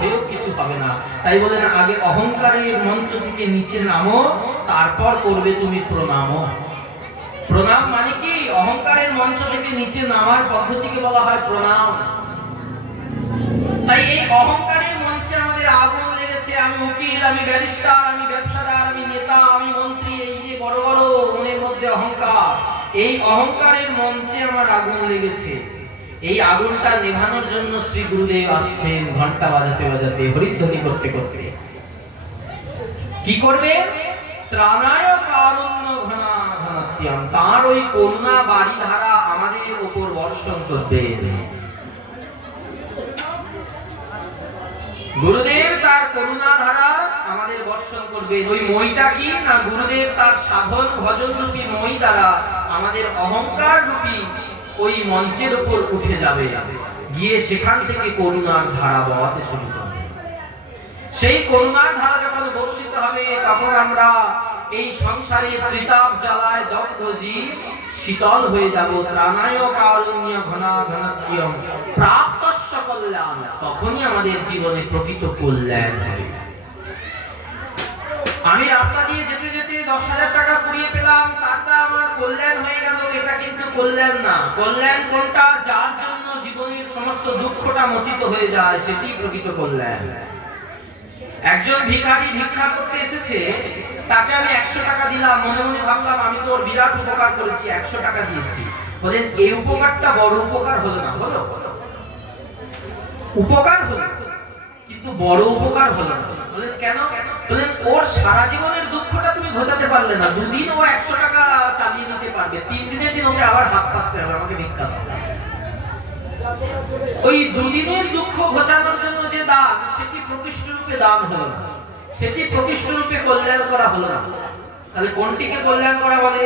হয়েও কিছু হবে না। তাই বলেন আগে অহংকারের মঞ্চ থেকে নিচে নামো, তারপর করবে তুমি প্রণাম। প্রণাম মানে কি? অহংকারের মঞ্চ থেকে নিচে নামার পদ্ধতিকে বলা হয় প্রণাম। তাই এই অহংকারের মঞ্চে আমাদের আগুন লেগেছে। আমি উকিল, আমি ব্যারিস্টার, আমি ব্যবসাদার, আমি নেতা, আমি মন্ত্রী, এই যে বড় বড় মনের মধ্যে অহংকার, এই অহংকারের মঞ্চে আমার আগুন লেগেছে। এই আগুনটা নেভানোর জন্য শ্রী গুরুদেব আসছেন ঘন্টা বাজাতে বাজাতে, হরিধ্বনি করতে করতে। কি করবে? ত্রাণায় কারুণ্য ঘনা ঘনাত্যম, তার ওই করুণা বাড়ি ধারা আমাদের উপর বর্ষণ করবে। গুরুদেব তার করুণা ধারা আমাদের বর্ষণ করবে। ওই মইটা কি না? গুরুদেব তার সাধন ভজন রূপী মই দ্বারা আমাদের অহংকার রূপী ওই মঞ্চের উপর উঠে যাবে, গিয়ে সেখান থেকে করুণার ধারা বওয়াতে শুরু করবে। সেই করুণার ধারা যখন বর্ষিত হবে, তখন আমরা এই সংসারে ত্রিতাপ জ্বালায় দগ্ধ জীব শীতল হয়ে যাব। ত্রাণায় কারুণ্য ঘনা ঘনাত্যম প্রাপ্তস্য কল্যাণ, তখনই আমাদের জীবনে প্রকৃত কল্যাণ হবে। আমি রাস্তা দিয়ে যেতে যেতে 10,000 টাকা কুড়িয়ে পেলাম, তারটা আমার কল্যাণ হয়ে গেল, এটা কিন্তু কল্যাণ না। কল্যাণ কোনটা? যার জন্য জীবনের সমস্ত দুঃখটা মোচিত হয়ে যায়, সেটি প্রকৃত কল্যাণ। একজন ভিখারি ভিক্ষা করতে এসেছে, তাকে আমি 100 টাকা দিলাম, মনে মনে ভাবলাম আমি তো ওর বিরাট উপকার করেছি, 100 টাকা দিয়েছি। বলেন এই উপকারটা বড় উপকার হলো না? হলো, উপকার হলো, কিন্তু বড় উপকার হলো না। বলেন কেন? বলেন ওর সারা জীবনের দুঃখটা তুমি ঘোচাতে পারলে না। দুদিন ও 100 টাকা চালিয়ে নিতে পারবে, 3 দিনের দিন ওকে আবার হাত পাততে হবে, আমাকে ভিক্ষা দাও। ওই দুদিনের দুঃখ ঘোচানোর জন্য যে দান, সেটি প্রকৃষ্ট রূপে দান হলো না, সেটি প্রকৃষ্ট রূপে কল্যাণ করা হলো না। তাহলে কোনটিকে কল্যাণ করা বলে?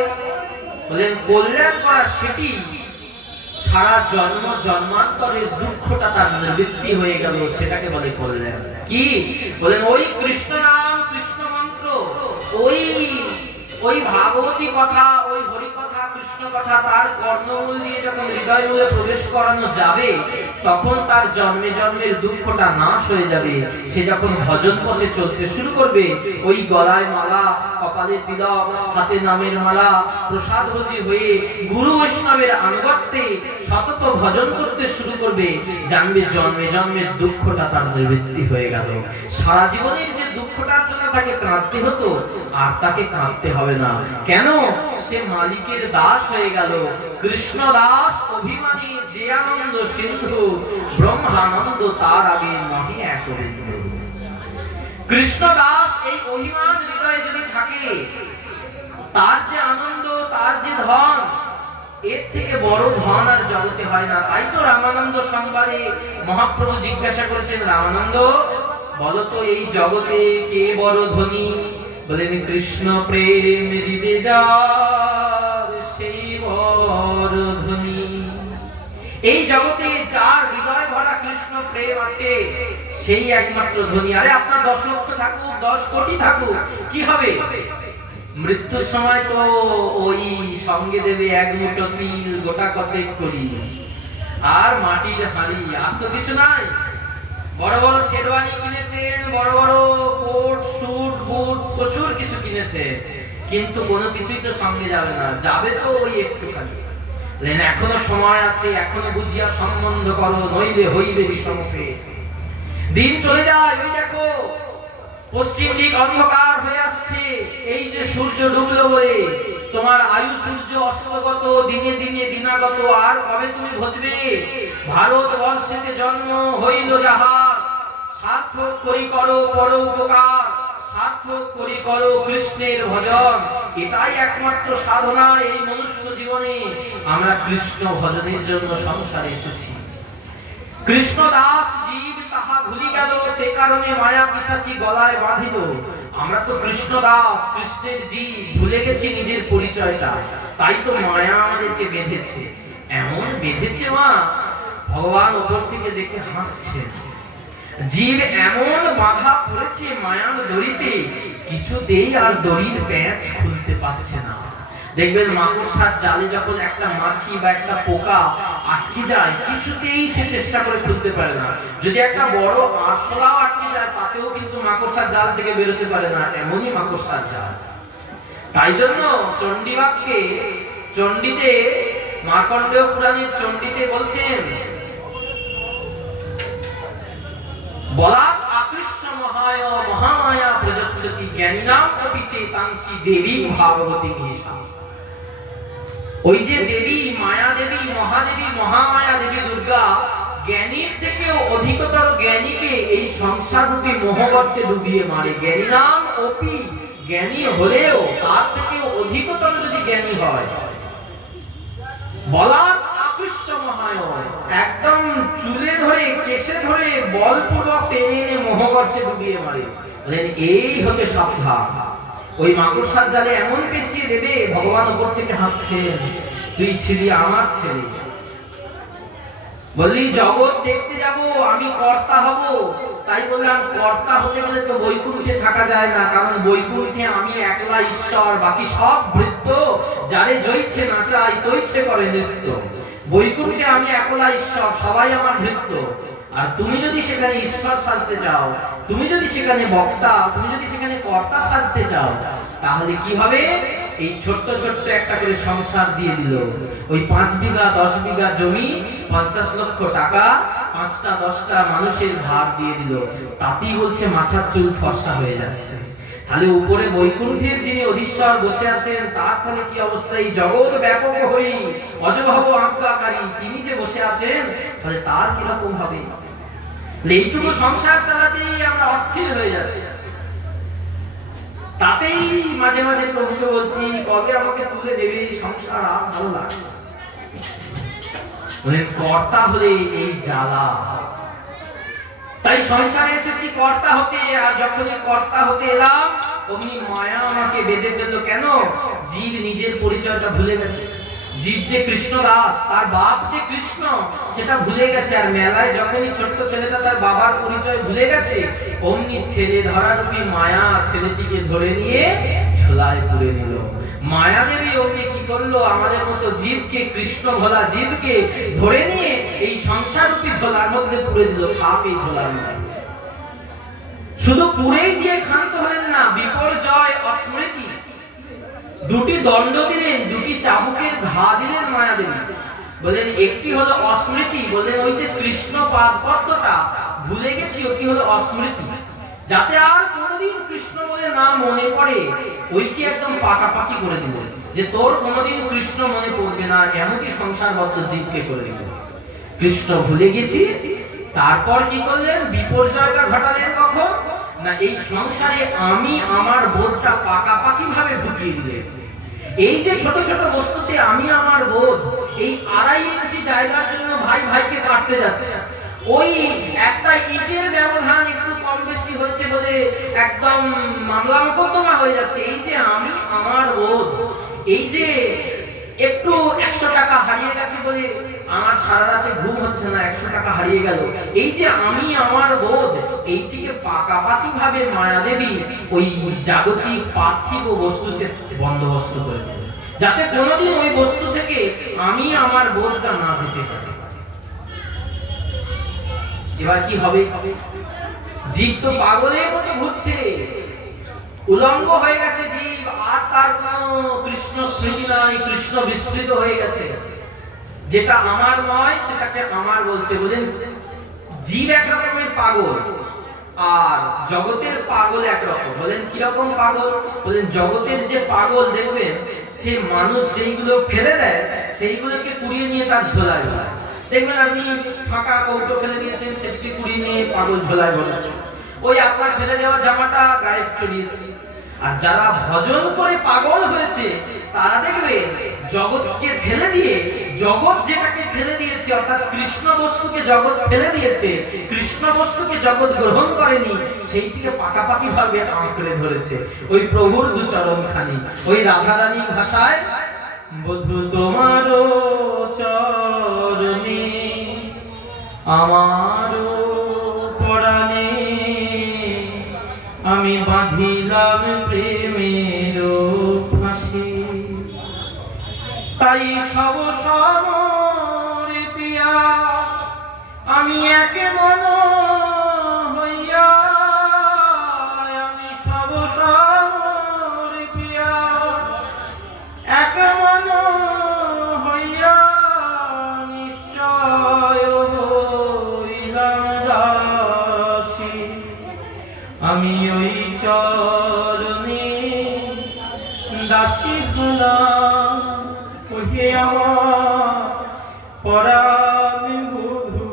বলেন কল্যাণ করা সেটি সারা জন্ম জন্মান্তরের দুঃখটা তার নিবৃত্তি হয়ে গেল, সেটাকে বলে কল্যাণ। কি বলেন? ওই কৃষ্ণ নাম, কৃষ্ণ মন্ত্র, ওই ভাগবতী কথা, ওই হরি কথা, কৃষ্ণ কথা তার কর্ণমূল দিয়ে যখন হৃদয় মূলে প্রবেশ করানো যাবে, তখন তার জন্মে জন্মের দুঃখটা নাশ হয়ে যাবে। সে যখন ভজন পথে চলতে শুরু করবে, ওই গলায় মালা, কপালে তিলক, হাতে নামের মালা, প্রসাদভোজী হয়ে গুরু বৈষ্ণবের আনুগত্যে সতত ভজন করতে শুরু করবে, জানবে জন্মে জন্মের দুঃখটা তার নিবৃত্তি হয়ে গেল। সারা জীবনের যে দুঃখটার জন্য তাকে কাঁদতে হতো, আর তাকে কাঁদতে হবে না। কেন? সে মালিকের দাস হয়ে গেল। কৃষ্ণ দাস অভিমানী যে আনন্দ সিন্ধু, ব্রহ্মানন্দ তার আগে নহে এক বিন্দু। কৃষ্ণ দাস এই অভিমান হৃদয়ে যদি থাকে, তার যে আনন্দ, তার যে ধন, এর থেকে বড় ধন আর জগতে হয় না। তাই তো রামানন্দ সংবাদে মহাপ্রভু জিজ্ঞাসা করেছেন, রামানন্দ বলতো এই জগতে কে বড় ধনী? বলেন কৃষ্ণ প্রেম হৃদে যার, সেই বড় ধনী। এই জগতে যার হৃদয় ভরা কৃষ্ণ প্রেম আছে, সেই একমাত্র ধনী। আরে আপনার 10 লক্ষ থাকুক, 10 কোটি থাকুক, কি হবে? মৃত্যুর সময় তো ওই সঙ্গে দেবে 1 মুঠো তিল, গোটা কতেক করি, আর মাটির হাঁড়ি, আর তো কিছু নাই। বড় বড় শেরওয়ানি কিনেছেন, বড় বড় কোট, স্যুট, বুট, প্রচুর কিছু কিনেছে, কিন্তু কোনো কিছুই তো সঙ্গে যাবে না। যাবে তো ওই একটুখানি। এখনো সময় আছে, এখনো বুঝিয়া সম্বন্ধ করো, নইলে হইবে বিষমফে। দিন চলে যায়, ওই দেখো পশ্চিম দিক অন্ধকার হয়ে আসছে। এই যে সূর্য ডুবলো বলে তোমার আয়ু সূর্য অস্তগত, দিনে দিনে দিনাগত, আর কবে তুমি বুঝবে? ভারতবর্ষেতে জন্ম হইল যাহার, সার্থক করি করো পর উপকার, সার্থক করি করো কৃষ্ণের ভজন। এটাই একমাত্র সাধনা এই মনুষ্য জীবনে। আমরা কৃষ্ণ ভজনের জন্য সংসারে এসেছি। কৃষ্ণ দাস জীব তাহা ভুলি গেল, তে কারণে মায়া পিশাচি গলায় বাঁধিল। আমরা তো কৃষ্ণ দাস, কৃষ্ণের জীব, ভুলে গেছি নিজের পরিচয়টা। তাই তো মায়া আমাদেরকে বেঁধেছে, এমন বেঁধেছে মা, ভগবান উপর থেকে দেখে হাসছে। জীব এমন বাধা পড়েছে মায়ার দড়িতে, কিছুতেই আর দড়ির প্যাঁচ খুলতে পারছে না। দেখবেন মাকড়সার জালে যখন একটা মাছি বা একটা পোকা আটকে যায়, কিছুতেই সে চেষ্টা করে খুলতে পারে না। যদি একটা বড় আরশোলাও আটকে যায়, তাতেও কিন্তু মাকড়সার জাল থেকে বেরোতে পারে না, এমনই মাকড়সার জাল। তাই জন্য চণ্ডীবাগকে চণ্ডীতে, মার্কণ্ডেয় পুরাণের চণ্ডীতে বলছেন, বলাৎ আকৃষ্য মহায় মহামায়া প্রযচ্ছতি জ্ঞানিনাম অপি চেতাংসি দেবী ভাগবতী গীতা। ওই যে দেবী, মায়া দেবী, মহাদেবী, মহামায়া দেবী দুর্গা জ্ঞানীর থেকেও অধিকতর জ্ঞানীকে এই সংসাররূপী মোহগর্তে ডুবিয়ে মারে। জ্ঞানিনাম অপি, জ্ঞানী হলেও তার থেকেও অধিকতর যদি জ্ঞানী হয়, বলাৎ আকৃষ্য মহায়, একদম চুলে ধরে কেশে ধরে বলপূর্বক টেনে এনে মোহগর্তে ডুবিয়ে মারে। বলেন এই হতে সাবধান। ওই মাকড়সার জালে এমন পেঁচিয়ে দেবে, ভগবান উপর থেকে হাসছেন, তুই ছিলি আমার ছেলে। বললি জগৎ দেখতে যাব, আমি কর্তা হব। তাই বললাম কর্তা হতে গেলে তো বৈকুণ্ঠে থাকা যায় না, কারণ বৈকুণ্ঠে আমি একলা ঈশ্বর, বাকি সব ভৃত্য, যারে জয়ছে নাচাই তৈছে করে নৃত্য। বৈকুণ্ঠে আমি একলা ঈশ্বর, সবাই আমার ভৃত্য। আর তুমি যদি সেখানে ঈশ্বর সাজতে চাও, তুমি যদি সেখানে বক্তা, তুমি যদি সেখানে কর্তা সাজতে চাও, তাহলে কি হবে? এই ছোট্ট ছোট্ট একটা করে সংসার দিয়ে দিল। ওই 5 বিঘা 10 বিঘা জমি, 50 লক্ষ টাকা, 5টা 10টা মানুষের ভার দিয়ে দিল, তাতেই বলছে মাথার চুল ফর্সা হয়ে যাচ্ছে। তাহলে উপরে বৈকুণ্ঠের যিনি অধীশ্বর বসে আছেন, তার তাহলে কি অবস্থা? এই জগৎ ব্যাপক হই অজভব আজ্ঞাকারী তিনি যে বসে আছেন, তাহলে তার কিরকম হবে? এইটুকু সংসার চালাতেই আমরা অস্থির হয়ে যাচ্ছি। তাতেই মাঝে মাঝে প্রভুকে বলছি, কবে আমাকে তুলে দেবে এই সংসার, আর ভালো লাগছে। কর্তা হলে এই জ্বালা। তাই সংসারে এসেছি কর্তা হতে, আর যখনই কর্তা হতে এলাম অমনি মায়া আমাকে বেঁধে ফেললো। কেন? জীব নিজের পরিচয়টা ভুলে গেছে। জীব যে কৃষ্ণ দাস, তার বাপ যে কৃষ্ণ, সেটা ভুলে গেছে। আর মেলায় যখনই ছোট্ট ছেলেটা তার বাবার পরিচয় ভুলে গেছে, অমনি ছেলে ধরারূপী মায়া ছেলেটিকে ধরে নিয়ে ঝোলায় পুরে নিল। মায়া দেবী অমনি কি করলো? আমাদের মতো জীবকে, কৃষ্ণ ভোলা জীবকে ধরে নিয়ে এই সংসাররূপী ঝোলার মধ্যে পুরে দিল। খাপ এই ঝোলার মধ্যে। শুধু পুরেই দিয়ে ক্ষান্ত হলেন না, বিপর্যয় অস্মৃতি দুটি দণ্ড দিলেন, দুটি চাবুকের ঘা দিলেন মায়া দেবী। বলেন একটি হলো অস্মৃতি, বলেন ওই যে কৃষ্ণ পাদপদ্মটা ভুলে গেছি, ওটি হলো অস্মৃতি, যাতে আর কোনোদিন কৃষ্ণ বলে না মনে পড়ে, ওইকে একদম পাকাপাকি করে দিল, যে তোর কোনোদিন কৃষ্ণ মনে পড়বে না, এমনকি সংসারবদ্ধ জীবকে করে দিল। কৃষ্ণ ভুলে গেছি। তারপর কি করলেন? বিপর্যয়টা ঘটালেন কখন না, এই সংসারে আমি আমার বোধটা পাকাপাকি ভাবে ঢুকিয়ে দিলেন। এই যে ছোট ছোট বস্তুতে আমি আমার বোধ, এই 2.5 ইঞ্চি জায়গার জন্য ভাই ভাইকে কাটতে যাচ্ছে। ওই একটা ইটের ব্যবধান একটু কম বেশি হচ্ছে বলে একদম মামলা মোকদ্দমা হয়ে যাচ্ছে। এই যে আমি আমার বোধ, এই যে একটু 100 টাকা হারিয়ে গেছে বলে আমার সারা রাতে ঘুম হচ্ছে না, 100 টাকা হারিয়ে গেল, এই যে আমি আমার বোধ, এইটিকে পাকাপাকি ভাবে মায়া দেবী ওই জাগতিক পার্থিব বস্তুতে বন্দোবস্ত করে দিল, যাতে কোনোদিন ওই বস্তু থেকে আমি আমার বোধটা না যেতে পারে। এবার কি হবে? জীব তো পাগলের মতো ঘুরছে, উলঙ্গ হয়ে গেছে জীব, আর তার কোনো কৃষ্ণ স্মৃতি নাই, কৃষ্ণ বিস্মৃত হয়ে গেছে। যেটা আমার নয় সেটাকে আমার বলছে। বলেন জীব এক রকমের পাগল, আর জগতের পাগল একরকম। বলেন কিরকম পাগল? বলেন জগতের যে পাগল দেখবেন, সে মানুষ যেইগুলো ফেলে দেয় সেইগুলোকে কুড়িয়ে নিয়ে তার ঝোলায় ঝোলায়। দেখবেন আপনি ফাঁকা কৌটো ফেলে দিয়েছেন, সেটি কুড়িয়ে নিয়ে পাগল ঝোলায় ভরেছে। ওই আপনার ফেলে দেওয়া জামাটা গায়ে চড়িয়েছে। আর যারা ভজন করে পাগল হয়েছে, তারা দেখবে জগৎকে ফেলে দিয়ে, জগৎ যেটাকে ফেলে দিয়েছে, অর্থাৎ কৃষ্ণ বস্তুকে জগৎ ফেলে দিয়েছে, কৃষ্ণ বস্তুকে জগৎ গ্রহণ করেনি, সেইটিকে পাকাপাকি ভাবে আঁকড়ে ধরেছে। ওই প্রভুর দু চরণ খানি, ওই রাধারানী ভাষায়, বধু তোমার চরণে আমার পরাণে আমি বাঁধিলাম প্রেমের ফাঁসি। তাই সব সমরে পিয়া আমি এক মন হইয়া, আমি সব সমরে পিয়া এক মন হইয়া নিশ্চয় হইলাম দাসী। আমি ওই চরণে দাসী হলাম, ওহে আমার পরাণ বধূ।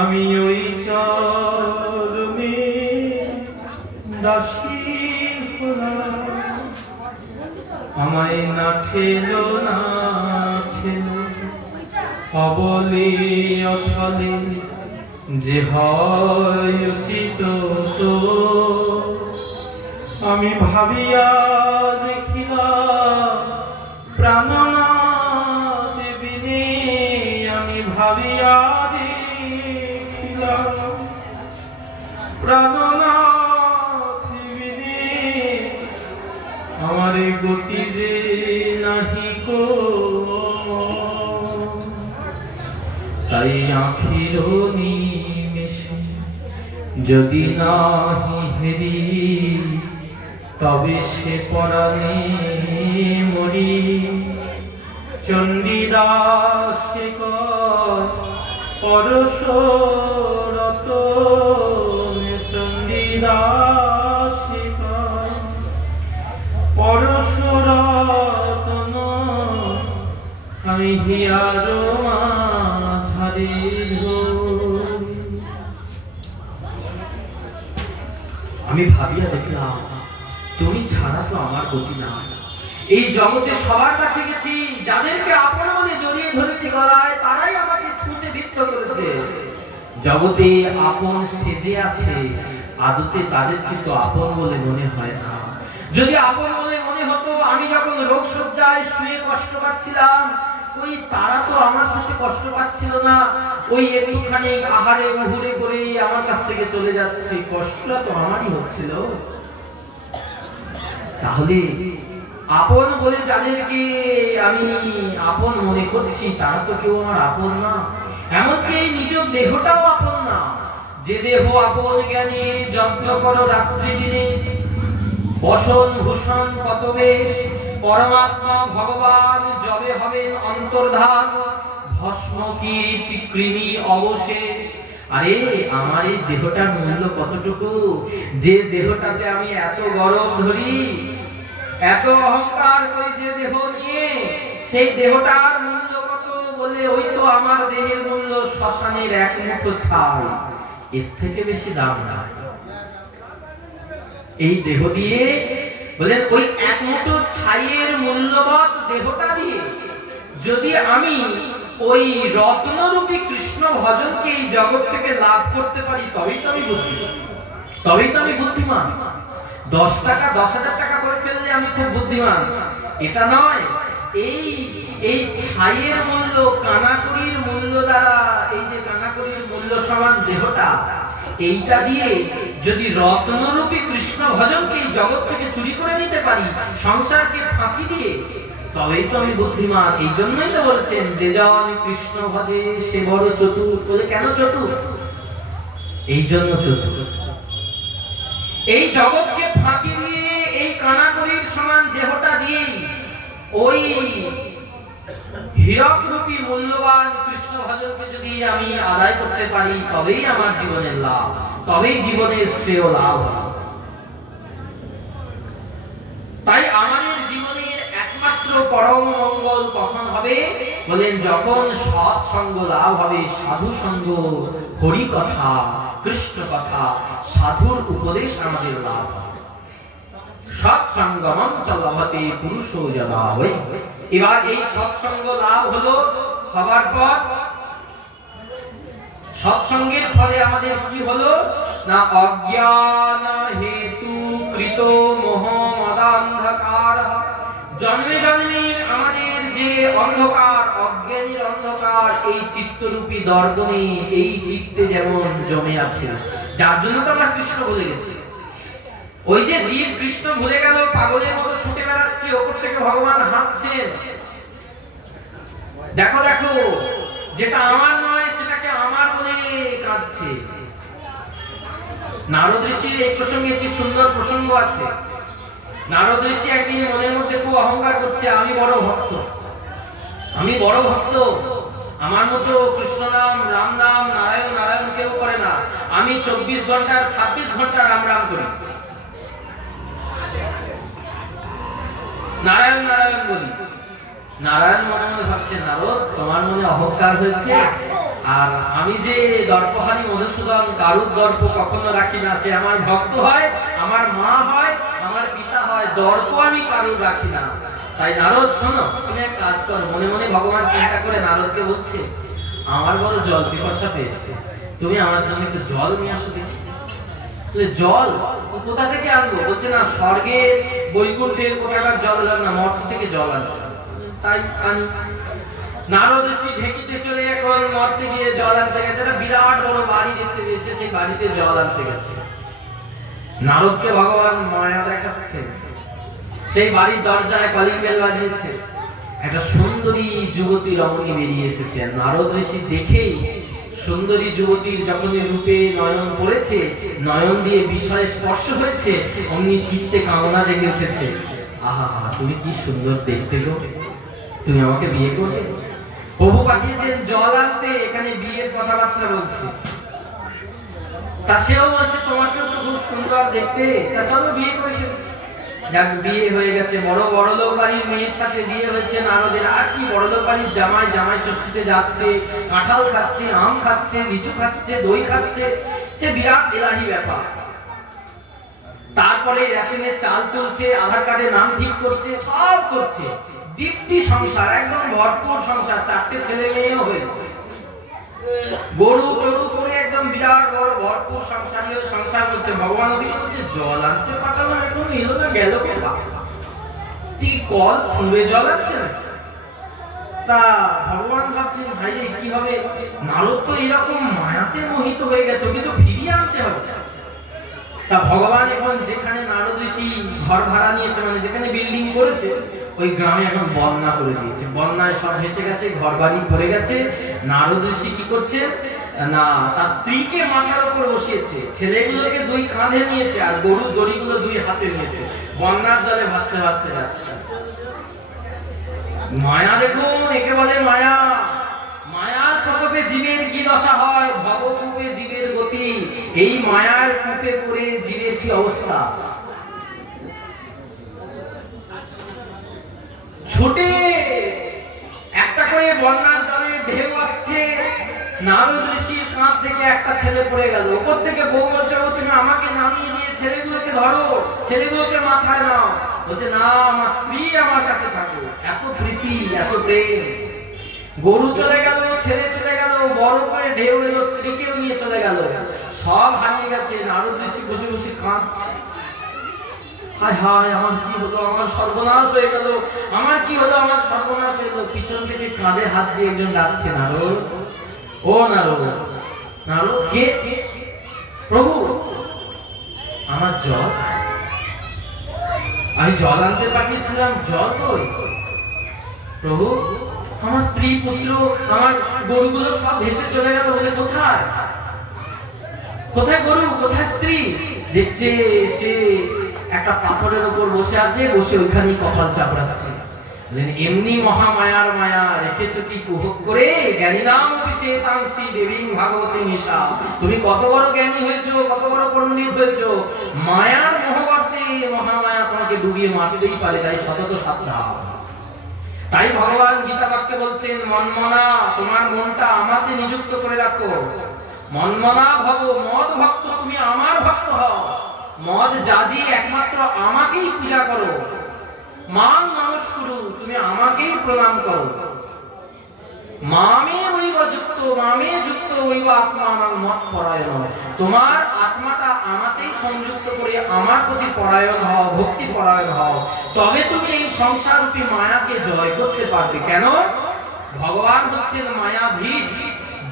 আমি ওই চরণে দাসী হলাম। আমায় না ঠেলো না ঠেলো অবলে অথলে, যে হয় উচিত তো। আমি ভাবিয়া দেখিলাম প্রাণনাথ বিনে, আমি ভাবিয়া দেখিলাম প্রাণনাথ বিনে, আমার গতি যে নাহি কো। তাই আখির নিমেষে যদি নাহি হেরি, তবে সে পরাণে মরি। চণ্ডীদাস পরশরত, চণ্ডীদাস পরশরতন, আমি হিয়ার মাঝারে আমি ভাবিয়া দেখলাম তুমি ছাড়া তো আমার গতি নাই। এই জগতে সবার কাছে গেছি, যাদেরকে আপন বলে জড়িয়ে ধরেছি গলায়, তারাই আমাকে ছুঁচে বৃত্ত করেছে। জগতে আপন সেজে আছে, আদতে তাদের কিন্তু আপন বলে মনে হয় না। যদি আপন বলে মনে হতো, আমি যখন রোগ শয্যায় শুয়ে কষ্ট পাচ্ছিলাম, ওই তারা তো আমার সাথে কষ্ট পাচ্ছিল না, ওই একটুখানি আহারে মুহুরে করে আমার কাছ থেকে চলে যাচ্ছে, কষ্টটা তো আমারই হচ্ছিল। তাহলে আপন বলে যাদেরকে আমি আপন মনে করছি, তারা তো কেউ আমার আপন না। এমনকি নিজ দেহটাও আপন না। যে দেহ আপন জ্ঞানে যত্ন করো রাত্রি দিনে, বসন ভূষণ কত বেশ, পরমাত্মা ভগবান যবে হবেন অন্তর্ধান, ভস্ম কীট কৃমি অবশেষ। আরে আমার এই দেহটার মূল্য কতটুকু, যে দেহটাতে আমি এত গরম ধরি, এত অহংকার করি যে দেহ নিয়ে, সেই দেহটার মূল্য কত বলে, ওই তো আমার দেহের মূল্য শ্মশানের এক মুঠো ছাই, এর থেকে বেশি দাম নাই। এই দেহ দিয়ে বলেন ওই এক মুঠো ছাইয়ের মূল্যবৎ দেহটা দিয়ে যদি আমি ওই রত্নরূপী কৃষ্ণ ভজনকে এই জগৎ থেকে লাভ করতে পারি, তবেই তো আমি বুদ্ধিমান, তবেই তো আমি বুদ্ধিমান। 10 টাকা 10,000 টাকা করে ফেললে আমি খুব বুদ্ধিমান, এটা নয়। এই ছাইয়ের মূল্য, কানাকড়ির মূল্য দ্বারা, এই যে কানাকড়ির মূল্য সমান দেহটা, এইটা দিয়ে যদি রত্নরূপী কৃষ্ণ ভজনকে এই জগৎ থেকে চুরি করে নিতে পারি, সংসারকে ফাঁকি দিয়ে, তবেই তো আমি বুদ্ধিমান। এই জন্যই তো বলছেন যে জন কৃষ্ণ ভজে সে বড় চতুর। বলে কেন চতুর? এই জন্য চতুর। এই জগৎকে ফাঁকি দিয়ে, এই কানাকড়ির সমান দেহটা দিয়ে ওই হীরক রূপী মূল্যবান কৃষ্ণ ভজনকে যদি আমি আদায় করতে পারি, তবেই আমার জীবনের লাভ, তবেই জীবনের শ্রেয় লাভ। তাই আমাদের জীবনের একমাত্র পরম মঙ্গল কখন হবে? বলেন যখন সৎসঙ্গ লাভ হবে, সাধু সঙ্গ, হরি কথা, কৃষ্ণ কথা, সাধুর উপদেশ আমাদের লাভ হবে। সৎসঙ্গমং চ লভতে পুরুষো যদা বৈ। এবার এই সৎসঙ্গ লাভ হলো, হবার পর সৎসঙ্গের ফলে আমাদের কি হলো না, অজ্ঞান হেতু কৃত মোহ মদান্ধকার। জন্মে জন্মে আমাদের যে অন্ধকার, অজ্ঞানের অন্ধকার, এই চিত্তরূপী দর্পণে, এই চিত্তে যেমন জমে আছে, যার জন্য তো আমরা কৃষ্ণ বলে গেছি। ওই যে জীব কৃষ্ণ ভুলে গেল, পাগলের মতো ছুটে বেড়াচ্ছে, ওপর থেকে ভগবান হাসছেন, দেখো দেখো, যেটা আমার নয় সেটাকে আমার বলে কাঁদছে। নারদ ঋষির এই প্রসঙ্গে একটি সুন্দর প্রসঙ্গ আছে। নারদ ঋষি একদিন মনের মধ্যে খুব অহংকার করছে, আমি বড় ভক্ত, আমি বড় ভক্ত, আমার মতো কৃষ্ণ নাম, রাম নাম, নারায়ণ নারায়ণ কেউ করে না, আমি 24 ঘন্টার 26 ঘন্টা রাম রাম করি, নারায়ণ নারায়ণ বলি। নারায়ণ মনে মনে ভাবছে, নারদ তোমার মনে অহংকার হয়েছে, আর আমি যে দর্পহারি মধুসূদন কারুর দর্প কখনো রাখি না, সে আমার ভক্ত হয়, আমার মা হয়, আমার পিতা হয়, দর্প আমি কারুর রাখি না। তাই নারদ শোনো, তুমি এক কাজ করো। মনে মনে ভগবান চিন্তা করে নারদকে বলছে, আমার বড় জল পিপাসা পেয়েছে, তুমি আমার জন্য একটু জল নিয়ে আসো দেখি। জল কোথা থেকে আনবো? বলছে না, স্বর্গের বৈকুণ্ঠের কোথাকার জল না, মর্ত থেকে জল আনবো। তাই আনি। নারদ ঋষি ঢেকিতে চলে এখন মর্তে গিয়ে জল আনতে গেছে। একটা বিরাট বড় বাড়ি দেখতে পেয়েছে, সেই বাড়িতে জল আনতে গেছে। নারদকে ভগবান মায়া দেখাচ্ছে। সেই বাড়ির দরজায় কলিং বেল বাজিয়েছে। একটা সুন্দরী যুবতী রমণী বেরিয়ে এসেছে। নারদ ঋষি দেখেই সুন্দরী যুবতীর যখন রূপে নয়ন পড়েছে, নয়ন দিয়ে বিষয়ে স্পর্শ হয়েছে, অমনি চিত্তে কামনা জেগে উঠেছে। আহা, তুমি কি সুন্দর দেখতে গো, তুমি আমাকে বিয়ে করবে? প্রভু পাঠিয়েছেন জল আনতে, এখানে বিয়ের কথাবার্তা বলছে। তা সেও বলছে, তোমাকেও তো খুব সুন্দর দেখতে, তা চলো বিয়ে করে ফেলি। যাক, বিয়ে হয়ে গেছে। বড় বড়লোক বাড়ির মেয়ের সাথে বিয়ে হয়েছে নারদের। আর কি বড়লোক বাড়ির জামাই, জামাই ষষ্ঠীতে যাচ্ছে, কাঁঠাল খাচ্ছে, আম খাচ্ছে, লিচু খাচ্ছে, দই খাচ্ছে, সে বিরাট এলাহি ব্যাপার। তারপরে রেশনের চাল তুলছে, আধার কার্ডে নাম ঠিক করছে, সব করছে। দীপ্তি সংসার, একদম ভরপুর সংসার। 4টে ছেলে মেয়েও হয়েছে। গরু টরু করে একদম বিরাট বড় ভরপুর সংসারী সংসার করছে। ভগবান বলছে, জল আনতে পাঠালাম, এখন এলো না, গেল কোথা? তুই কল খুঁড়ে জল আনছে না? তা ভগবান ভাবছেন, ভাই কি হবে? নারদ তো এরকম মায়াতে মোহিত হয়ে গেছে, কিন্তু ফিরিয়ে আনতে হবে। তা ভগবান এখন যেখানে নারদ ঋষি ঘর ভাড়া নিয়েছে, মানে যেখানে বিল্ডিং করেছে, ওই গ্রামে এখন বন্যা করে দিয়েছে। বন্যায় সব ভেসে গেছে, ঘর বাড়ি ভরে গেছে। নারদ ঋষি কি করছে না, তার স্ত্রীকে মাথার উপর বসিয়েছে, ছেলেগুলোকে 2 কাঁধে নিয়েছে, আর গরু দড়িগুলো 2 হাতে নিয়েছে। বন্যার জলে ভাসতে ভাসতে যাচ্ছে। মায়া দেখুন, একে বলে মায়া। মায়ার প্রকোপে জীবের কি দশা হয়, ভবকূপে জীবের গতি। এই মায়ার কূপে পড়ে জীবের কি অবস্থা। ছুটে একটা করে বন্যার জলের ঢেউ আসছে। নারদ ঋষির কাঁধ থেকে একটা ছেলে পড়ে গেল। উপর থেকে বউ বলছে, তুমি আমাকে নামিয়ে দিয়ে ছেলেগুলোকে ধরো, ছেলেগুলোকে মাথায় নাও। বলছে, না, আমার স্ত্রী আমার কাছে থাকো। এত প্রীতি, এত প্রেম। গরু চলে গেল, ছেলে চলে গেল, বড় করে ঢেউ এলো, স্ত্রীকেও নিয়ে চলে গেল। সব হারিয়ে গেছে। নারদ ঋষি বসে বসে কাঁদছে। হায় হায়, আমার কি হলো, আমার সর্বনাশ হয়ে গেল, আমার কি হলো, আমার সর্বনাশ হয়ে গেল। পিছন থেকে কাঁধে হাত দিয়ে একজন ডাকছে, নারদ, ও নারদ। নারদ, কে? প্রভু, আমার জল, আমি জল আনতে পাঠিয়েছিলাম, জল কই? প্রভু, আমার স্ত্রী পুত্র, আমার গরুগুলো সব ভেসে চলে গেল। বলে, কোথায়? কোথায় গরু, কোথায় স্ত্রী? দেখছে সে একটা পাথরের উপর বসে আছে, বসে ওইখানেই কপাল চাপড়াচ্ছে। এমনি মহামায়ার মায়া রেখেছো কি কুহক করে, জ্ঞানী নাম চেতাংশী দেবী ভাগবতী নিশা। তুমি কত বড় জ্ঞানী হয়েছো, কত বড় পণ্ডিত হয়েছো, মায়ার মোহবর্তে মহামায়া তোমাকে ডুবিয়ে মাটিতেই পারে। তাই সতত সাবধান। তাই ভগবান গীতা বাক্যে বলছেন, মনমনা, তোমার মনটা আমাতে নিযুক্ত করে রাখো। মনমনা ভব, মদ ভক্ত, তুমি আমার ভক্ত হও। মদ জাজি একমাত্র আমাকেই পূজা করো। মান নমস্কুরু, তুমি আমাকেই প্রণাম করো। মামে ওইব যুক্ত, মামে যুক্ত ওইব আত্মানাং মত পরায়ণ। তোমার আত্মাটা আমাতেই সংযুক্ত করে আমার প্রতি পরায়ণ হও, ভক্তি পরায়ণ হও। তবে তুমি এই সংসাররূপী মায়াকে জয় করতে পারবে। কেন? ভগবান হচ্ছেন মায়াধীশ,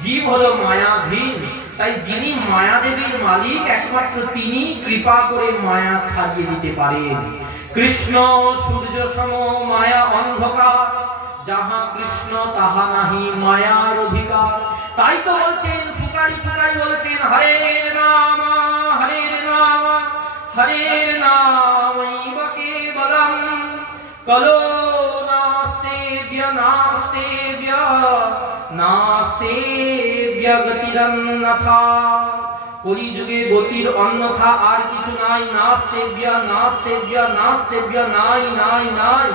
জীব হলো মায়াধীন। তাই যিনি মায়াদেবীর মালিক, একমাত্র তিনি কৃপা করে মায়া ছাড়িয়ে দিতে পারেন। কৃষ্ণ সূর্য সম, মায়া অন্ধকার। যাহা কৃষ্ণ তাহা নাহি মায়ার অধিকার। তাই তো বলছেন ফুকারি ফুকারি বলছেন হরের নাম হরের নামৈব কেবলম কলো নাস্তেব্য নাস্তেব্য নাস্তেব্য গতিরন্যথা। কলিযুগে গতির অন্যথা আর কিছু নাই। নাস্তেব্য নাস্তেব্য নাস্তেব্য নাই নাই নাই।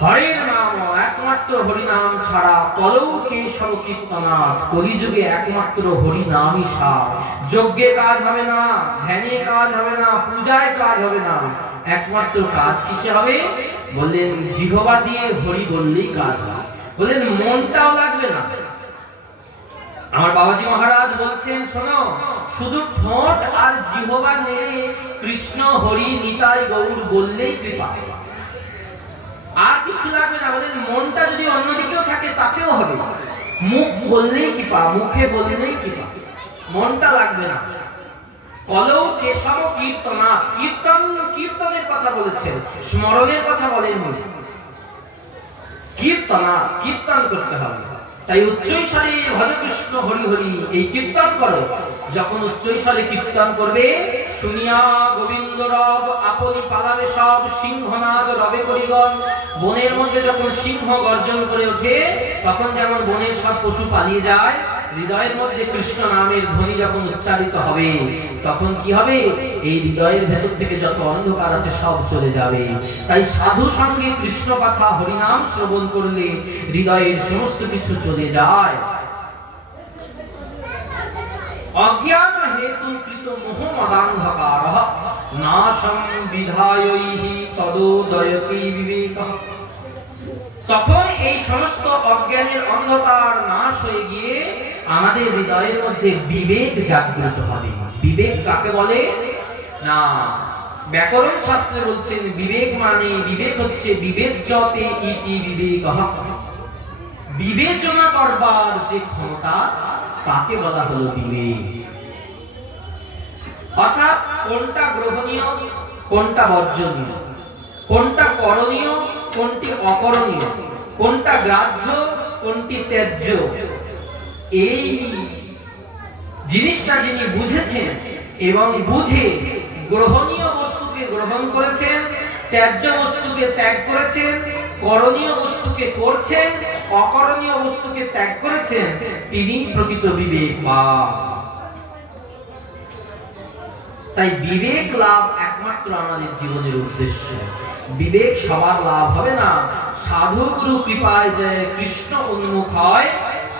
হরের নাম একমাত্র হরিনাম ছাড়া কলৌ কেশব কীর্তনাথ। কলিযুগে একমাত্র হরিনামই সার। যজ্ঞে কাজ হবে না, ধ্যানে কাজ হবে না, পূজায় কাজ হবে না। একমাত্র কাজ কিসে হবে? বললেন জিহ্বা দিয়ে হরি বললেই কাজ হয়। বললেন মনটাও লাগবে না। আমার বাবাজি মহারাজ বলছেন শোনো, শুধু ঠোঁট আর জিহ্বা নেড়ে কৃষ্ণ হরি নিতাই গৌর বললেই কৃপা, আর কিছু লাগবে না। বলেন মনটা যদি অন্যদিকেও থাকে তাতেও হবে। মুখ বললেই কৃপা, মুখে বললেই কৃপা, মনটা লাগবে না। কলৌ কেশব কীর্তনাথ। কীর্তন, কীর্তনের কথা বলেছেন, স্মরণের কথা বলেননি। কীর্তনাথ, কীর্তন করতে হবে। তাই উচ্চৈস্বরে ভজ কৃষ্ণ হরি হরি এই কীর্তন করো। যখন উচ্চৈস্বরে কীর্তন করবে শুনিয়া গোবিন্দ রব আপনি পালাবে সব, সিংহনাদ রবে করিগণ। বনের মধ্যে যখন সিংহ গর্জন করে ওঠে তখন যেমন বনের সব পশু পালিয়ে যায়, হৃদয়ের মধ্যে কৃষ্ণ নামের ধ্বনি যখন উচ্চারিত হবে তখন কি হবে? এই হৃদয়ের ভেতর থেকে যত অন্ধকার আছে সব চলে যাবে। তাই সাধু সঙ্গে কৃষ্ণ কথা হরিনাম শ্রবণ করলে হৃদয়ের সমস্ত কিছু চলে যায়। অজ্ঞান হেতু কৃত মোহ মদান্ধকার নাশং বিধায়ৈহি তদোদয়তি বিবেকঃ। তখন এই সমস্ত অজ্ঞানের অন্ধকার নাশ হয়ে গিয়ে আমাদের হৃদয়ের মধ্যে বিবেক জাগ্রত হবে। বিবেক কাকে বলে? না, ব্যাকরণ শাস্ত্রে বলছেন বিবেক মানে, বিবেক হচ্ছে বিবেচ্যতে ইতি বিবেকঃ। বিবেচনা করবার যে ক্ষমতা তাকে বলা হলো বিবেক। অর্থাৎ কোনটা গ্রহণীয়, কোনটা বর্জনীয়, কোনটা করণীয়, কোনটি অকরণীয়, কোনটা গ্রাহ্য, কোনটি ত্যায্য, এই জিনিসটা যিনি বুঝেছেন এবং বুঝে গ্রহণীয় বস্তুকে গ্রহণ করেছেন, ত্যায্য বস্তুকে ত্যাগ করেছেন, করণীয় বস্তুকে করছেন, অকরণীয় বস্তুকে ত্যাগ করেছেন, তিনি প্রকৃত বিবেকবান। তাই বিবেক লাভ একমাত্র আমাদের জীবনের উদ্দেশ্য। বিবেক সবার লাভ হবে না। সাধু গুরু কৃপায় যে কৃষ্ণ উন্মুখ হয়,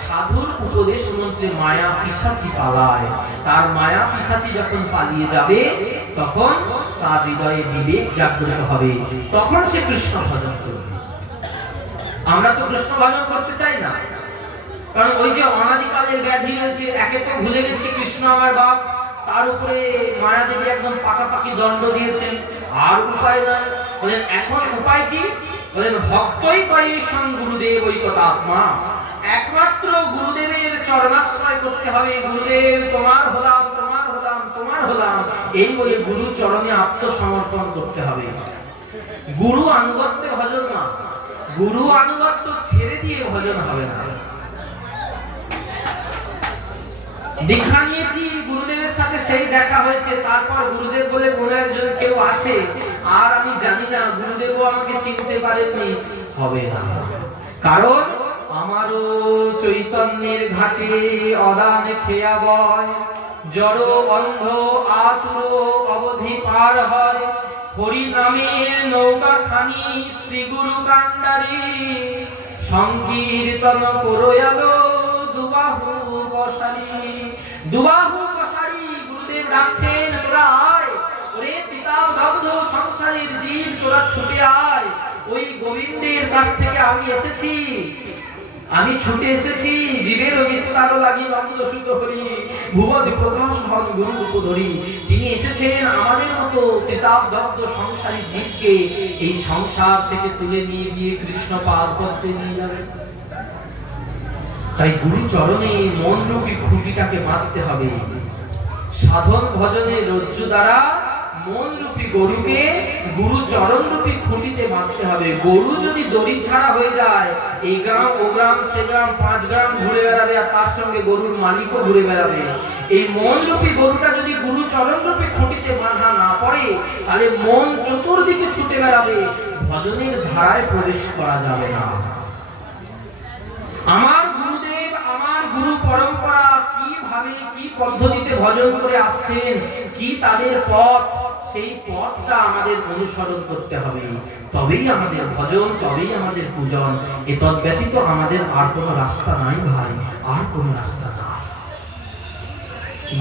সাধুর উপদেশ মন্ত্রে মায়া পিশাচি পালায়। তার মায়া পিশাচি যখন পালিয়ে যাবে তখন তার হৃদয়ে বিবেক জাগ্রত হবে, তখন সে কৃষ্ণ ভজন করবে। আমরা তো কৃষ্ণ ভজন করতে চাই না, কারণ ওই যে অনাদিকালের ব্যাধি রয়েছে। একে তো ভুলে গেছি কৃষ্ণ আমার বাপ, তার উপরে মায়া দেবী একদম পাকাপাকি দণ্ড দিয়েছেন, আর উপায় নাই। বলেন এখন উপায় কি? বলেন ভক্তই কয়েশং গুরুদেব ঐকতাত্মা। একমাত্র গুরুদেবের চরণাশ্রয় করতে হবে। গুরুদেব তোমার হলাম, তোমার হলাম, তোমার হলাম, এই বলে গুরু চরণে আত্মসমর্পণ করতে হবে। গুরু আনুগত্যে ভজন না, গুরু আনুগত্য ছেড়ে দিয়ে ভজন হবে না। দীক্ষা নিয়েছি, গুরুদেবের সাথে সেই দেখা হয়েছে, তারপর গুরুদেব বলে কোনো একজন কেউ আছে আর আমি জানি না, গুরুদেবও আমাকে চিনতে পারেননি, হবে না। কারণ আমারও চৈতন্যের ঘাটে অদান খেয়া বয়, জড় অন্ধ আতুর অবধি পার হয়। হরি নামের নৌকা খানি শ্রী গুরু কান্ডারি, সংকীর্তন করয়ালো দুবাহু বসারি। দুবাহু বসারি, গুরুদেব ডাকছেন, তোরা আয়। ওরে পিতাব দগ্ধ সংসারের জীব, তোরা ছুটে আয়। ওই গোবিন্দের কাছ থেকে আমি এসেছি, আমি ছুটে এসেছি। জীবের বিস্তার লাগি নন্দ সুত হরি, ভুবন প্রকাশ হন গুরু উপধরি। তিনি এসেছেন আমাদের মতো পিতাব দগ্ধ সংসারী জীবকে এই সংসার থেকে তুলে নিয়ে গিয়ে কৃষ্ণ পাদ করতে নিয়ে যাবেন। তাই গুরু চরণে মন রূপী খুঁটিটাকে মারতে হবে। সাধন ভজনের রজ্জু দ্বারা মন রূপী গরুকে গুরু চরণ রূপী খুঁটিতে বাঁধতে হবে। গরু যদি দড়ি ছাড়া হয়ে যায়, এই গ্রাম ও গ্রাম সে গ্রাম 5 গ্রাম ঘুরে বেড়াবে, আর তার সঙ্গে গরুর মালিকও ঘুরে বেড়াবে। এই মন রূপী গরুটা যদি গুরু চরণ রূপী খুঁটিতে বাঁধা না পড়ে, তাহলে মন চতুর্দিকে ছুটে বেড়াবে, ভজনের ধারায় প্রবেশ করা যাবে না। আমার গুরুদেব, আমার গুরু পরম্পরা কিভাবে কি পদ্ধতিতে ভজন করে আসছেন, কি তাদের পথ, সেই পথটা আমাদের অনুসরণ করতে হবে। তবেই আমাদের ভজন, তবেই আমাদের পূজন। এতদ ব্যতীত আমাদের আর কোনো রাস্তা নাই ভাই, আর কোনো রাস্তা নাই।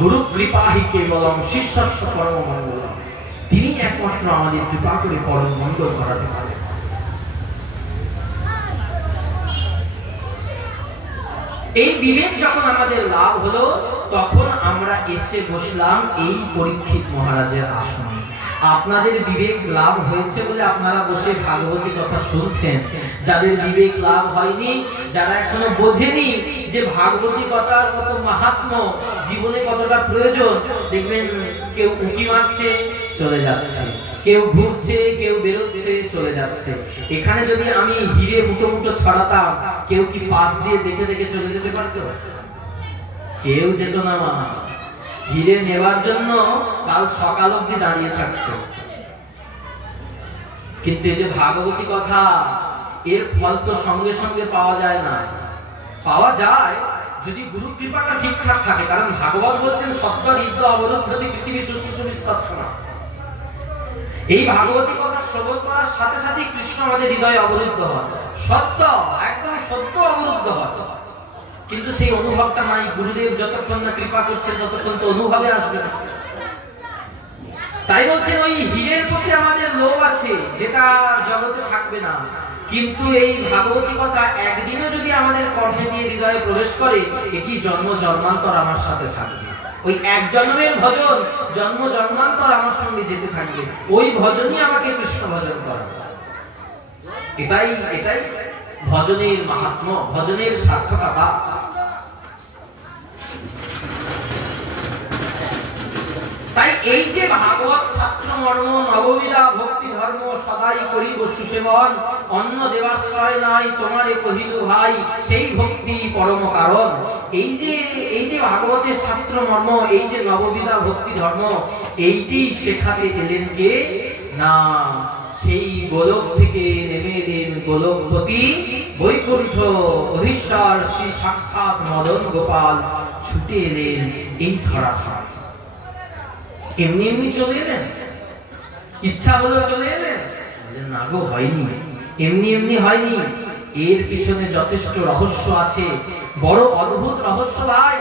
গুরু কৃপাহি কেবলম শিষ্যস্য পরম মঙ্গলম। তিনি একমাত্র আমাদের কৃপা করে পরম মঙ্গল করাতে পারেন। এই বিবেক যখন আমাদের লাভ হলো, তখন আমরা এসে বসলাম এই পরীক্ষিত মহারাজের আসনে। আপনাদের বিবেক লাভ হয়েছে বলে আপনারা বসে ভাগবতী কথা শুনছেন। যাদের বিবেক লাভ হয়নি, যারা এখনো বোঝেনি যে ভাগবতী কথার কত মাহাত্ম্য, জীবনে কতটা প্রয়োজন, দেখবেন কেউ উঁকি মারছে, চলে যাচ্ছে, কেউ ঘুরছে, কেউ বেরোচ্ছে, চলে যাচ্ছে। এখানে যদি আমি হিরে মুটো মুটো ছড়াতাম, কেউ কি পাশ দিয়ে দেখে দেখে চলে যেতে পারতো? কেউ যেত না। মা হিরে নেবার জন্য কাল সকাল অবধি দাঁড়িয়ে থাকতো। কিন্তু এই যে ভাগবতী কথা, এর ফল তো সঙ্গে সঙ্গে পাওয়া যায় না। পাওয়া যায় যদি গুরু কৃপাটা ঠিকঠাক থাকে। কারণ ভাগবত বলছেন সত্য হৃদ্য অবরুদ্ধতি পৃথিবী সুস্থনা। এই ভাগবতী কথা শ্রবণ করার সাথে সাথে কৃষ্ণ আমাদের হৃদয়ে অবরুদ্ধ হয়, সত্য, একদম সত্য অবরুদ্ধ হয়। কিন্তু সেই অনুভবটা নাই। গুরুদেব যতক্ষণ না কৃপা করছেন ততক্ষণ তো অনুভবে আসবে না। তাই বলছেন ওই হীরের প্রতি আমাদের লোভ আছে, যেটা জগতে থাকবে না। কিন্তু এই ভাগবতী কথা একদিনও যদি আমাদের কর্ণে দিয়ে হৃদয়ে প্রবেশ করে, এটি জন্ম জন্মান্তর আমার সাথে থাকবে। ওই এক জন্মের ভজন জন্ম জন্মান্তর আমার সঙ্গে যেতে থাকবে। ওই ভজনই আমাকে কৃষ্ণ ভজন করে। এটাই এটাই ভজনের মাহাত্ম্য, ভজনের সার্থকতা। তাই এই যে ভাগবত শাস্ত্র মর্ম, নববিধা ভক্তি ধর্ম সদাই করিব সুসেবন, অন্য দেবাশ্রয় নাই তোমারে কহিল ভাই, সেই ভক্তি পরম কারণ। এই যে ভাগবতের শাস্ত্র মর্ম, এই যে নববিধা ভক্তি ধর্ম, এইটি শেখাতে এলেন কে না? সেই গোলক থেকে নেমে এলেন গোলকপতি বৈকুণ্ঠ অধীশ্বর শ্রী সাক্ষাৎ মদন গোপাল, ছুটে এলেন এই ধরাধামে। এমনি এমনি চলে এলেন? ইচ্ছা হলো চলে এলেন? না গো, হয়নি। এমনি এমনি হয়নি। এর পিছনে যথেষ্ট রহস্য আছে, বড় অদ্ভুত রহস্য ভাই।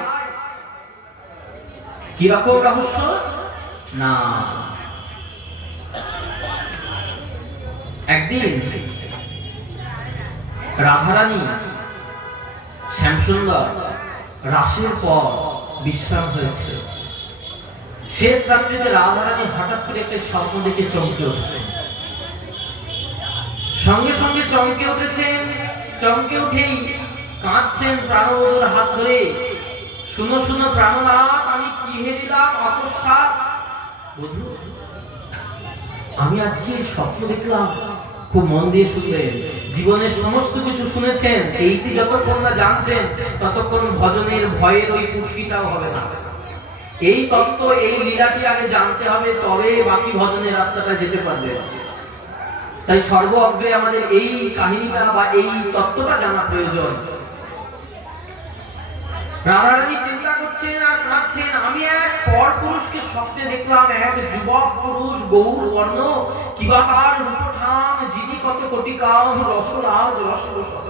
কিরকম রহস্য না? একদিন রাধারানী শ্যামসুন্দর রাসের পর বিশ্রাম হয়েছে। শেষ রাত্রিতে রাধারানী হঠাৎ করে একটা স্বপ্ন দেখে চমকে উঠেছে। সঙ্গে সঙ্গে চমকে উঠেছেন। চমকে উঠেই কাঁদছেন প্রাণবধূর হাত ধরে, শুনো শুনো প্রাণনাথ, আমি কি হেরিলাম অকস্মাৎ। বধূ, আমি আজকে স্বপ্ন দেখলাম। খুব মন দিয়ে শুনলেন। জীবনের সমস্ত কিছু শুনেছেন, এইটি যতক্ষণ না জানছেন ততক্ষণ ভজনের ভয়ের ওই কুটকিটাও হবে না। এই তত্ত্ব, এই লীলাটি আগে জানতে হবে, তবে বাকি ভজনের রাস্তাটা যেতে পারবে। তাই সর্ব অগ্রে আমাদের এই কাহিনীটা বা এই তত্ত্বটা জানা প্রয়োজন। রাধারানী চিন্তা করছেন আর কাঁদছেন। আমি এক পর পুরুষকে স্বপ্নে দেখলাম, এক যুবক পুরুষ, গৌর বর্ণ, কিবাকার রূপঠাম, যিনি কত কোটি কাম, রসরাজ রসরসদ।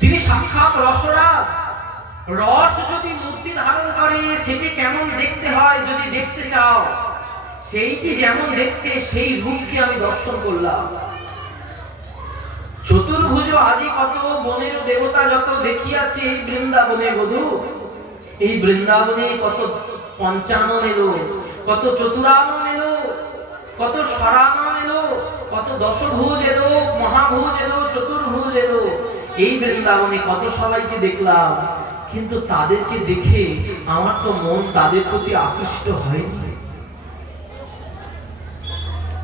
তিনি সাক্ষাৎ রসরাজ। রস যদি মূর্তি ধারণ করে, সেটি কেমন দেখতে হয় যদি দেখতে চাও, সেইটি যেমন দেখতে, সেই রূপকে আমি দর্শন করলাম। চতুর্ভুজ আদি কত বনের দেবতা যত দেখিয়াছে এই বৃন্দাবনে বধূ। এই বৃন্দাবনে কত পঞ্চানন এলো, কত চতুরানন এলো, কত সরানন এলো, কত দশভুজ এলো, মহাভুজ এলো, চতুর্ভুজ এলো। এই বৃন্দাবনে কত সবাইকে দেখলাম, কিন্তু তাদেরকে দেখে আমার তো মন তাদের প্রতি আকৃষ্ট হয়নি।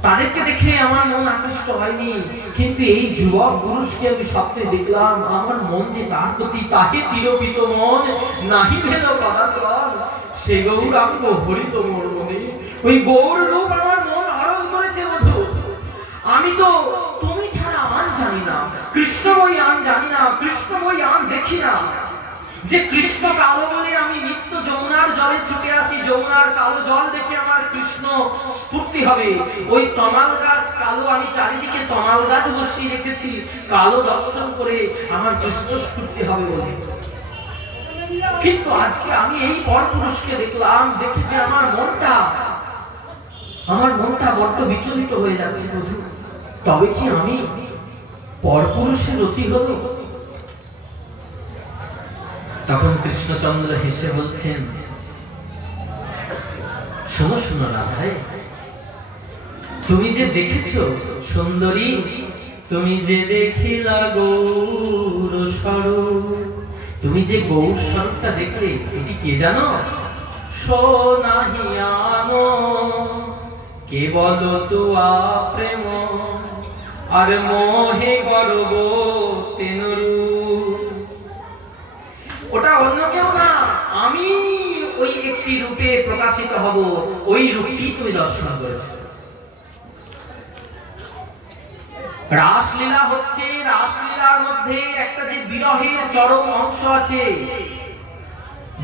তাদেরকে দেখে আমার মন আকৃষ্ট হয়নি, কিন্তু এই যুবক পুরুষকে আমি স্বপ্নে দেখলাম, আমার মন যে তার প্রতি তাহে তিরোপিত মন, নাহি ভেদ পদাচল, সে গৌরাঙ্গ হরিত মোর মনে। ওই গৌর রূপ আমার মন আরোপ করেছে মধু। আমি তো তুমি ছাড়া আন জানি না, কৃষ্ণ বই আন জানি না, কৃষ্ণ বই আন দেখি না। যে কৃষ্ণ কালো বলে আমি নিত্য যমুনার জলে ছুটে আসি, যমুনার কালো জল দেখে আমার কৃষ্ণ স্ফূর্তি হবে। ওই তমাল গাছ কালো, আমি চারিদিকে তমাল গাছ বসিয়ে রেখেছি, কালো দর্শন করে আমার কৃষ্ণ স্ফূর্তি হবে বলে। কিন্তু আজকে আমি এই পরপুরুষকে দেখলাম, দেখি যে আমার মনটা বড্ড বিচলিত হয়ে যাচ্ছে বধূ। তবে কি আমি পরপুরুষের রতি হলো? তখন কৃষ্ণচন্দ্র হেসে বলছেন, শোনো শোনো রাধাই, তুমি যে দেখেছো সুন্দরী, তুমি যে দেখিলা গৌর স্বরূপ, তুমি যে গৌর স্বরূপটা দেখলে, এটি কে জানো? সোনাহিয়াম কেবল তুয়া প্রেম আর মোহে গর্ব তেনরু। ওটা অন্য কেউ না, আমি ওই একটি রূপে প্রকাশিত হব, ওই রূপটি তুমি দর্শন করেছো। রাসলীলা হচ্ছে, রাসলীলার মধ্যে একটা যে বিরহের চরম অংশ আছে,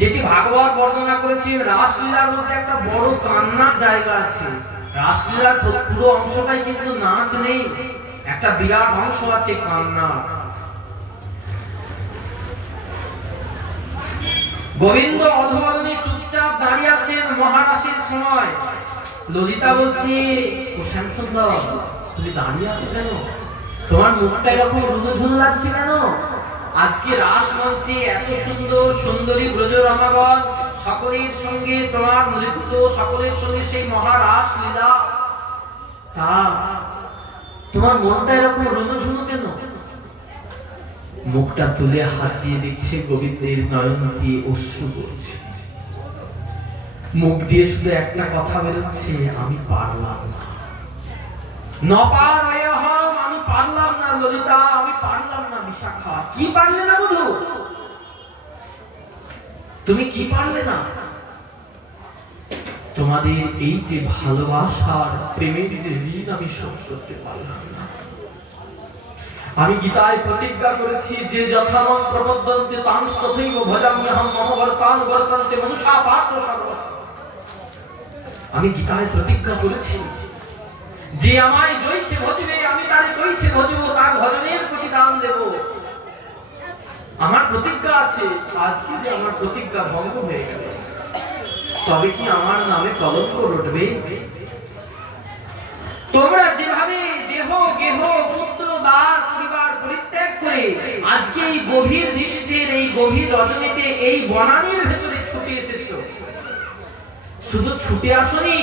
যেটি ভাগবত বর্ণনা করেছে, রাসলীলার মধ্যে একটা বড় কান্নার জায়গা আছে। রাসলীলার পুরো অংশটাই কিন্তু নাচ নেই, একটা বিরাট অংশ আছে কান্না। গোবিন্দ অধবরণে চুপচাপ দাঁড়িয়ে আছেন মহারাসের সময়। ললিতা বলছে, ও শ্যামসুন্দর, তুমি দাঁড়িয়ে আছো কেন? তোমার মুখটা এরকম রুনুঝুনু লাগছে কেন? আজকে রাস মঞ্চে এত সুন্দর সুন্দরী ব্রজ রমাগণ, সকলের সঙ্গে তোমার নৃত্য, সকলের সঙ্গে সেই মহারাস লীলা, তা তোমার মনটা এরকম রুনুঝুনু কেন? মুখটা তুলে হাত দিয়ে দেখছে গোবিন্দের নয়ন দিয়ে অশ্রু পড়ছে, মুখ দিয়ে শুধু একটা কথা বেরোচ্ছে, আমি পারলাম না। নপারয়হম, আমি পারলাম না ললিতা, আমি পারলাম না বিশাখা। কি পারলে না বধূ? তুমি কি পারলে না? তোমাদের এই যে ভালোবাসার প্রেমের যে ঋণ আমি শোধ করতে পারলাম না। আমি গীতায় প্রতিজ্ঞা করেছি, যে যথামং প্রপদ্যন্তে তাং তথৈব ভজাম্যহং মম বর্তান বর্তন্তে মনুষা পাত্র সর্ব। আমি গীতায় প্রতিজ্ঞা করেছি, যে আমায় জয়ছে ভজবে, আমি তারে জয়ছে ভজব, তার ভজনের প্রতিদান দেব। আমার প্রতিজ্ঞা আছে। আজকে যে আমার প্রতিজ্ঞা ভঙ্গ হয়ে গেল, তবে কি আমার নামে কলঙ্ক রটবে? তোমরা যেভাবে দেহ গেহ পুত্র দ্বার পরিবার পরিত্যাগ করে আজকে এই গভীর দৃষ্টির, এই গভীর রজনীতে, এই বনানীর ভেতরে ছুটে এসেছো, শুধু ছুটে আসনি,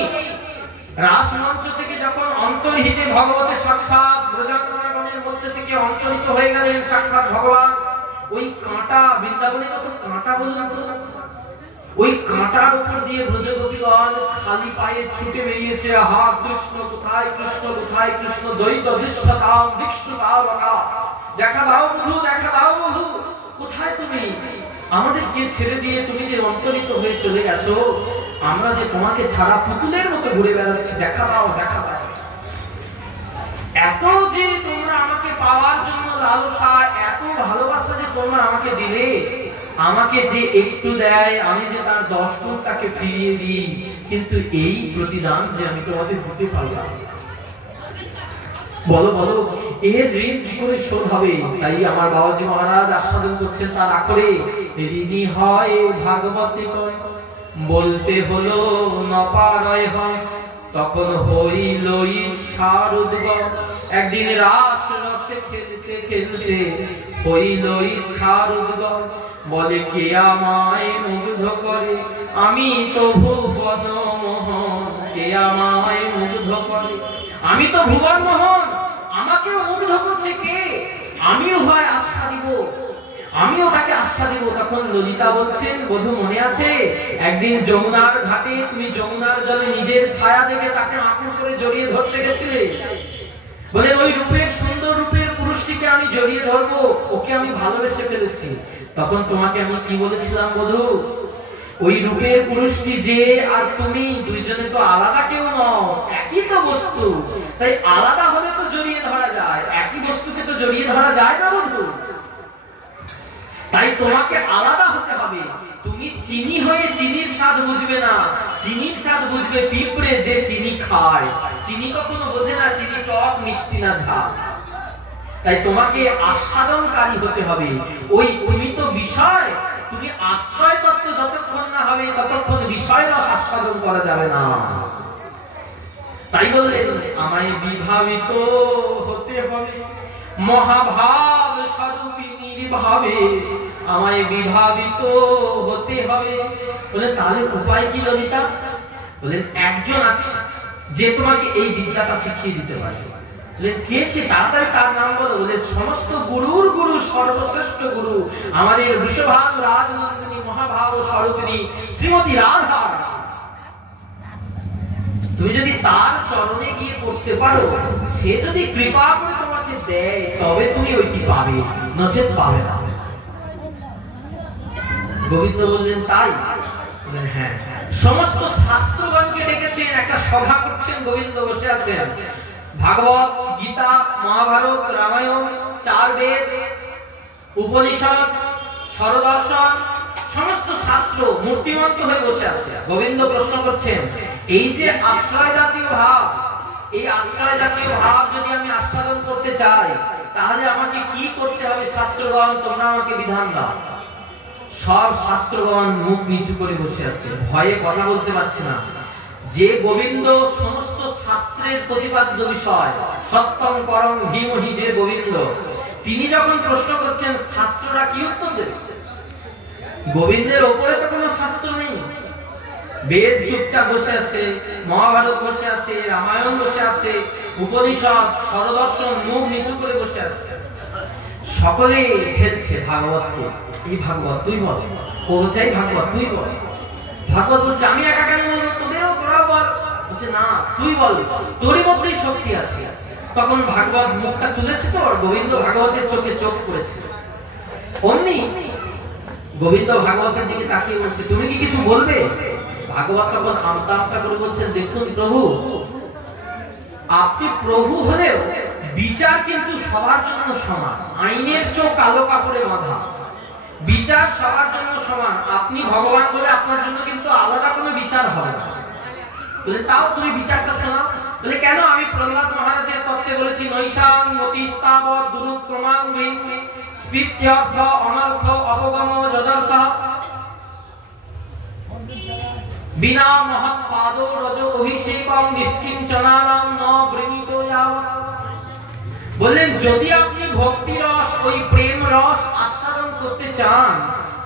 রাস মঞ্চ থেকে যখন অন্তর্হিতে ভগবতের সাক্ষাৎ ব্রজাঙ্গনের মধ্যে থেকে অন্তর্হিত হয়ে গেলেন সাক্ষাৎ ভগবান, ওই কাঁটা, বৃন্দাবনে কত কাঁটা বলুন তো, ওই কাঁটার উপর দিয়ে ব্রজগোপীগণ খালি পায়ে ছুটে বেরিয়েছে। হা কৃষ্ণ কোথায়, কৃষ্ণ কোথায়, কৃষ্ণ দ্বৈত দৃশ্যতাম দীক্ষুতাবকা, দেখা দাও বধূ, দেখা দাও বধূ, কোথায় তুমি? আমাদেরকে ছেড়ে দিয়ে তুমি যে অন্তরিত হয়ে চলে গেছো, আমরা যে তোমাকে ছাড়া পুতুলের মতো ঘুরে বেড়াচ্ছি, দেখা দাও, দেখা দাও। এত যে তোমরা আমাকে পাওয়ার জন্য লালসা, এত ভালোবাসা যে তোমরা আমাকে দিলে, আমাকে যে একটু দেয় আমি যে তার 10 গুণ তাকে ফিরিয়ে দিই, কিন্তু এই প্রতিদান যে আমি তোমাদের দিতে পারলাম, বলো বলো এর ঋণ কি করে শোধ হবে? তাই আমার বাবাজি মহারাজ আস্বাদন করছেন তার আকরে, ঋণী হয় ভাগবতে কয়, বলতে হলো নপারয় হয়, তখন হইল ইচ্ছার উদ্গম। একদিন রাস রসে খেলতে খেলতে হইল ইচ্ছার উদ্গম, বলে কে আমায় মুগ্ধ করে, আমি তো ভুবন মোহন, কে আমায় মুগ্ধ করে, আমি তো ভুবন মোহন, আমাকে মুগ্ধ করছে কে? আমিও হয় আস্থা দিব, আমিও তাকে আস্থা দিব। তখন ললিতা বলছেন, বধূ মনে আছে একদিন যমুনার ঘাটে তুমি যমুনার জলে নিজের ছায়া দেখে তাকে আঁকুড় করে জড়িয়ে ধরতে গেছিলে? বলে ওই রূপের, সুন্দর রূপের পুরুষটিকে আমি জড়িয়ে ধরবো, ওকে আমি ভালোবেসে ফেলেছি। তখন তোমাকে আমি কি বলেছিলাম বলো? ওই রূপের পুরুষটি যে আর তুমি দুইজনে তো আলাদা কেউ নও, একই তো বস্তু। তাই আলাদা হলে তো জড়িয়ে ধরা যায়, একই বস্তুকে তো জড়িয়ে ধরা যায় না বন্ধু। তাই তোমাকে আলাদা হতে হবে। তুমি চিনি হয়ে চিনির স্বাদ বুঝবে না, চিনির স্বাদ বুঝবে পিঁপড়ে যে চিনি খায়। চিনি কখনো বোঝে না চিনি টক, মিষ্টি না ঝাল। তাই তোমাকে আস্বাদনকারী হতে হবে। ওই তুমি তো বিষয়, তুমি আশ্রয় তত্ত্ব যতক্ষণ না হবে ততক্ষণ বিষয় রস আস্বাদন করা যাবে না। তাই বললেন আমায় বিভাবিত হতে হবে, মহাভাব স্বরূপী নির্ভাবে আমায় বিভাবিত হতে হবে। বলে তাহলে উপায় কি ললিতা? বলেন একজন আছে যে তোমাকে এই বিদ্যাটা শিখিয়ে দিতে পারে। বলেন কে সে? তাড়াতাড়ি তার নাম বলো। বলে সমস্ত গুরুর গুরু, সর্বশ্রেষ্ঠ গুরু আমাদের বৃষভানু রাজনন্দিনী মহাভাব স্বরূপিণী শ্রীমতী রাধা। তুমি যদি তার চরণে গিয়ে পড়তে পারো, সে যদি কৃপা করে তোমাকে দেয় তবে তুমি ওইটি পাবে, নচেত পাবে না। গোবিন্দ বললেন তাই? বললেন হ্যাঁ। সমস্ত শাস্ত্রগণকে ডেকেছেন, একটা সভা করছেন, গোবিন্দ বসে আছেন। ভাগবত, গীতা, মহাভারত, রামায়ণ, 4 বেদ, উপনিষদ, স্বরদর্শন, সমস্ত শাস্ত্র মূর্তিমন্ত হয়ে বসে আছে। গোবিন্দ প্রশ্ন করছেন এই যে আশ্রয় জাতীয় ভাব, এই আশ্রয় জাতীয় ভাব যদি আমি আস্বাদন করতে চাই তাহলে আমাকে কি করতে হবে? শাস্ত্রগণ তোমরা আমাকে বিধান দাও। সব শাস্ত্রগণ মুখ নিচু করে বসে আছে, ভয়ে কথা বলতে পারছে না। যে গোবিন্দ সমস্ত শাস্ত্রের প্রতিপাদ্য বিষয়, সত্যম পরম ধীমহি যে গোবিন্দ, তিনি যখন প্রশ্ন করছেন শাস্ত্ররা কি উত্তর দেবে? গোবিন্দের ওপরে তো কোনো শাস্ত্র নেই। বেদ চুপচাপ বসে আছে, মহাভারত বসে আছে, রামায়ণ বসে আছে, উপনিষদ, স্বরদর্শন মুখ নিচু করে বসে আছে। সকলে ঠেলছে ভাগবতকে, এই ভাগবত তুই বল, ও চাই ভাগবত তুই বল। ভাগবত বলছে আমি একা কেন বলবো, তোদেরও তোরা বল। বলছে না তুই বল, তোরই মধ্যেই শক্তি আছে। তখন ভাগবত মুখটা তুলেছে, তো গোবিন্দ ভাগবতের চোখে চোখ পড়েছে। অমনি গোবিন্দ ভাগবতের দিকে তাকিয়ে বলছে তুমি কি কিছু বলবে? ভাগবত তখন আমতা আমতা করে বলছেন দেখুন প্রভু, আপনি প্রভু হলেও বিচার কিন্তু সবার জন্য সমান। আইনের চোখ কালো কাপড়ে বাঁধা, বিচার সবার জন্য সমান। আপনি ভগবান বলে আপনার জন্য কিন্তু আলাদা কোনো বিচার হবে না। বলে তাও তুমি বিচারটা শোনাও। বলে কেন? আমি প্রহ্লাদ মহারাজের তত্ত্বে বলেছি নৈশাং মতিস্তাবৎ দুরুক্রমাং স্পিত্যর্থ অনর্থ অপগম যদর্থ বিনা মহৎ পাদ রজ অভিষেকং নিষ্কিঞ্চনানাং ন বৃণীত যাওয়া। বললেন যদি আপনি ভক্তি রস, ওই প্রেম রস আস্বাদন করতে চান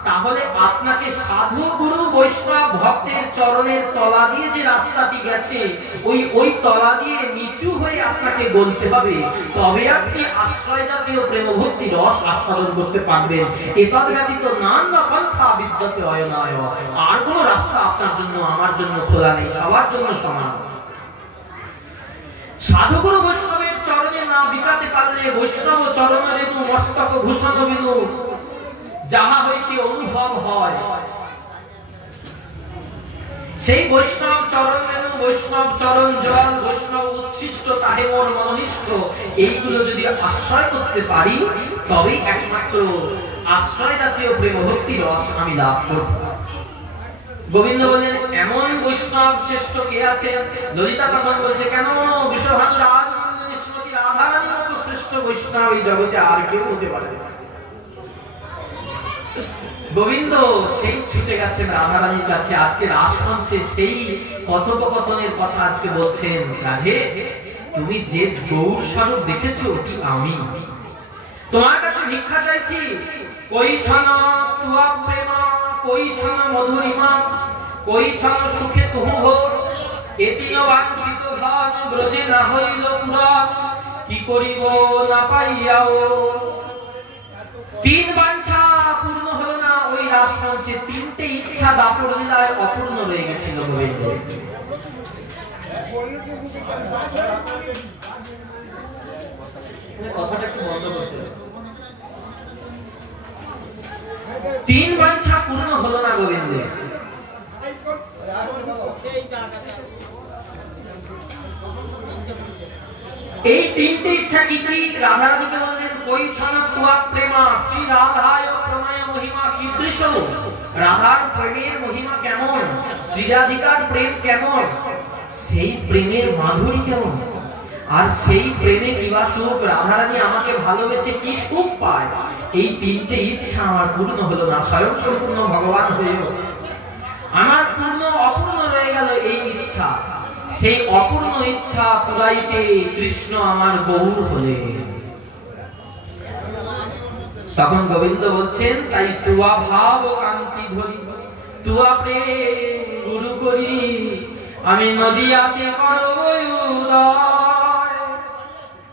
তাহলে আপনাকে সাধু গুরু বৈষ্ণব ভক্তের চরণের তলা দিয়ে যে রাস্তাটি গেছে ওই তলা দিয়ে নিচু হয়ে আপনাকে বলতে হবে, তবে আপনি আশ্রয় জাতীয় প্রেম ভক্তি রস আস্বাদন করতে পারবেন। এতদ ব্যতীত নানা পন্থা বিদ্যতে অয়নায়, আর কোনো রাস্তা আপনার জন্য আমার জন্য খোলা নেই, সবার জন্য সমান। সাধুগুরু বৈষ্ণবের চরণে না বিকাতে পারলে বৈষ্ণব চরণ রেণু মস্তক ভূষণ বিনু যাহা হইতে অনুভব হয়, সেই বৈষ্ণব চরণ রেণু, বৈষ্ণব চরণ জল, বৈষ্ণব উচ্ছিষ্ট তাহে মোর মননিষ্ঠ, এইগুলো যদি আশ্রয় করতে পারি তবেই একমাত্র আশ্রয় জাতীয় প্রেম ভক্তি রস আমি লাভ করব। গোবিন্দ বললেন এমন বৈষ্ণব শ্রেষ্ঠ কে আছে? ললিতা তখন বলছে কেন? বৃষভানু রাজনন্দিনী শ্রীমতী রাধারানীর মতো শ্রেষ্ঠ বৈষ্ণব এই জগতে আর কেউ হতে পারে না। গোবিন্দ সেই ছুটে গেছেন রাধারানীর কাছে, আজকে রাস মঞ্চে সেই কথোপকথনের কথা আজকে বলছেন। রাধে তুমি যে গৌর স্বরূপ দেখেছো কি আমি তোমার কাছে ভিক্ষা চাইছি। কই ছন তুয়া প্রেমা, কই ছন মধুরিমা, কই ছন সুখে তুহু ভোর, এতিন বাঞ্ছিত ধন ব্রজে না হইল পুরা, কি করিব না পাইয়াও। 3 বাঞ্ছা পূর্ণ হলো না ওই রাসমঞ্চে, 3টে ইচ্ছা দাপর লীলায় অপূর্ণ রয়ে গেছিল গোবিন্দ। কথাটা একটু বন্ধ করতে। 3 বাঞ্ছা পূর্ণ হলো না গোবিন্দের। এই 3টে ইচ্ছা কি কি? রাধা রানীকে বললেন কই ছন তুয়া প্রেমা শ্রী রাধায় প্রণয় মহিমা কীদৃশ। রাধার প্রেমের মহিমা কেমন, শ্রীরাধিকার প্রেম কেমন, সেই প্রেমের মাধুরী কেমন, আর সেই প্রেমে কিবা সুখ, রাধা রানী আমাকে ভালোবেসে কি সুখ পায়। এই 3টে ইচ্ছা আমার পূর্ণ হলো না। স্বয়ং সম্পূর্ণ ভগবান হয়েও আমার পূর্ণ অপূর্ণ রয়ে গেল এই ইচ্ছা। সেই অপূর্ণ ইচ্ছা পুরাইতে কৃষ্ণ আমার গৌর হলেন। তখন গোবিন্দ বলছেন তাই তুয়া ভাব কান্তি ধরি তুয়া প্রেম গুরু করি আমি নদিয়াতে করব উদয়।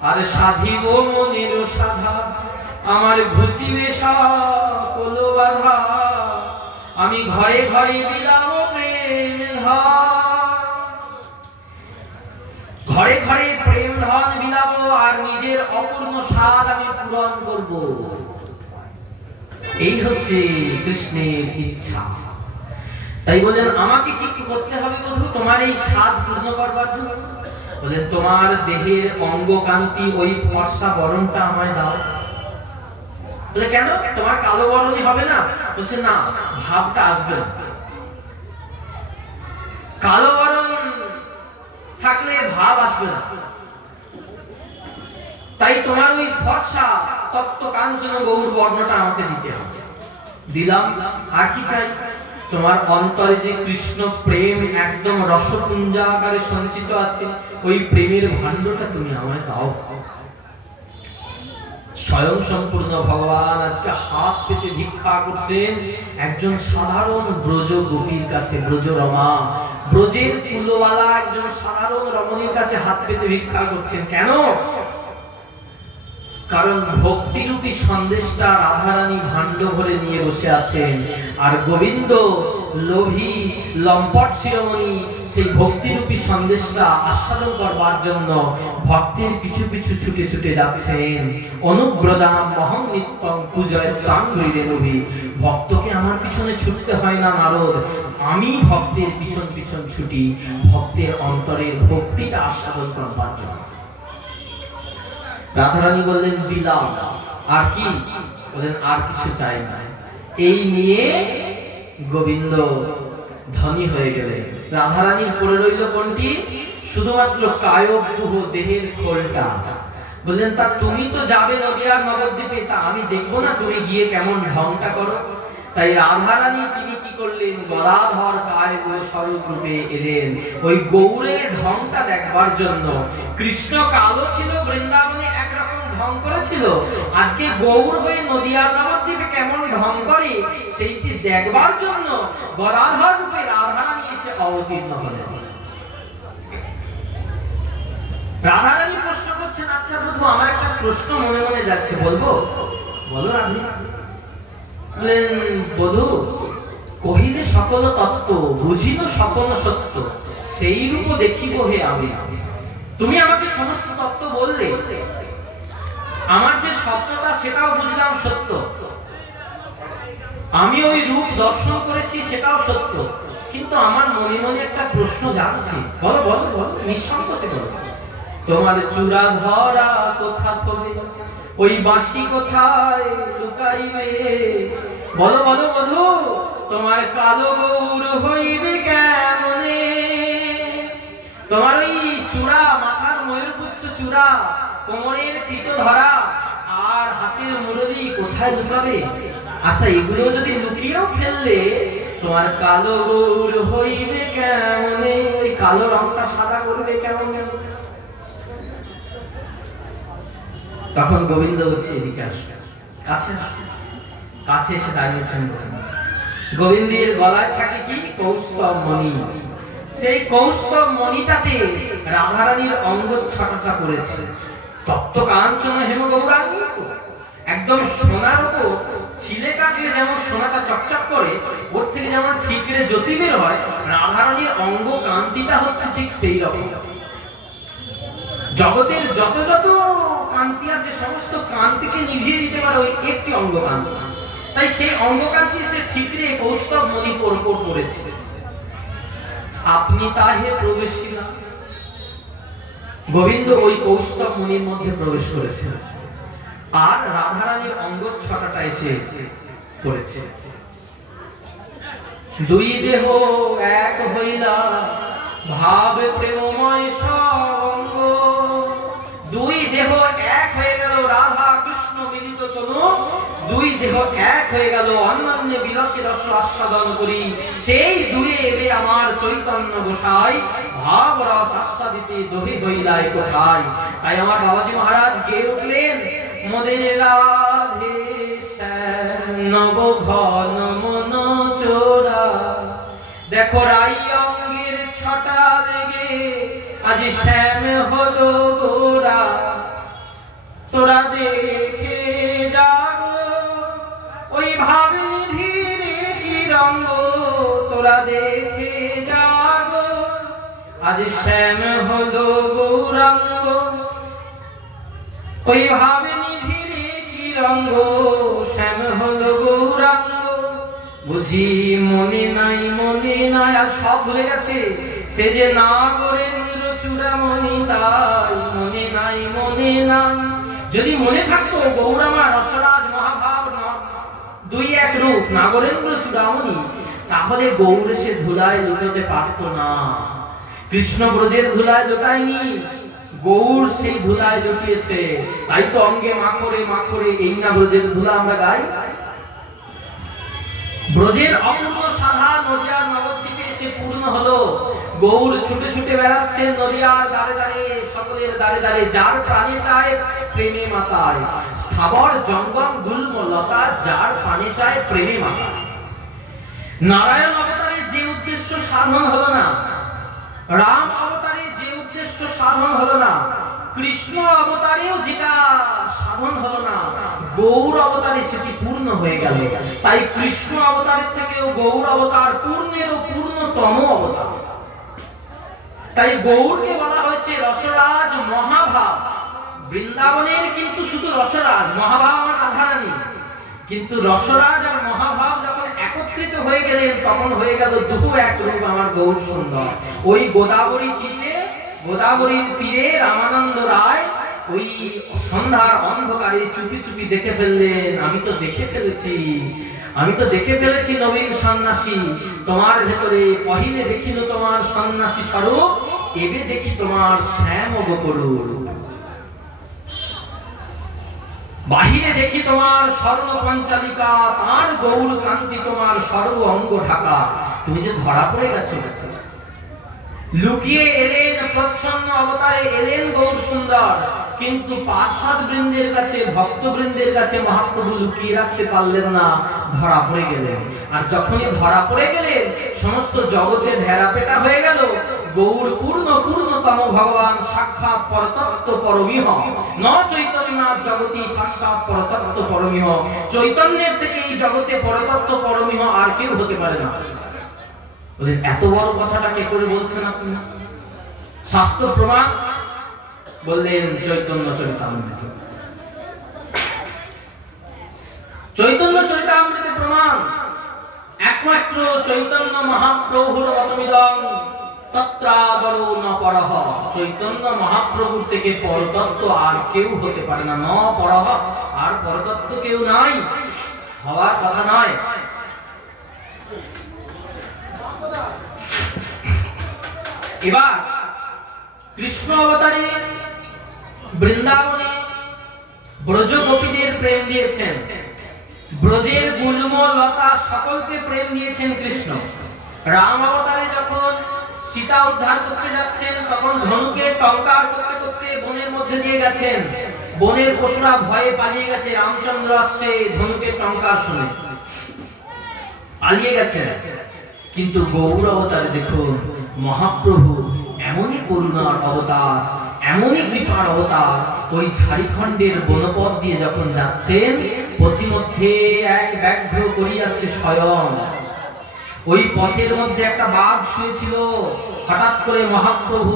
আর সাধিব মনের সাধা আমার ঘুচিবে সকল বাধা। আমি ঘরে ঘরে বিলাব প্রেম ঘরে ঘরে প্রেম ধন বিলাব, আর নিজের অপূর্ণ স্বাদ আমি পূরণ করব। এই হচ্ছে কৃষ্ণের ইচ্ছা। তাই বলেন আমাকে কি কি করতে হবে বধূ তোমার এই স্বাদ পূর্ণ করবার জন্য? বলেন তোমার দেহের অঙ্গকান্তি ওই ফর্সা বরণটা আমায় দাও। বলে কেন, তোমার কালো বরণই হবে না? বলছে না, ভাবটা আসবে না। কালো বরণ থাকলে ভাব আসবে না। তাই তোমার ওই ফর্সা তপ্ত কাঞ্চন গৌর বর্ণটা আমাকে দিতে হবে। দিলাম। আর কি চাই? তোমার অন্তরে যে কৃষ্ণ প্রেম একদম রসপুঞ্জা আকারে সঞ্চিত আছে, ওই প্রেমের ভাণ্ডটা তুমি আমায় দাও। স্বয়ং সম্পূর্ণ ভগবান আজকে হাত পেতে ভিক্ষা করছেন একজন সাধারণ ব্রজ গোপীর কাছে। ব্রজ রমা, ব্রজের কুলওয়ালা একজন সাধারণ রমণীর কাছে হাত পেতে ভিক্ষা করছেন। কেন? কারণ ভক্তিরূপী সন্দেশটা রাধারানী ভাণ্ড ভরে নিয়ে বসে আছেন, আর গোবিন্দ লোভী লম্পট শিরোমণি সেই ভক্তিরূপী সন্দেশটা আস্বাদন করবার জন্য ভক্তের পিছু পিছু ছুটে ছুটে যাচ্ছেন। অনুব্রদাম মহং নিত্যং পূজয় তাং হৃদে। ভক্তকে আমার পিছনে ছুটতে হয় না নারদ, আমি ভক্তের পিছন পিছন ছুটি ভক্তের অন্তরের ভক্তিটা আস্বাদন করবার জন্য। রাধারানী বললেন দিলাম। আর কি? বলেন আর কিছু চাই না। এই নিয়ে গোবিন্দ ধনী হয়ে গেলেন। রাধারানীর পড়ে রইল কোনটি? শুধুমাত্র কায়ব্রুহ দেহের খোলটা। বললেন তা তুমি তো যাবে নদিয়ার নবদ্বীপে, তা আমি দেখবো না তুমি গিয়ে কেমন ঢংটা করো। তাই রাধারানী তিনি কি করলেন? গদাধর কায়ব্রুহ স্বরূপ রূপে এলেন ওই গৌরের ঢংটা দেখবার জন্য। কৃষ্ণ কালো ছিল, বৃন্দাবনে একরকম ঢং করেছিল, আজকে গৌর হয়ে নদিয়ার নবদ্বীপে কেমন ঢং করে সেইটি দেখবার জন্য গদাধর রূপে রাধারানী এসে অবতীর্ণ হলেন। রাধারানী প্রশ্ন করছেন, আচ্ছা বধূ আমার একটা প্রশ্ন মনে মনে যাচ্ছে, বলবো? বলো রানী। বলেন বধূ কহিলে সকল তত্ত্ব বুঝিল সকল সত্য, সেই রূপ দেখিব হে আমি। তুমি আমাকে সমস্ত তত্ত্ব বললে, আমার যে সত্যটা সেটাও বুঝলাম সত্য, আমি ওই রূপ দর্শন করেছি সেটাও সত্য, কিন্তু আমার মনে মনে একটা প্রশ্ন জাগছে। বলো বলো বলো, নিঃসংকোচে বলো। তোমার চূড়া ধরা কোথা থবে, ওই বাঁশি কোথায় লুকাইবে? বলো বলো বধূ তোমার কালো গৌর হইবে কেমনে? তোমার ওই চূড়া, মাথার ময়ূরপুচ্ছ চূড়া, কোমরের পিত ধরা আর হাতের মুরলি কোথায় লুকাবে? আচ্ছা এগুলো যদি লুকিয়েও ফেললে তোমার কালো গৌর হইবে কেমনে? ওই কালো রংটা সাদা করবে কেমনে? তখন গোবিন্দ বলছে এদিকে আসবে, কাছে কাছে এসে দাঁড়িয়েছেন। গোবিন্দের গলায় থাকে কি? কৌস্তব মণি। সেই কৌস্তব মণিটাতে রাধারানীর অঙ্গচ্ছটা করেছে। তপ্ত কাঞ্চন হেম গৌরাঙ্গী, একদম সোনার উপর ছিলে কাটলে যেমন সোনাটা চকচক করে, ওর থেকে যেমন ঠিকরে জ্যোতি বের হয়, রাধারানীর অঙ্গ কান্তিটা হচ্ছে ঠিক সেই রকম। জগতের যত যত কান্তি আছে সমস্ত কান্তিকে নিভিয়ে দিতে পারে ওই একটি অঙ্গ কান্তি। তাই সেই অঙ্গ কান্তি সে ঠিকরে কৌস্তব মণি পড়েছে। আপনি তাহে প্রবেশিলা, গোবিন্দ ওই কৌস্তব মণির মধ্যে প্রবেশ করেছেন, আর রাধারানীর অঙ্গ ছটাটা এসে পড়েছে। দুই দেহ এক হইলা ভাবে প্রেমময় সঙ্গ। দুই দেহ এক হয়ে গেল, রাধা কৃষ্ণ মিলিত তনু দুই দেহ এক হয়ে গেল, অন্যান্য বিলাসী রস আস্বাদন করি। সেই দুয়ে এবে আমার চৈতন্য গোসাই ভাব রস আস্বাদিতে দহি হইলাই কোথায়। তাই আমার বাবাজি মহারাজ গেয়ে উঠলেন, মোদের রাধে নব ঘন মন চোরা, দেখো রাই অঙ্গের ছটা লেগে আজ শ্যাম হলো গোরা। তোরা দেখে যাগো ওই ভাবে ধীরে কি রঙ্গ, তোরা দেখে যাগো আজ শ্যাম হলো গৌরাঙ্গ। ওই ভাবে ধীরে কি রঙ্গ, শ্যাম হলো গৌরাঙ্গ। বুঝি মনে নাই মনে নাই, আর সব ভুলে গেছে। সে যে নাগরেন্দ্র চূড়ামণি, তাই মনে নাই মনে নাই। যদি মনে থাকতো গৌরামা রসরাজ মহাভাব দুই এক রূপ নাগরেন্দ্র চূড়ামণি, তাহলে গৌর সে ধুলায় লুটোতে পারতো না। কৃষ্ণ ব্রজের ধুলায় লুটায়নি, গৌর সেই ধুলায় লুটিয়েছে। তাই তো অঙ্গে মাখরে এই না ব্রজের ধুলা আমরা গাই। ব্রজের অপূর্ণ সাধা নদিয়ার নবদ্বীপে এসে পূর্ণ হলো। গৌর ছুটে ছুটে বেড়াচ্ছে নদিয়ার দাঁড়ে দাঁড়ে, সকলের দাঁড়ে দাঁড়ে। যার প্রাণে চায় প্রেমে মাতায়, স্থাবর জঙ্গম গুল্ম লতা, যার প্রাণে চায় প্রেমে মাতায়। নারায়ণ অবতারে যে উদ্দেশ্য সাধন হলো না, রাম অবতারে যে উদ্দেশ্য সাধন হলো না, কৃষ্ণ অবতারেও যেটা সাধন হলো না, গৌর অবতারে সেটি পূর্ণ হয়ে গেল। তাই কৃষ্ণ অবতারের থেকেও গৌর অবতার পূর্ণেরও পূর্ণতম অবতার। তাই গৌরকে বলা হয়েছে রসরাজ মহাভাব। বৃন্দাবনের কিন্তু শুধু রসরাজ, মহাভাব আমার রাধারানী। কিন্তু রসরাজ আর মহাভাব যখন একত্রিত হয়ে গেলেন, তখন হয়ে গেল দুটো এক রূপ আমার গৌর সুন্দর। ওই গোদাবরীর তীরে রামানন্দ রায় ওই সন্ধ্যার অন্ধকারে চুপি চুপি দেখে ফেললেন, আমি তো দেখে ফেলেছি নবীন সন্ন্যাসী তোমার ভেতরে। পহিলে দেখিল তোমার সন্ন্যাসী স্বরূপ, এবে দেখি তোমার শ্যাম গোপরূপ। বাহিরে দেখি তোমার স্বর্ণ পঞ্চালিকা, তার গৌর কান্তি তোমার সর্ব অঙ্গ ঢাকা। তুমি যে ধরা পড়ে গেছো, লুকিয়ে এলেন প্রচ্ছন্ন অবতারে, এলেন গৌর সুন্দর। কিন্তু পার্ষদ বৃন্দের কাছে, ভক্ত বৃন্দের কাছে মহাপ্রভু লুকিয়ে রাখতে পারলেন না, ধরা পড়ে গেলেন। আর যখনই ধরা পড়ে গেলেন, সমস্ত জগতের ঢেরাপেটা হয়ে গেল। গৌর পূর্ণতম ভগবান সাক্ষাৎ পরতত্ত্ব পরমিহ, ন চৈতন্যনাথ জগতি সাক্ষাৎ পরতত্ত্ব পরমিহ। চৈতন্যের থেকে এই জগতে পরতত্ত্ব পরমিহ আর কেউ হতে পারে না। এত বড় কথাটা কে করে বলছেন আপনি? শাস্ত্র প্রমাণ। বললেন চৈতন্য চরিতামৃত। চৈতন্য চরিতামৃতে প্রমাণ। একমাত্র চৈতন্য মহাপ্রভুর মতমিদং তত্রাদরো ন পরহ। চৈতন্য মহাপ্রভুর থেকে পরতত্ত্ব আর কেউ হতে পারে না। ন পরহ, আর পরতত্ত্ব কেউ নাই, হওয়ার কথা নয়। এবার কৃষ্ণ অবতারে বৃন্দাবনে ব্রজ গোপীদের প্রেম দিয়েছেন, ব্রজের গুল্ম লতা সকলকে প্রেম দিয়েছেন কৃষ্ণ। রাম অবতারে যখন সীতা উদ্ধার করতে যাচ্ছেন, তখন ধনুকে টঙ্কার করতে করতে বনের মধ্যে দিয়ে গেছেন। বনের পশুরা ভয়ে পালিয়ে গেছে, রামচন্দ্র আসছে ধনুকের টঙ্কার শুনে পালিয়ে গেছেন। কিন্তু গৌর অবতারে দেখুন, মহাপ্রভু এমনই করুণার অবতার, এমনই কৃপার অবতার ওই ঝাড়খণ্ডের বনপথ দিয়ে যখন যাচ্ছেন, পথিমধ্যে এক ব্যাঘ্র করিয়াছে স্বয়ং। ওই পথের মধ্যে একটা বাঘ শুয়েছিল। হঠাৎ করে মহাপ্রভু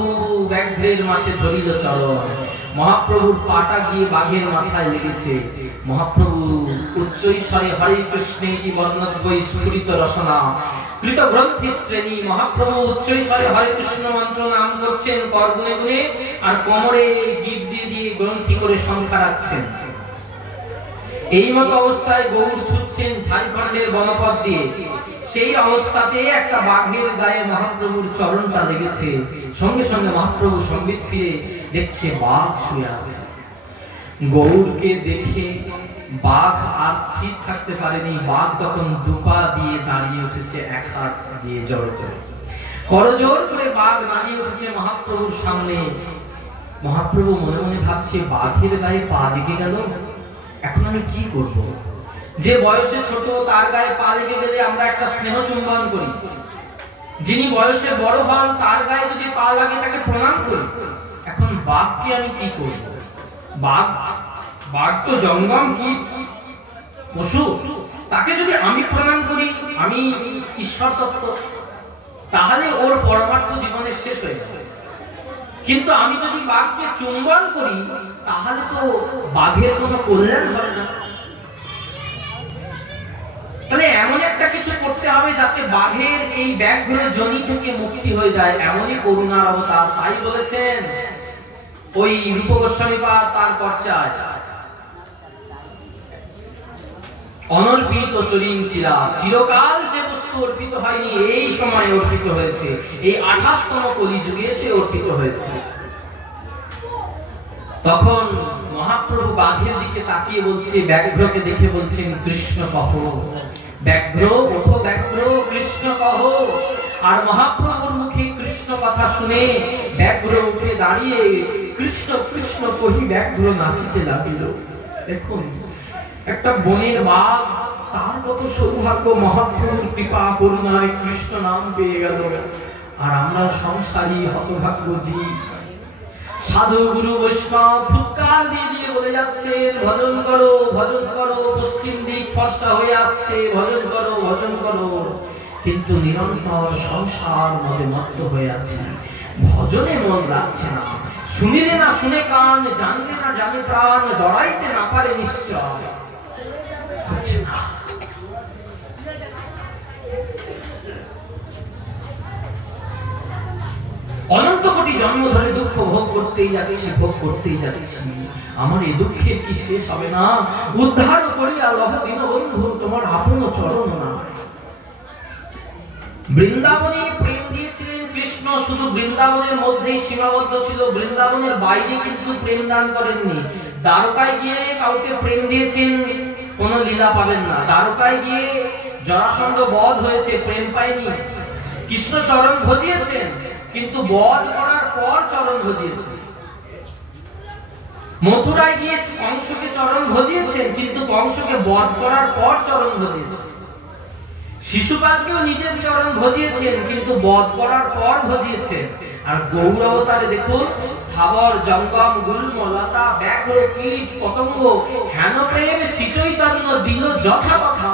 ব্যাঘ্রের মাঠে ধরিল চরণ। মহাপ্রভুর পাটা গিয়ে বাঘের মাথায় লেগেছে। মহাপ্রভু উচ্চৈস্বরে হরে কৃষ্ণেতি বর্ণদ্বৈ স্ফুরিত রসনা কৃত গ্রন্থি শ্রেণী। মহাপ্রভু উচ্চৈস্বরে হরে কৃষ্ণ মন্ত্র নাম করছেন কর গুনে গুনে, আর কোমরে গিট দিয়ে দিয়ে গ্রন্থি করে সংখ্যা রাখছেন। এই মতো অবস্থায় গৌর ছুটছেন ঝাড়খণ্ডের বনপথ দিয়ে। সেই অবস্থাতে একটা বাঘের গায়ে মহাপ্রভুর চরণটা লেগেছে। সঙ্গে সঙ্গে মহাপ্রভু সম্বিত ফিরে দেখছে বাঘ শুয়ে আছে। গৌরকে দেখে বাঘ আর স্থির থাকতে পারেনি। বাঘ তখন দুপা দিয়ে দাঁড়িয়ে উঠেছে, এক হাত দিয়ে জোর করে করজোর করে বাঘ দাঁড়িয়ে উঠেছে মহাপ্রভুর সামনে। মহাপ্রভু মনে মনে ভাবছে, বাঘের গায়ে পা লেগে গেল, এখন আমি কি করব? যে বয়সে ছোট তার গায়ে পা লেগে গেলে আমরা একটা স্নেহ চুম্বন করি। যিনি বয়সে বড় হন তার গায়ে যদি পা লাগে তাকে প্রণাম করি। এখন বাঘকে আমি কি করব? বাঘ তো জঙ্গম কি পশু, তাকে যদি আমি প্রণাম করি, আমি ঈশ্বর তত্ত্ব, তাহলে ওর পরমার্থ জীবনের শেষ হয়ে যাবে। কিন্তু আমি যদি বাঘকে চুম্বন করি, তাহলে তো বাঘের কোনো কল্যাণ হবে না। তাহলে এমন একটা কিছু করতে হবে যাতে বাঘের এই ব্যাঘ্র জনি থেকে মুক্তি হয়ে যায়। এমনই করুণার অবতার। তাই বলেছেন ওই রূপ গোস্বামী পাদ তার পর্চায়, অনর্পিত চরিং চিরা, চিরকাল যে বস্তু অর্পিত হয়নি এই সময় অর্পিত হয়েছে। এই 28তম কলিযুগে সে অর্পিত হয়েছে। তখন মহাপ্রভু বাঘের দিকে তাকিয়ে বলছে, ব্যাঘ্রকে দেখে বলছেন, কৃষ্ণ কহ। ব্যাঘ্র ওঠো, ব্যাঘ্র কৃষ্ণ কহ। আর মহাপ্রভুর মুখে কৃষ্ণ কথা শুনে ব্যাঘ্র উঠে দাঁড়িয়ে কৃষ্ণ কৃষ্ণ কহি ব্যাঘ্র নাচিতে লাগিল। দেখুন, একটা বনের বাঘ, তার কত সৌভাগ্য, মহাপ্রভুর কৃপা করুণায় কৃষ্ণ নাম পেয়ে গেল। আর আমরা সংসারী হতভাগ্য জীব। সাধু গুরু বৈষ্ণব ফুৎকার দিয়ে দিয়ে বলে যাচ্ছে, ভজন করো ভজন করো, পশ্চিম দিক ফর্সা হয়ে আসছে, ভজন করো ভজন করো। কিন্তু নিরন্তর সংসার মধ্যে মত্ত হয়ে আছে, ভজনে মন লাগছে না। শুনিলে না শুনে কান, জানলে না জানে প্রাণ, ডরাইতে না পারে নিশ্চয়। হচ্ছে না। অনন্ত কোটি জন্ম ধরে দুঃখ ভোগ করতেই যাচ্ছি, ভোগ করতেই যাচ্ছি। আমার এই দুঃখের কি শেষ হবে না? উদ্ধার করিয়া লহ দীনবন্ধু তোমার আপন চরণ না। বৃন্দাবনে প্রেম দিয়েছিলেন কৃষ্ণ, শুধু বৃন্দাবনের মধ্যেই সীমাবদ্ধ ছিল, বৃন্দাবনের বাইরে কিন্তু প্রেম দান করেননি। দ্বারকায় গিয়ে কাউকে প্রেম দিয়েছেন, কোন লীলা পাবেন না। দ্বারকায় গিয়ে জরাসন্ধ বধ হয়েছে, প্রেম পায়নি। কৃষ্ণ চরণ ভজিয়েছেন, কিন্তু বধ করার পর চরণ ভজিয়েছেন। মথুরায় গিয়ে কংসকে চরণ ভজিয়েছেন, কিন্তু কংসকে বধ করার পর চরণ ভজিয়েছেন। শিশুপালকেও নিজের চরণ ভজিয়েছেন, কিন্তু বধ করার পর ভজিয়েছেন। আর গৌর অবতারে দেখুন, স্থাবর জঙ্গম গুল্ম লতা ব্যাঘ্র কীট পতঙ্গ হেন প্রেম শ্রীচৈতন্য দিল যথা কথা,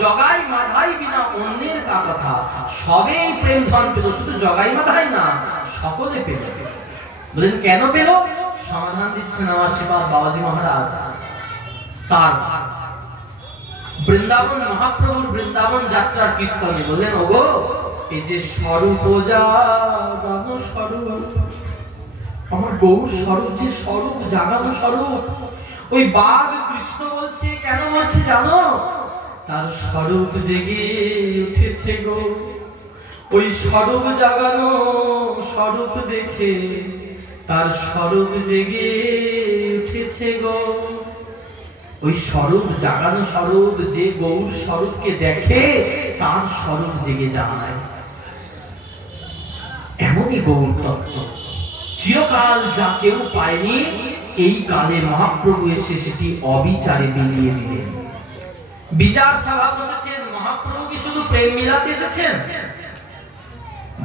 জগাই মাধাই বিনা অন্যের কা কথা। সবেই প্রেম ধন পেল, শুধু জগাই মাধাই না, সকলে পেল। বলেন কেন পেল? সমাধান দিচ্ছেন আমার শ্রীপাদ বাবাজি মহারাজ। তার বৃন্দাবন মহাপ্রভুর বৃন্দাবন যাত্রার কীর্তনে বললেন, ওগো এই যে স্বরূপ জাগানো স্বরূপ, আমার গৌর স্বরূপ, যে স্বরূপ জাগানো স্বরূপ, ওই বাঘ কৃষ্ণ বলছে, কেন বলছে জানো? তার স্বরূপ জেগে উঠেছে গো। ওই স্বরূপ জাগানো স্বরূপ দেখে তার স্বরূপ জেগে উঠেছে গো। ওই স্বরূপ জাগানো স্বরূপ, যে গৌর স্বরূপকে দেখে তার স্বরূপ জেগে যায়। এমনই গৌর তত্ত্ব। চিরকাল যা কেউ পায়নি, এই কালে মহাপ্রভু এসে সেটি অবিচারে বিলিয়ে দিলেন। বিচার সভা বসেছেন, মহাপ্রভু কি শুধু প্রেম মিলাতে এসেছেন?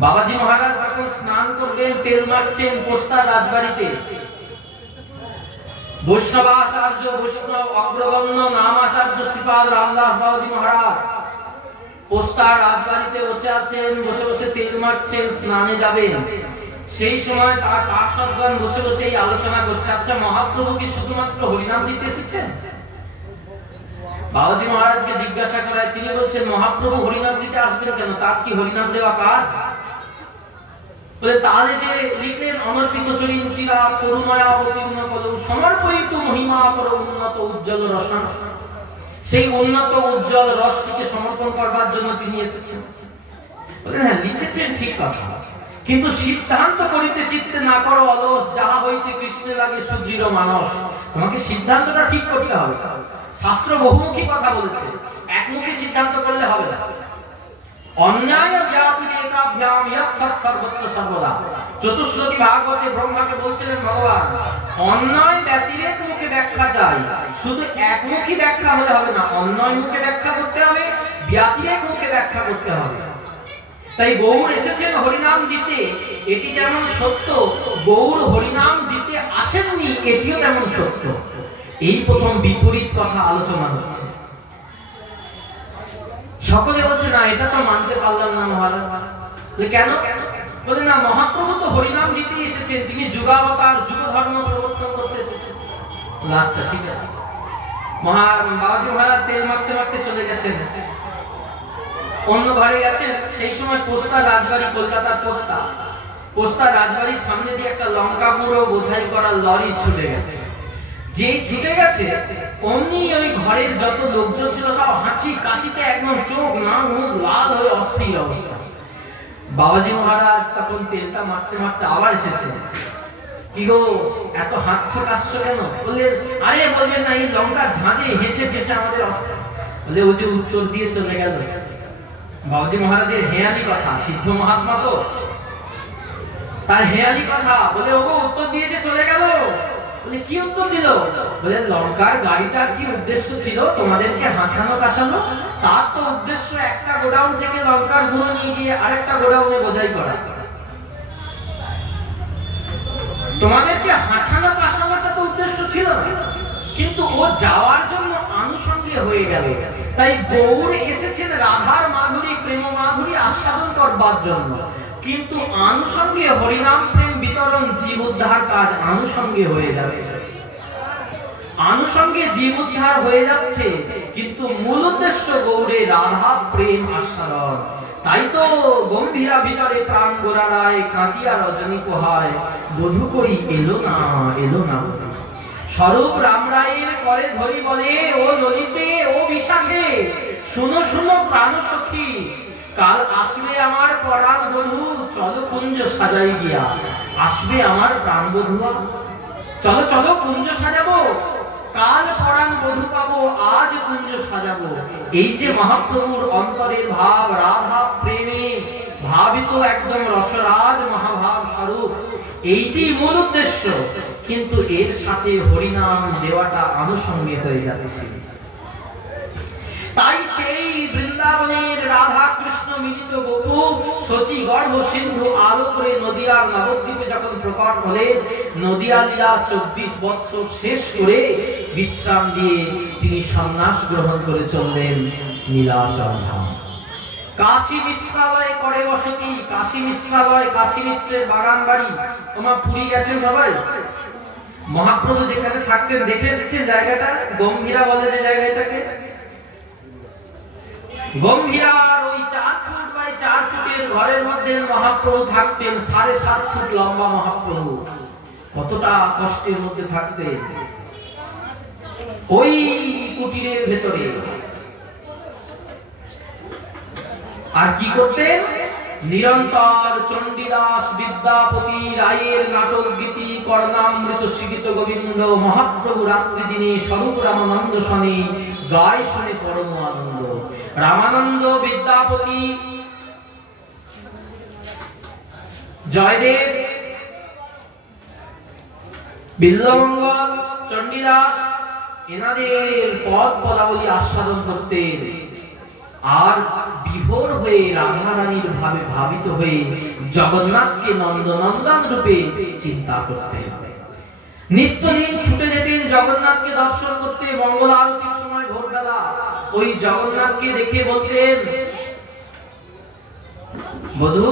বাবাজি মহারাজ যখন স্নান করবেন, তেল মারছেন পোস্তার রাজবাড়িতে, বৈষ্ণবাচার্য বৈষ্ণব অগ্রগণ্য নামাচার্য শ্রীপাদ রামদাস বাবাজি মহারাজ পোস্তার রাজবাড়িতে বসে আছেন, বসে বসে তেল মারছেন, স্নানে যাবেন। সেই সময় তার পার্ষদগণ বসে বসে এই আলোচনা করছে, আচ্ছা মহাপ্রভু কি শুধুমাত্র হরিনাম দিতে এসেছেন? বাবাজি মহারাজকে জিজ্ঞাসা করায় তিনি বলছেন, মহাপ্রভু হরিনাম দিতে আসবেন কেন? তার কি হরিনাম দেওয়া কাজ? বলে তাহলে যে লিখলেন অনর্পিত চরিঞ্চিরা করুণয়া অবতীর্ণ কলৌ সমর্পয়িত মহিমা কর উন্নত উজ্জ্বল রসন, সেই উন্নত উজ্জ্বল রসটিকে সমর্পণ করবার জন্য তিনি এসেছেন। বলে হ্যাঁ লিখেছেন ঠিক কথা, কিন্তু সিদ্ধান্ত করিতে চিত্তে না করো অলস, যাহা হইতে কৃষ্ণে লাগে সুদৃঢ় মানস। তোমাকে সিদ্ধান্তটা ঠিক করতে হবে। শাস্ত্র বহুমুখী কথা বলেছে, একমুখী সিদ্ধান্ত করলে হবে না। অন্যায় ব্যাপিরেকাভ্যাম ইয়ৎ সৎ সর্বত্র সর্বদা। চতুশ্লোকী ভাগবতে ব্রহ্মাকে বলছিলেন ভগবান, অন্যায় ব্যতিরেক মুখে ব্যাখ্যা চাই, শুধু একমুখী ব্যাখ্যা হলে হবে না, অন্যায় মুখে ব্যাখ্যা করতে হবে, ব্যতিরেক মুখে ব্যাখ্যা করতে হবে। তাই গৌর এসেছেন হরিনাম দিতে, এটি যেমন সত্য, গৌর হরিনাম দিতে আসেননি এটিও তেমন সত্য। এই প্রথম বিপরীত কথা আলোচনা হচ্ছে। সকলে বলছে না এটা তো মানতে পারলাম না মহারাজ। কেন? বলে না মহাপ্রভু তো হরিনাম দিতে এসেছেন, তিনি যুগাবতার, যুগ ধর্ম প্রবর্তন করতে এসেছেন। আচ্ছা ঠিক আছে। বাবাজি মহারাজ তেল মারতে মারতে চলে গেছেন, অন্য ঘরে গেছেন। সেই সময় পোস্তা রাজবাড়ি, কলকাতার পোস্তা রাজবাড়ির সামনে দিয়ে একটা লঙ্কা গুঁড়ো বোঝাই করা লরি ছুটে গেছে। যে ছুটে গেছে অমনি ওই ঘরের যত লোকজন ছিল সব হাসি কাশিতে একদম চোখ না মুখ লাল হয়ে অস্থির অবস্থা। বাবাজি মহারাজ তখন তেলটা মারতে মারতে আবার এসেছে। কি গো এত হাঁটছো কাশছো কেন? বললেন আরে বললেন না এই লঙ্কা ঝাঁঝে হেঁচে ফেসে আমাদের অবস্থা। বলে ও যে উত্তর দিয়ে চলে গেল। বাবাজি মহারাজের হেয়ালি কথা, সিদ্ধ মহাত্মা তো, তার হেয়ালি কথা। বলে ওগো উত্তর দিয়ে যে চলে গেল। বলে কি উত্তর দিল? বলে লঙ্কার গাড়িটার কি উদ্দেশ্য ছিল? তোমাদেরকে হাঁচানো কাশানো? তার তো উদ্দেশ্য একটা গোডাউন থেকে লঙ্কার গুঁড়ো নিয়ে গিয়ে আরেকটা গোডাউনে বোঝাই করা। তোমাদেরকে হাঁচানো কাশানোটা তো উদ্দেশ্য ছিল, কিন্তু ও যাওয়ার জন্য আনুষঙ্গে হয়ে গেল। তাই গৌর এসেছেন রাধার মাধুরী, প্রেম মাধুরী আস্বাদন করবার জন্য, কিন্তু আনুষঙ্গে হরিনাম প্রেম বিতরণ, জীব উদ্ধার কাজ আনুষঙ্গে হয়ে যাচ্ছে। আনুষঙ্গে জীব উদ্ধার হয়ে যাচ্ছে, কিন্তু মূল উদ্দেশ্য গৌরে রাধা প্রেম আস্বাদন। তাই তো গম্ভীরা ভিতরে প্রাণ গোড়ায় কাঁদিয়া রজনী পোহায়, বধূ কই এলো না এলো না। স্বরূপ রাম রায়ের করে ধরি বলে, ও ললিতে ও বিশাখে, শুনো শুনো প্রাণ সখী, কাল আসবে আমার পরাণ বধূ, চলো কুঞ্জ সাজাই গিয়া। আসবে আমার প্রাণ বধূয়া, চলো চলো কুঞ্জ সাজাবো, কাল পরাণ বধূ পাবো, আজ কুঞ্জ সাজাবো। এই যে মহাপ্রভুর অন্তরের ভাব, রাধা প্রেমে ভাবিত একদম রসরাজ মহাভাব স্বরূপ, এইটি মূল উদ্দেশ্য। কিন্তু এর সাথে হরিনাম দেওয়াটা আনুষঙ্গিক হয়ে যাচ্ছে। তাই সেই বৃন্দাবনের রাধা কৃষ্ণ মিলিত গোপু শচী গর্ভ সিন্ধু আলো করে নদিয়ার নবদ্বীপে যখন প্রকট হলেন, নদিয়া লীলা 24 বৎসর শেষ করে বিশ্রাম দিয়ে তিনি সন্ন্যাস গ্রহণ করে চললেন নীলাচল ধাম। কাশী মিশ্রালয়ে করে বসতি, কাশী মিশ্রালয়, কাশী মিশ্রের বাগান বাড়ি। তোমার পুরী গেছেন সবাই? মহাপ্রভু যেখানে থাকতেন দেখে এসেছেন জায়গাটা, গম্ভীরা বলে যে জায়গাটাকে। গম্ভীরার ওই 4 ফুট বাই 4 ফুটের ঘরের মধ্যে মহাপ্রভু থাকতেন। 7.5 ফুট লম্বা মহাপ্রভু, কতটা কষ্টের মধ্যে থাকতেন ওই কুটিরের ভেতরে। আর কি করতেন? নিরন্তর চণ্ডীদাস বিদ্যাপতি রায়ের নাটক গীতি, কর্ণামৃত শ্রীগীত গোবিন্দ মহাপ্রভু রাত্রি দিনে স্বরূপ রামানন্দ শনি গায় শুনে পরম আনন্দ। রামানন্দ, বিদ্যাপতি, জয়দেব, বিল্লমঙ্গল, চণ্ডীদাস এনাদের পদ পদাবলী আস্বাদন করতেন। আর বিভোর হয়ে রাধারানীর ভাবে ভাবিত হয়ে জগন্নাথকে নন্দনন্দন রূপে চিন্তা করতেন। নিত্যদিন ছুটে যেতেন জগন্নাথকে দর্শন করতে। মঙ্গল আরতির সময় ভোরবেলা ওই জগন্নাথকে দেখে বলতেন, বধূ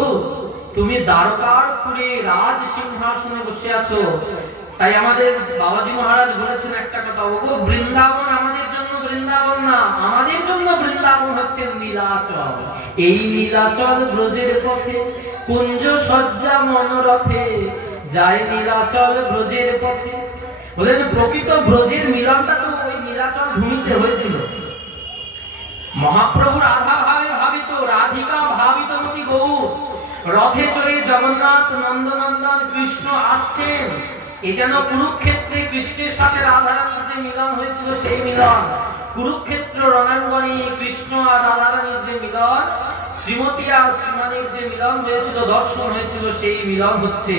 তুমি দ্বারকাপুরে রাজ সিংহাসনে বসে আছো। তাই আমাদের বাবাজি মহারাজ বলেছেন একটা কথা, ওগো বৃন্দাবন আমাদের জন্য বৃন্দাবন না, আমাদের জন্য বৃন্দাবন হচ্ছে নীলাচল। এই নীলাচল ব্রজের পথে কুঞ্জ সজ্জা মনোরথে, যায় নীলাচল ব্রজের পথে। বলেন প্রকৃত ব্রজের মিলনটা তো ওই নীলাচল ভূমিতে হয়েছিল। মহাপ্রভু রাধা ভাবে ভাবিত, রাধিকা ভাবিত মতি গৌর। রথে চড়ে জগন্নাথ নন্দনন্দন কৃষ্ণ আসছেন। এ যেন কুরুক্ষেত্রে কৃষ্ণের সাথে রাধারানীর যে মিলন হয়েছিল সেই মিলন। কুরুক্ষেত্র রণাঙ্গনে কৃষ্ণ আর রাধারানীর যে মিলন, শ্রীমতী আর শ্রীমানের যে মিলন হয়েছিল, দর্শন হয়েছিল, সেই মিলন হচ্ছে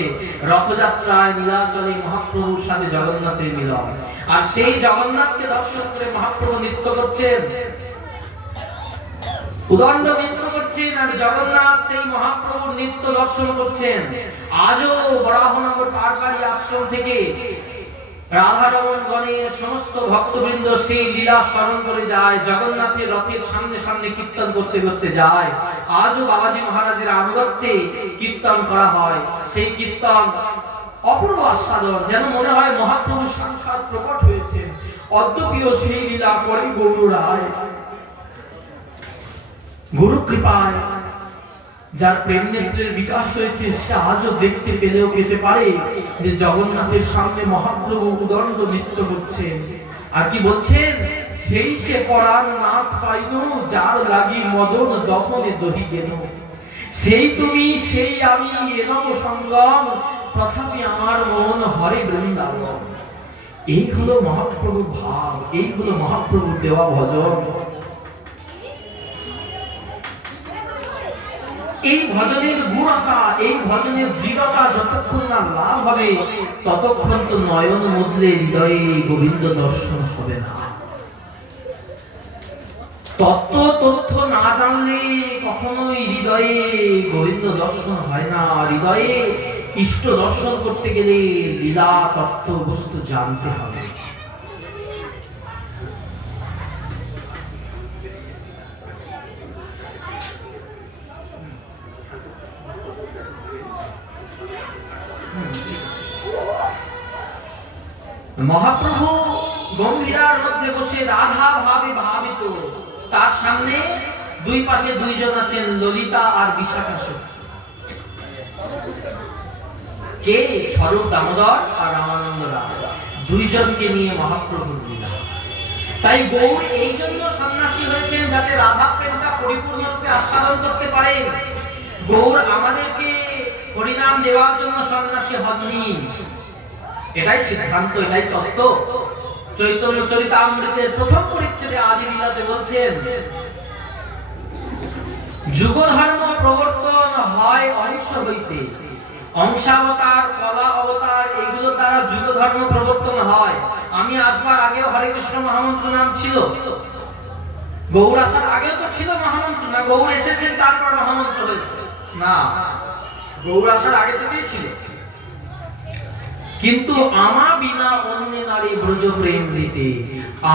রথযাত্রায় নীলাচলে মহাপ্রভুর সাথে জগন্নাথের মিলন। আর সেই জগন্নাথকে দর্শন করে মহাপ্রভু নৃত্য করছেন, উদণ্ড নৃত্য করছেন, আর জগন্নাথ সেই মহাপ্রভুর নৃত্য দর্শন করছেন। আজও বরাহনগর পাটবাড়ি আশ্রম থেকে রাধারমণ গণের সমস্ত ভক্তবৃন্দ সেই লীলা স্মরণ করে যায়, জগন্নাথের রথের সামনে সামনে কীর্তন করতে করতে যায়। আজও বাবাজি মহারাজের আনুগত্যে কীর্তন করা হয়। সেই কীর্তন অপূর্ব আস্বাদন, যেন মনে হয় মহাপ্রভু সাক্ষাৎ প্রকট হয়েছেন। অদ্যপিও সেই লীলা করে গৌর রায়। গুরু কৃপায় যার প্রেম নেত্রের বিকাশ হয়েছে, সে আজও দেখতে পেলেও পেতে পারে যে জগন্নাথের সামনে মহাপ্রভু উদণ্ড নৃত্য করছেন। আর কি বলছেন, সেই সে পরাণ নাথ পাইল, যার লাগি মদন দহনে দহি গেল। সেই তুমি সেই আমি এনম সঙ্গম, তথাপি আমার মন হরে বৃন্দাবন। এই হলো মহাপ্রভুর ভাব, এই হলো মহাপ্রভুর দেওয়া ভজন। এই ভজনের গুণতা, এই ভজনের দৃঢ়তা যতক্ষণ না লাভ হবে, ততক্ষণ তো নয়ন মুদ্রে হৃদয়ে গোবিন্দ দর্শন হবে না। তত্ত্ব তথ্য না জানলে কখনোই হৃদয়ে গোবিন্দ দর্শন হয় না। হৃদয়ে ইষ্ট দর্শন করতে গেলে লীলা তত্ত্ব বস্তু জানতে হবে। মহাপ্রভু গম্ভীরার মধ্যে বসে রাধা ভাবে ভাবিত। তার সামনে দুই পাশে দুইজন আছেন, ললিতা আর বিশাখা সখী। কে? স্বরূপ দামোদর আর রামানন্দ রায়, দুইজনকে নিয়ে মহাপ্রভুর লীলা। তাই গৌর এই জন্য সন্ন্যাসী হয়েছেন, যাতে রাধা প্রেমটা পরিপূর্ণরূপে আস্বাদন করতে পারেন। গৌর আমাদেরকে হরিনাম দেওয়ার জন্য সন্ন্যাসী হননি, এটাই সিদ্ধান্ত, এটাই তত্ত্ব। চৈতন্য চরিতামৃতের প্রথম পরিচ্ছেদে আদি লীলাতে বলছেন, যুগ ধর্ম প্রবর্তন হয় অংশ হইতে। অংশাবতার, কলা অবতার, এগুলো দ্বারা যুগ ধর্ম প্রবর্তন হয়। আমি আসবার আগেও হরে কৃষ্ণ মহামন্ত্র নাম ছিল, গৌর আসার আগেও তো ছিল মহামন্ত্র না। গৌর এসেছেন তারপর মহামন্ত্র হয়েছে না, গৌর আসার আগে থেকেই ছিল। কিন্তু আমা বিনা অন্য নারী ব্রজ প্রেম দিতে,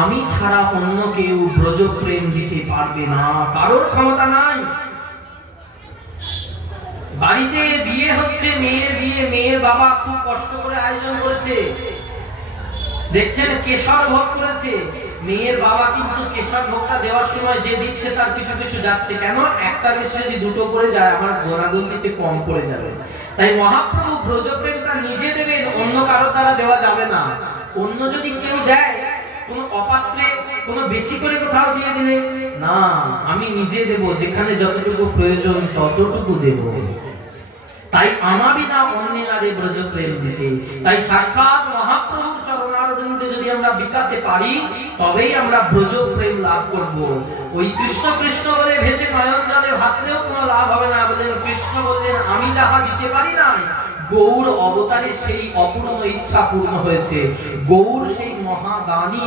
আমি ছাড়া অন্য কেউ ব্রজ প্রেম দিতে পারবে না, কারোর ক্ষমতা নাই। বাড়িতে বিয়ে হচ্ছে, মেয়ের বিয়ে, মেয়ের বাবা খুব কষ্ট করে আয়োজন করেছে, দেখছেন কেশর ভোগ করেছে। মেয়ের বাবা কিন্তু কেশর ভোগটা দেওয়ার সময় যে দিচ্ছে তার কিছু কিছু যাচ্ছে। কেন? একটা বেশি যদি দুটো করে যায়, আমার গোনাগুনতিতে কম পড়ে যাবে। তাই মহাপ্রভু ব্রজপ্রেমটা নিজে দেবেন, অন্য কারো দ্বারা দেওয়া যাবে না। অন্য যদি কেউ দেয়, কোনো অপাত্রে কোনো বেশি করে কোথাও দিয়ে দিলে না, আমি নিজে দেব, যেখানে যতটুকু প্রয়োজন ততটুকু দেব। তাই আমাবি না অন্য নারী ব্রজ প্রেম দিতে। তাই সাক্ষাৎ মহাপ্রভুর চরণারবিন্দে যদি আমরা বিকাতে পারি, তবেই আমরা ব্রজ প্রেম লাভ করব। ওই কৃষ্ণ কৃষ্ণ বলে ভেসে নয়ন জলে ভাসলেও কোনো লাভ হবে না। বললেন কৃষ্ণ বললেন, আমি যাহা দিতে পারি না, গৌর অবতারে সেই অপূর্ণ ইচ্ছা পূর্ণ হয়েছে। গৌর সেই মহাদানী,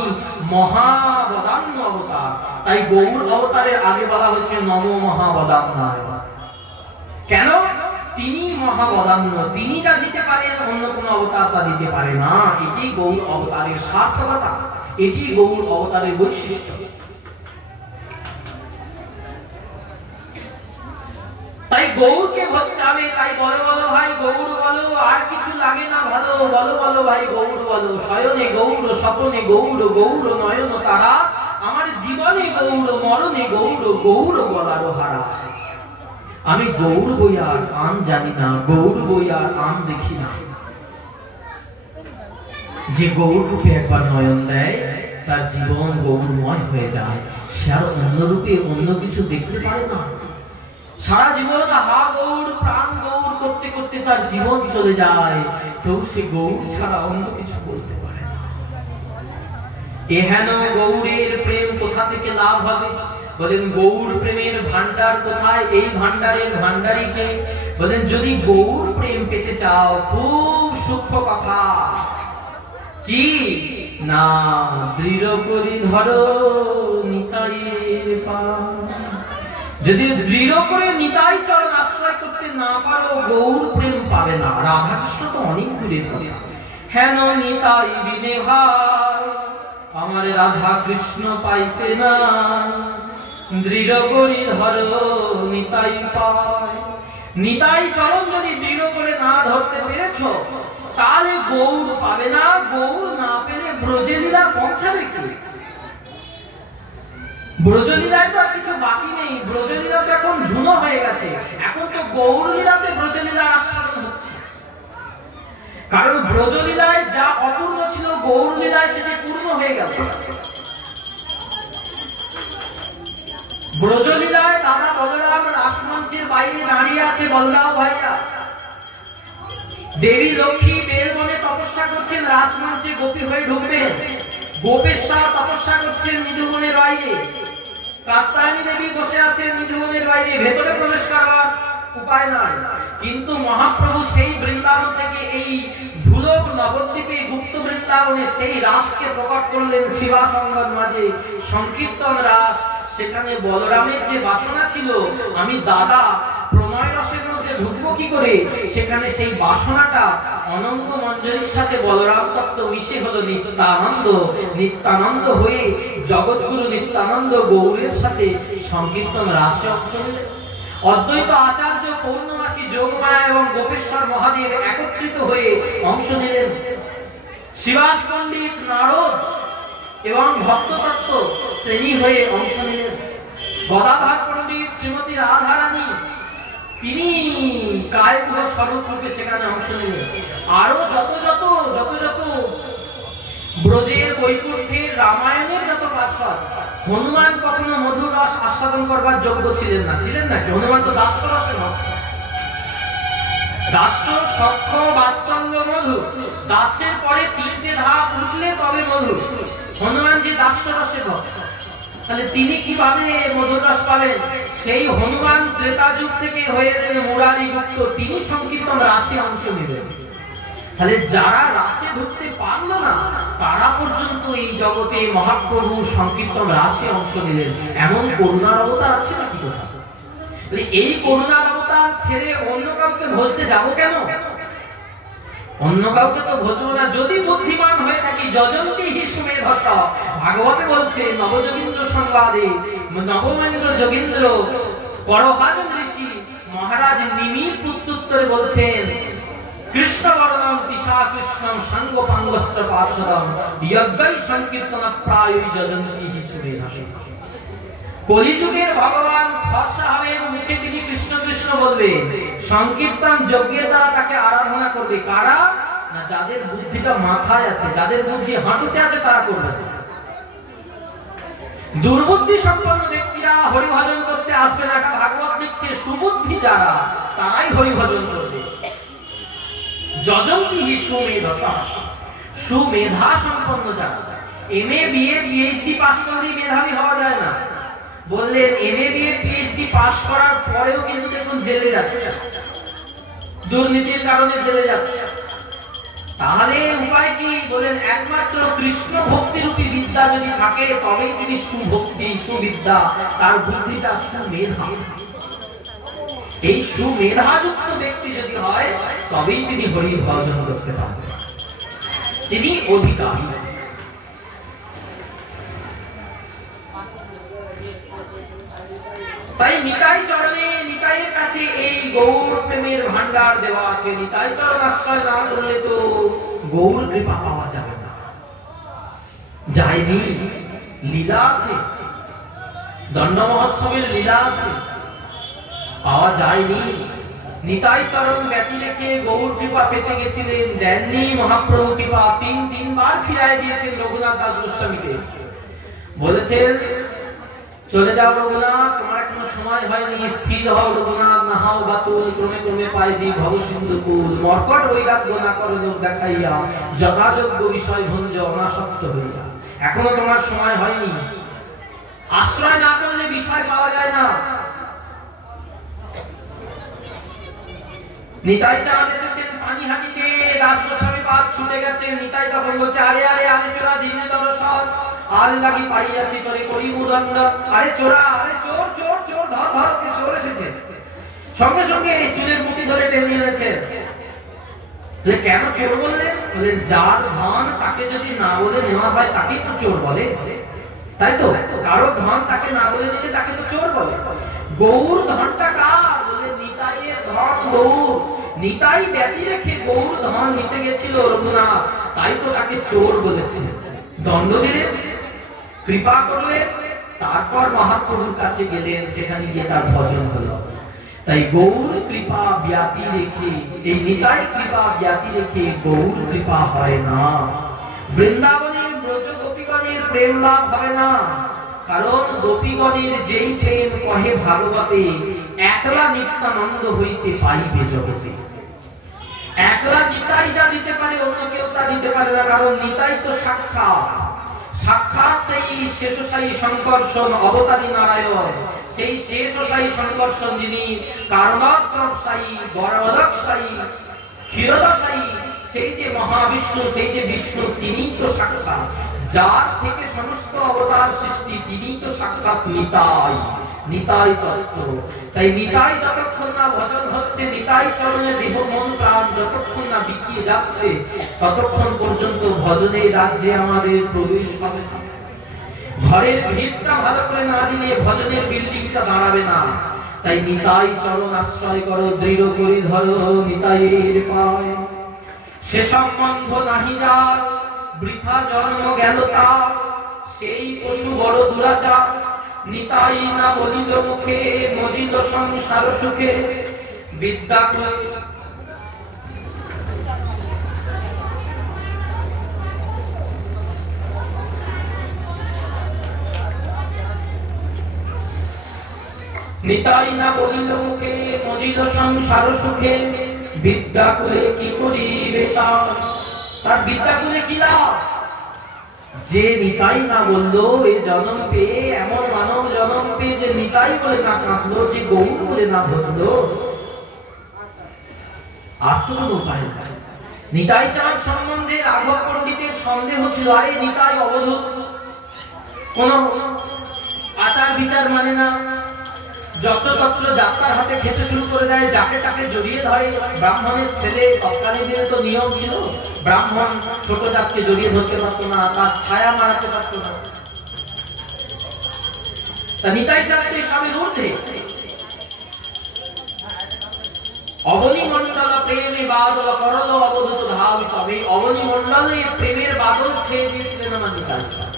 মহাবদান্য অবতার। তাই গৌর অবতারের আগে বলা হচ্ছে নমো মহাবদান্যায়। কেন? তিনি মহাবদান্য, তিনি যা দিতে পারেন অন্য কোনো অবতার তা দিতে পারে না। এটি গৌর অবতারের সার্থকতা, এটি গৌর অবতারের বৈশিষ্ট্য। তাই গৌরকে ভজতে হবে। তাই বলো বলো ভাই গৌর বলো, আর কিছু লাগে না ভালো। বলো বলো ভাই গৌর বলো, শয়নে গৌর, স্বপনে গৌর, গৌর নয়ন তারা, আমার জীবনে গৌর, মরণে গৌর, গৌর বলারও হারা। আমি গৌর বইয়ার আন জানি না, গৌর বইয়ার আন দেখি না। যে গৌর রূপে একবার নয়ন দেয় তার জীবন গৌরময় হয়ে যায়, সে আর অন্য রূপে অন্য কিছু দেখতে পারে না। সারা জীবন হা গৌর প্রাণ গৌর করতে করতে তার জীবন চলে যায়, তো সে গৌর ছাড়া অন্য কিছু বলতে পারে না। এহেন গৌরের প্রেম কোথা থেকে লাভ হবে? বলেন গৌর প্রেমের ভান্ডার কোথায়? এই ভান্ডারের ভান্ডারীকে। বলেন যদি গৌর প্রেম পেতে চাও, খুব সূক্ষ্ম কথা, কি না দৃঢ় করি ধরো নিতাইয়ের পাদ। যদি দৃঢ় করে নিতাই চরণ আশ্রয় করতে না পারো, গৌর প্রেম পাবে না। রাধা কৃষ্ণ তো অনেক দূরের কথা। হেন নিতাই বিনে ভাই আমার রাধা কৃষ্ণ পাইতে না, দৃঢ় করি ধরো নিতাই পায়। নিতাই চরণ যদি দৃঢ় করে না ধরতে পেরেছো, তাহলে গৌর পাবে না। গৌর না পেলে ব্রজলীলা পৌঁছাবে কি? ব্রজলীলায় তো আর কিছু বাকি নেই। ব্রজলীলা তো এখন ঝুনো হয়ে গেছে। এখন তো গৌরলীলাতে ব্রজলীলার আস্বাদন হচ্ছে। কারণ ব্রজলীলায় যা অপূর্ণ ছিল, গৌরলীলায় সেটা পূর্ণ হয়ে গেছে। ব্রজলীলায় দাদা বলরাম রাসমঞ্চের বাইরে দাঁড়িয়ে আছে, বলরাম ভাইয়া। দেবী লক্ষ্মী বেলবনে তপস্যা করছেন, রাসমঞ্চে গোপী হয়ে ঢুকবেন। গোপেশ্বর তপস্যা করছেন নিজুবনের বাইরে। কাত্যায়নী দেবী বসে আছেন নিজুবনের বাইরে, ভেতরে প্রবেশ করার উপায় নাই। কিন্তু মহাপ্রভু সেই বৃন্দাবন থেকে এই ভূলোক নবদ্বীপে গুপ্ত বৃন্দাবনে সেই রাসকে প্রকট করলেন শিবাসঙ্গর মাঝে, সংকীর্তন রাস। সেখানে বলরামের যে বাসনা ছিল, আমি দাদা প্রণয় রসের মধ্যে ঢুকবো কি করে, সেখানে সেই বাসনাটা অনঙ্গ মঞ্জরির সাথে বলরাম তত্ত্ব মিশে হলো নিত্যানন্দ। নিত্যানন্দ হয়ে জগৎগুরু নিত্যানন্দ গৌরের সাথে সংকীর্তন রাসে অংশ নিলেন। অদ্বৈত আচার্য পৌর্ণমাসী যোগমায়া এবং গোপেশ্বর মহাদেব একত্রিত হয়ে অংশ নিলেন। শিবাস পণ্ডিত নারদ এবং ভক্ততত্ত্ব তিনি হয়ে অংশ নিলেন। গদাধর পণ্ডিত শ্রীমতী রাধারানী তিনি কায়ক স্বরূপ রূপে সেখানে অংশ নিলেন। আরো যত যত যত যত ব্রজের বৈকুণ্ঠের রামায়ণের যত পার্শ্বদ, হনুমান কখনো মধুর রস আস্বাদন করবার যোগ্য ছিলেন না। ছিলেন নাকি? হনুমান তো দাস্য রসের ভক্ত। দাস্য, সখ্য, বাৎসল্য, মধু। দাসের পরে তিনটে ধাপ উঠলে তবে মধু। হনুমান যে দাস্য রসের ভক্ত, তাহলে তিনি কিভাবে মধুর রস পাবেন? সেই হনুমান ত্রেতা যুগ থেকে হয়ে যাবে মুরারি গুপ্ত, তিনি সংকীর্তন রাসে অংশ নেবেন। তাহলে যারা রাসে ঢুকতে পারলো না, তারা পর্যন্ত এই জগতে মহাপ্রভু সংকীর্তন রাসে অংশ নিলেন। এমন করুণার অবতার আছে নাকি কোথাও? এই করুণার অবতার ছেড়ে অন্য কাউকে ভজতে যাবো কেন? অন্য কাউকে তো ভজবো না। যদি বুদ্ধিমান হয়ে থাকি, যজন্তি হি সুমেধস্য। ভাগবতে বলছে নবযোগীন্দ্র সংবাদে, নবমেন্দ্র যোগীন্দ্র পরহাজন ঋষি মহারাজ নিমির প্রত্যুত্তরে বলছেন, কৃষ্ণ বর্ণম দিশা কৃষ্ণম সাঙ্গ পাঙ্গস্ত্র পার্শ্বদম যজ্ঞৈ সংকীর্তন প্রায়ই যজন্তি হি সুমেধস্য। কলিযুগের ভগবান ফর্সা হবে, মুখে দিকে কৃষ্ণ কৃষ্ণ বলবে। সংকীর্তন যজ্ঞের দ্বারা তাকে আরাধনা করবে কারা? না যাদের বুদ্ধিটা মাথায় আছে, যাদের বুদ্ধি হাঁটুতে আছে, তারা করবে। দুর্বুদ্ধি সম্পন্ন ব্যক্তিরা হরিভজন করতে আসবে না। ভাগবত লিখছে সুবুদ্ধি যারা, তারাই হরিভজন করবে। যজন্তি হি সুমেধস্য, সুমেধা সম্পন্ন যারা। এমএ বিএ পিএইচডি পাস করলে মেধাবী হওয়া যায় না। বললেন এমএ বিএ পিএইচডি পাস করার পরেও কিন্তু দেখুন জেলে যাচ্ছে, দুর্নীতির কারণে জেলে যাচ্ছে। তাহলে উপায় কি? বলেন একমাত্র কৃষ্ণ ভক্তি রূপী বিদ্যা যদি থাকে, তবেই তিনি সুভক্তি সুবিদ্যা, তার বুদ্ধিটা সুমেধা। এই সুমেধাযুক্ত ব্যক্তি যদি হয় তবেই তিনি হরি ভজন করতে পারবেন, তিনি অধিকারী। তাই নিতাই চরণে, নিতাইয়ের কাছে এই গৌর প্রেমের ভান্ডার দেওয়া আছে। নিতাই চরণ আশ্রয় না করলে তো গৌর কৃপা পাওয়া যাবে না। যায়নি, লীলা আছে, দণ্ড মহোৎসবের লীলা আছে, পাওয়া যায়নি। নিতাই চরণ ব্যতি রেখে গৌর কৃপা পেতে গেছিলেন, দেননি মহাপ্রভু কৃপা। তিনবার ফিরাই দিয়েছেন রঘুনাথ দাস গোস্বামীকে, বলেছেন চলে যাও রঘুনাথ, তোমার এখনো সময় হয়নি, স্থির হও রঘুনাথ, নাহাও বাতুল, ক্রমে ক্রমে পাইজি ভব সিন্ধু কুল, মর্কট বৈরাগ্য না করো লোক দেখাইয়া, যথাযোগ্য বিষয় ভঞ্জ অনাসক্ত হইয়া। এখনো তোমার সময় হয়নি, আশ্রয় না করলে বিষয় পাওয়া যায় না। নিতাই চাঁদ এসেছেন পানিহাটিতে, দাস গোস্বামী পাদ ছুটে গেছে। নিতাই তখন বলছে, আরে আরে আরে চোরা দিনে দর্শন, আজ লাগি পাইয়াছি তোরে করিব দণ্ড। আরে চোরা, আরে চোর চোর চোর, ধর ধর, কে চোর এসেছে। সঙ্গে সঙ্গে এই চুলের মুঠি ধরে টেনে এনেছে। কেন চোর বললেন? বললেন যার ধন তাকে যদি না বলে নেওয়া হয় তাকেই তো চোর বলে, তাই তো? কারো ধন তাকে না বলে দিলে তাকে তো চোর বলে। গৌর ধনটা কার? বলে নিতাইয়ের ধন গৌর। নিতাই ব্যতি রেখে গৌর ধন নিতে গেছিল রঘুনাথ, তাই তো তাকে চোর বলেছিল। দণ্ড দিলেন, কৃপা করলেন, তারপর মহাপ্রভুর কাছে গেলেন, সেখানে গিয়ে তার ভজন হলো। তাই গৌর কৃপা ব্যাতি রেখে, এই নিতাই কৃপা ব্যাতি রেখে গৌর কৃপা হয় না। বৃন্দাবনের ব্রজ গোপীগণের প্রেম লাভ হবে না, কারণ গোপীগণের যেই প্রেম কহে ভাগবতে, একলা নিত্যানন্দ হইতে পাইবে জগতে। একলা নিতাই যা দিতে পারে অন্য কেউ তা দিতে পারে না, কারণ নিতাই তো সাক্ষাৎ, সাক্ষাৎ সেই শেষসায়ী শঙ্কর্ষণ অবতারী নারায়ণ, সেই শেষসায়ী শঙ্কর্ষণ যিনি কারণোদ্রবসায়ী, গর্ভোদকসায়ী, ক্ষীরোদসায়ী, সেই যে মহাবিষ্ণু, সেই যে বিষ্ণু, তিনিই তো সাক্ষাৎ। যার থেকে সমস্ত অবতার সৃষ্টি, তিনিই তো সাক্ষাৎ নিতাই, নিতাই তত্ত্ব। তাই নিতাই যতক্ষণ না ভজন হচ্ছে, নিতাই চরণে দেহ মন প্রাণ যতক্ষণ না বিকিয়ে যাচ্ছে, ততক্ষণ পর্যন্ত ভজনের রাজ্যে আমাদের প্রবেশ হবে না। ঘরের ভিতটা ভালো করে না দিলে ভজনের বিল্ডিংটা দাঁড়াবে না। তাই নিতাই চরণ আশ্রয় করো, দৃঢ় করে ধরো নিতাইয়ের পায়। সে সম্বন্ধ নাহি যার, বৃথা জন্ম গেল তার, সেই পশু বড় দুরাচার। নিতাই না বলিল মুখে, মজিল সংসার সুখে, বিদ্যা নিতাই না বলিল মুখে, মজিল সংসার সুখে, বিদ্যা করে কি করিবে তার? তার বিদ্যা করে কি লাভ? যে নিতাই না বললো, এই জন্ম পেয়ে, এমন মানব জন্ম পেয়ে যে নিতাই বলে না কাঁদলো, যে গৌর বলে না ভজলো, আর তো কোনো উপায় নাই। নিতাই চাঁদ সম্বন্ধে রাঘব পণ্ডিতের সন্দেহ ছিল, আরে নিতাই অবধূত, কোন আচার বিচার মানে না, যত্রতত্র যাত্রার হাতে খেতে শুরু করে দেয়, যাকে তাকে জড়িয়ে ধরে। ব্রাহ্মণের ছেলে, তৎকালীন দিনে তো নিয়ম ছিল, ব্রাহ্মণ ছোট জাতকে জড়িয়ে ধরতে পারত না, তার ছায়া মারাতে পারত না। তা নিতাই চাঁদ সবের ঊর্ধ্বে। অবনী মন্ডল প্রেমে বাদল করল অবধূত ধাম, তবে অবনী মন্ডলে প্রেমের বাদল ছেড়ে দিয়েছিলেন আমার নিতাই চাঁদ।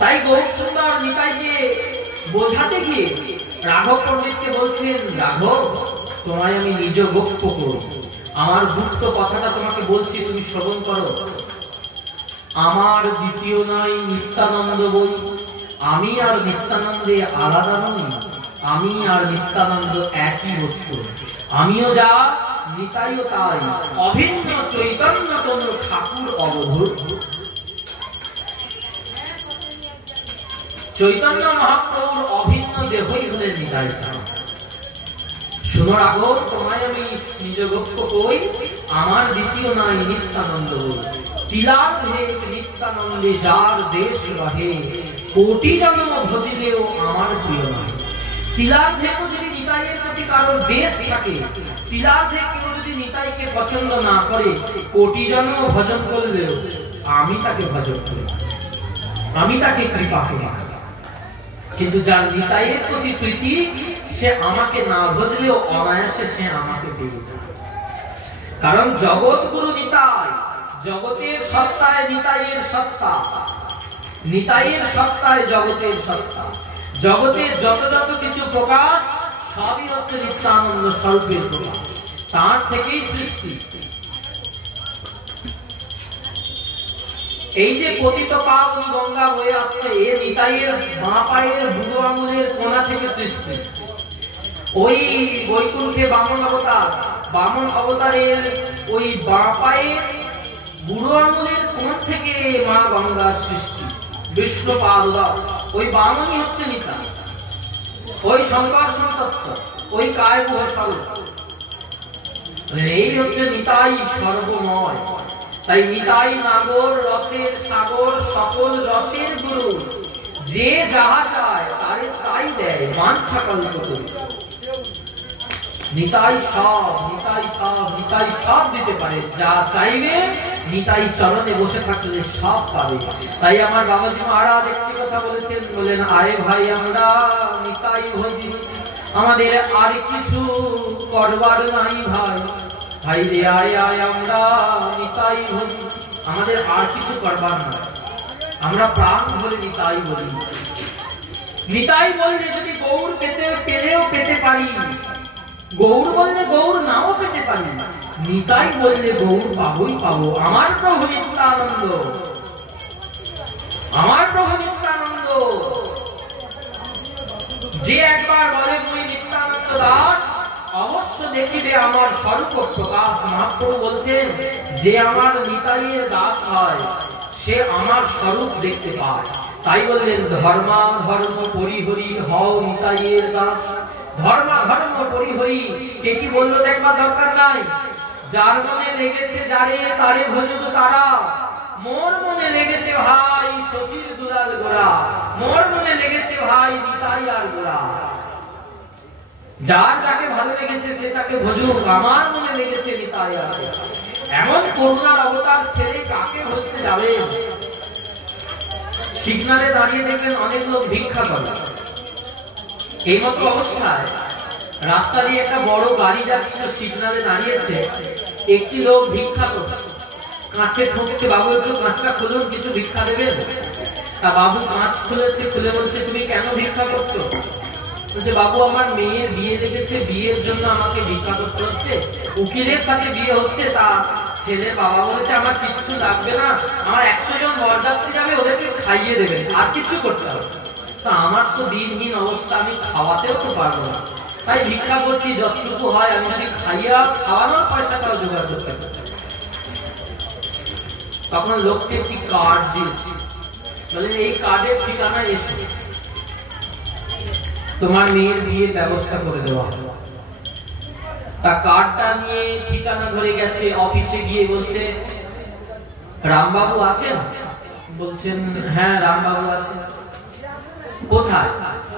তাই গৌর সুন্দর নিতাইকে বোঝাতে গিয়ে রাঘব পণ্ডিতকে বলছেন, রাঘব তোমায় আমি নিজ বক্তব্য করি, আমার গুপ্ত কথাটা তোমাকে বলছি, তুমি শ্রবণ করো। আমার দ্বিতীয় নাই নিত্যানন্দ বই, আমি আর নিত্যানন্দে আলাদা নই, আমি আর নিত্যানন্দ একই বস্তু। আমিও যা, নিতাইও তাই, অভিন্ন চৈতন্য তন্ত্র ঠাকুর অবধূত। চৈতন্য মহাপ্রভুর অভিন্ন দেহই হলেন নিতাই চাঁদ। শুনো রাঘব, তোমায় আমি নিজ গপ্য কই, আমার দ্বিতীয় নাই নিত্যানন্দ বই। তিলার ভেক নিত্যানন্দে যার দেশ রহে, কোটি জন্ম ভজিলেও আমার প্রিয় নয়। তিলার্ধেও যদি নিতাইয়ের প্রতি কারো দেশ থাকে, তিলার্ধে কেউ যদি নিতাইকে পছন্দ না করে, কোটি জন্ম ভজন করলেও আমি তাকে ভজন করি, আমি তাকে কৃপা করি। কিন্তু যার নিতাইয়ের প্রতি প্রীতি, সে আমাকে না ভজলেও অনায়াসে সে আমাকে পেয়ে যায়। কারণ জগৎ গুরু নিতাই, জগতের সত্তায় নিতাইয়ের সত্তা, নিতাইয়ের সত্তায় জগতের সত্তা। জগতের যত যত কিছু প্রকাশ সবই হচ্ছে নিত্যানন্দ স্বরূপের প্রকাশ, তার থেকেই সৃষ্টি। এই যে পতিত পাবন গঙ্গা হয়ে আসছে, এ নিতাইয়ের বাঁ পায়ের বুড়ো আঙুলের কোণা থেকে সৃষ্টি। ওই বৈকুণ্ঠে বামন অবতার, বামন অবতারের ওই বাঁ পায়ের বুড়ো আঙুলের কোণ থেকে মা গঙ্গার সৃষ্টি। বিষ্ণু পাদুদা, ওই বামনই হচ্ছে নিতাই, ওই সংকর্ষণ তত্ত্ব, ওই কায় স্বরূপ। এই হচ্ছে নিতাই সর্বময়। তাই নিতাই নাগর রসের সাগর, সকল রসের গুরু, যে যাহা চায় তারে তাই দেয়, বাঞ্ছা কল্পতরু। নিতাই সব, নিতাই সব, নিতাই সব দিতে পারে, যা চাইবে নিতাই চরণে বসে থাকলে সব পাবে। তাই আমার বাবাজি মহারাজ একটি কথা বলেছেন, বলেন আরে ভাই আমরা নিতাই ভজি, আমাদের আর কিছু করবার নাই ভাই। ভাই রে আয় আয় আমরা নিতাই ভজি, আমাদের আর কিছু করবার নাই, আমরা প্রাণ ভরে নিতাই বলি। নিতাই বললে যদি গৌর পেলেও পেতে পারি, গৌর বললে গৌর নাও পেতে পারি, নিতাই বললে গৌর পাবোই পাবো। আমার প্রভু নিত্যানন্দ, আমার প্রভু নিত্যানন্দ। যে একবার বলে মই নিত্যানন্দ দাস, অবশ্য দেখিবে আমার স্বরূপ প্রকাশ। মহাপ্রভু বলছেন, যে আমার নিতাইয়ের দাস হয়, সে আমার স্বরূপ দেখতে পায়। তাই বললেন ধর্মা ধর্ম পরিহরি হও নিতাইয়ের দাস। ধর্মা ধর্ম পরিহরি কে কি বললো দেখবার দরকার নাই। যার মনে লেগেছে যারে তারে ভজব তারা, মোর মনে লেগেছে ভাই শচীর দুলাল গোড়া, মোর মনে লেগেছে ভাই নিতাই আর গোড়া। যার যাকে ভালো লেগেছে সে তাকে ভজুক, আমার মনে লেগেছে নিতাই আর গোড়া। এমন করুণার অবতার ছেড়ে কাকে ভজতে যাবে? সিগনালে দাঁড়িয়ে দেখবেন অনেক লোক ভিক্ষা করে। এই মতো অবস্থায় রাস্তা দিয়ে একটা বড় গাড়ি যাচ্ছিল, সিগনালে দাঁড়িয়েছে, একটি লোক ভিক্ষা করছে, কাঁচে ঠুকছে, বাবু একটু কাঁচটা খুলুন, কিছু ভিক্ষা দেবেন। তা বাবু কাঁচ খুলেছে, খুলে বলছে তুমি কেন ভিক্ষা করছো? বলছে বাবু আমার মেয়ের বিয়ে লেগেছে, বিয়ের জন্য আমাকে ভিক্ষা করতে হচ্ছে, উকিলের সাথে বিয়ে হচ্ছে, তা ছেলের বাবা বলেছে আমার কিচ্ছু লাগবে না, আমার 100 জন বরযাত্রী যাবে, ওদেরকে খাইয়ে দেবেন, আর কিছু করতে হবে। তা আমার তো দিনহীন অবস্থা, আমি খাওয়াতেও তো পারবো না, তাই ভিক্ষা করছি, যতটুকু হয় আমি যদি খাইয়া খাওয়ানোর পয়সাটাও জোগাড় করতে পারি। তখন লোককে একটি কার্ড দিয়েছি, বলেন এই কার্ডের ঠিকানা এসে তোমার মেয়ের বিয়ের ব্যবস্থা করে দেওয়া হবে। তা কার্ডটা নিয়ে ঠিকানা ধরে গেছে, অফিসে গিয়ে বলছে রামবাবু আছেন? বলছেন হ্যাঁ রামবাবু আছেন। কোথায়?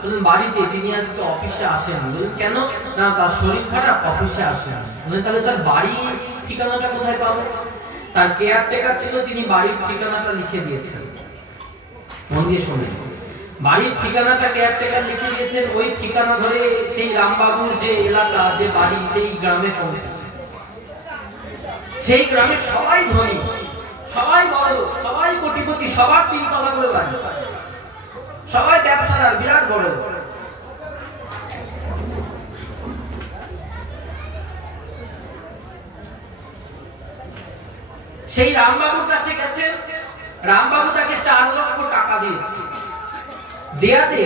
বললেন বাড়িতে, তিনি আজকে অফিসে আসেন। বললেন কেন? না তার শরীর খারাপ, অফিসে আসেন। বললেন তাহলে তার বাড়ি ঠিকানাটা কোথায় পাবো? তার কেয়ারটেকার ছিল, তিনি বাড়ির ঠিকানাটা লিখে দিয়েছেন। মন দিয়ে শুনেন, বাড়ির ঠিকানাটা কেয়ারটেকার লিখে দিয়েছেন, ওই ঠিকানা ধরে সেই রামবাবুর যে এলাকা, যে বাড়ি, সেই গ্রামে পৌঁছেছে। সেই গ্রামে সবাই ধনী, সবাই বড়, সবাই কোটিপতি, সবার 3 তলা করে বাড়ি, সবাই ব্যবসাদার, বিরাট বড়। সেই রামবাবুর কাছে গেছে, রামবাবু তাকে 4 লক্ষ টাকা দিয়েছে। দেয়াতে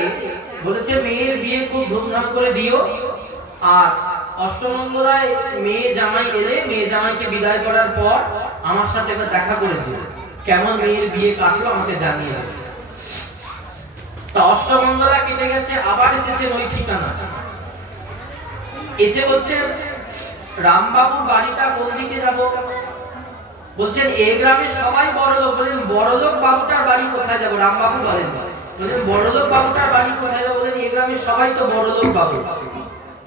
বলেছে মেয়ের বিয়ে খুব ধুমধাম করে দিও, আর অষ্টমঙ্গলায় মেয়ে জামাই এলে মেয়ে জামাইকে বিদায় করার পর আমার সাথে দেখা করেছে, কেমন মেয়ের বিয়ে কাটলো আমাকে জানিয়ে দেবে। তা অষ্টমঙ্গলা কেটে গেছে, আবার এসেছেন ওই ঠিকানা, এসে বলছেন রামবাবুর বাড়িটা কোন দিকে যাব? বলছেন এই গ্রামের সবাই বড় লোক। বলেন বড় লোক বাবুটার বাড়ি কোথায় যাব? রামবাবু বলেন বলেন বড়লোক বাবুটার বাড়ি কোথায়? বলেন এই গ্রামে সবাই তো বড়লোক বাবু,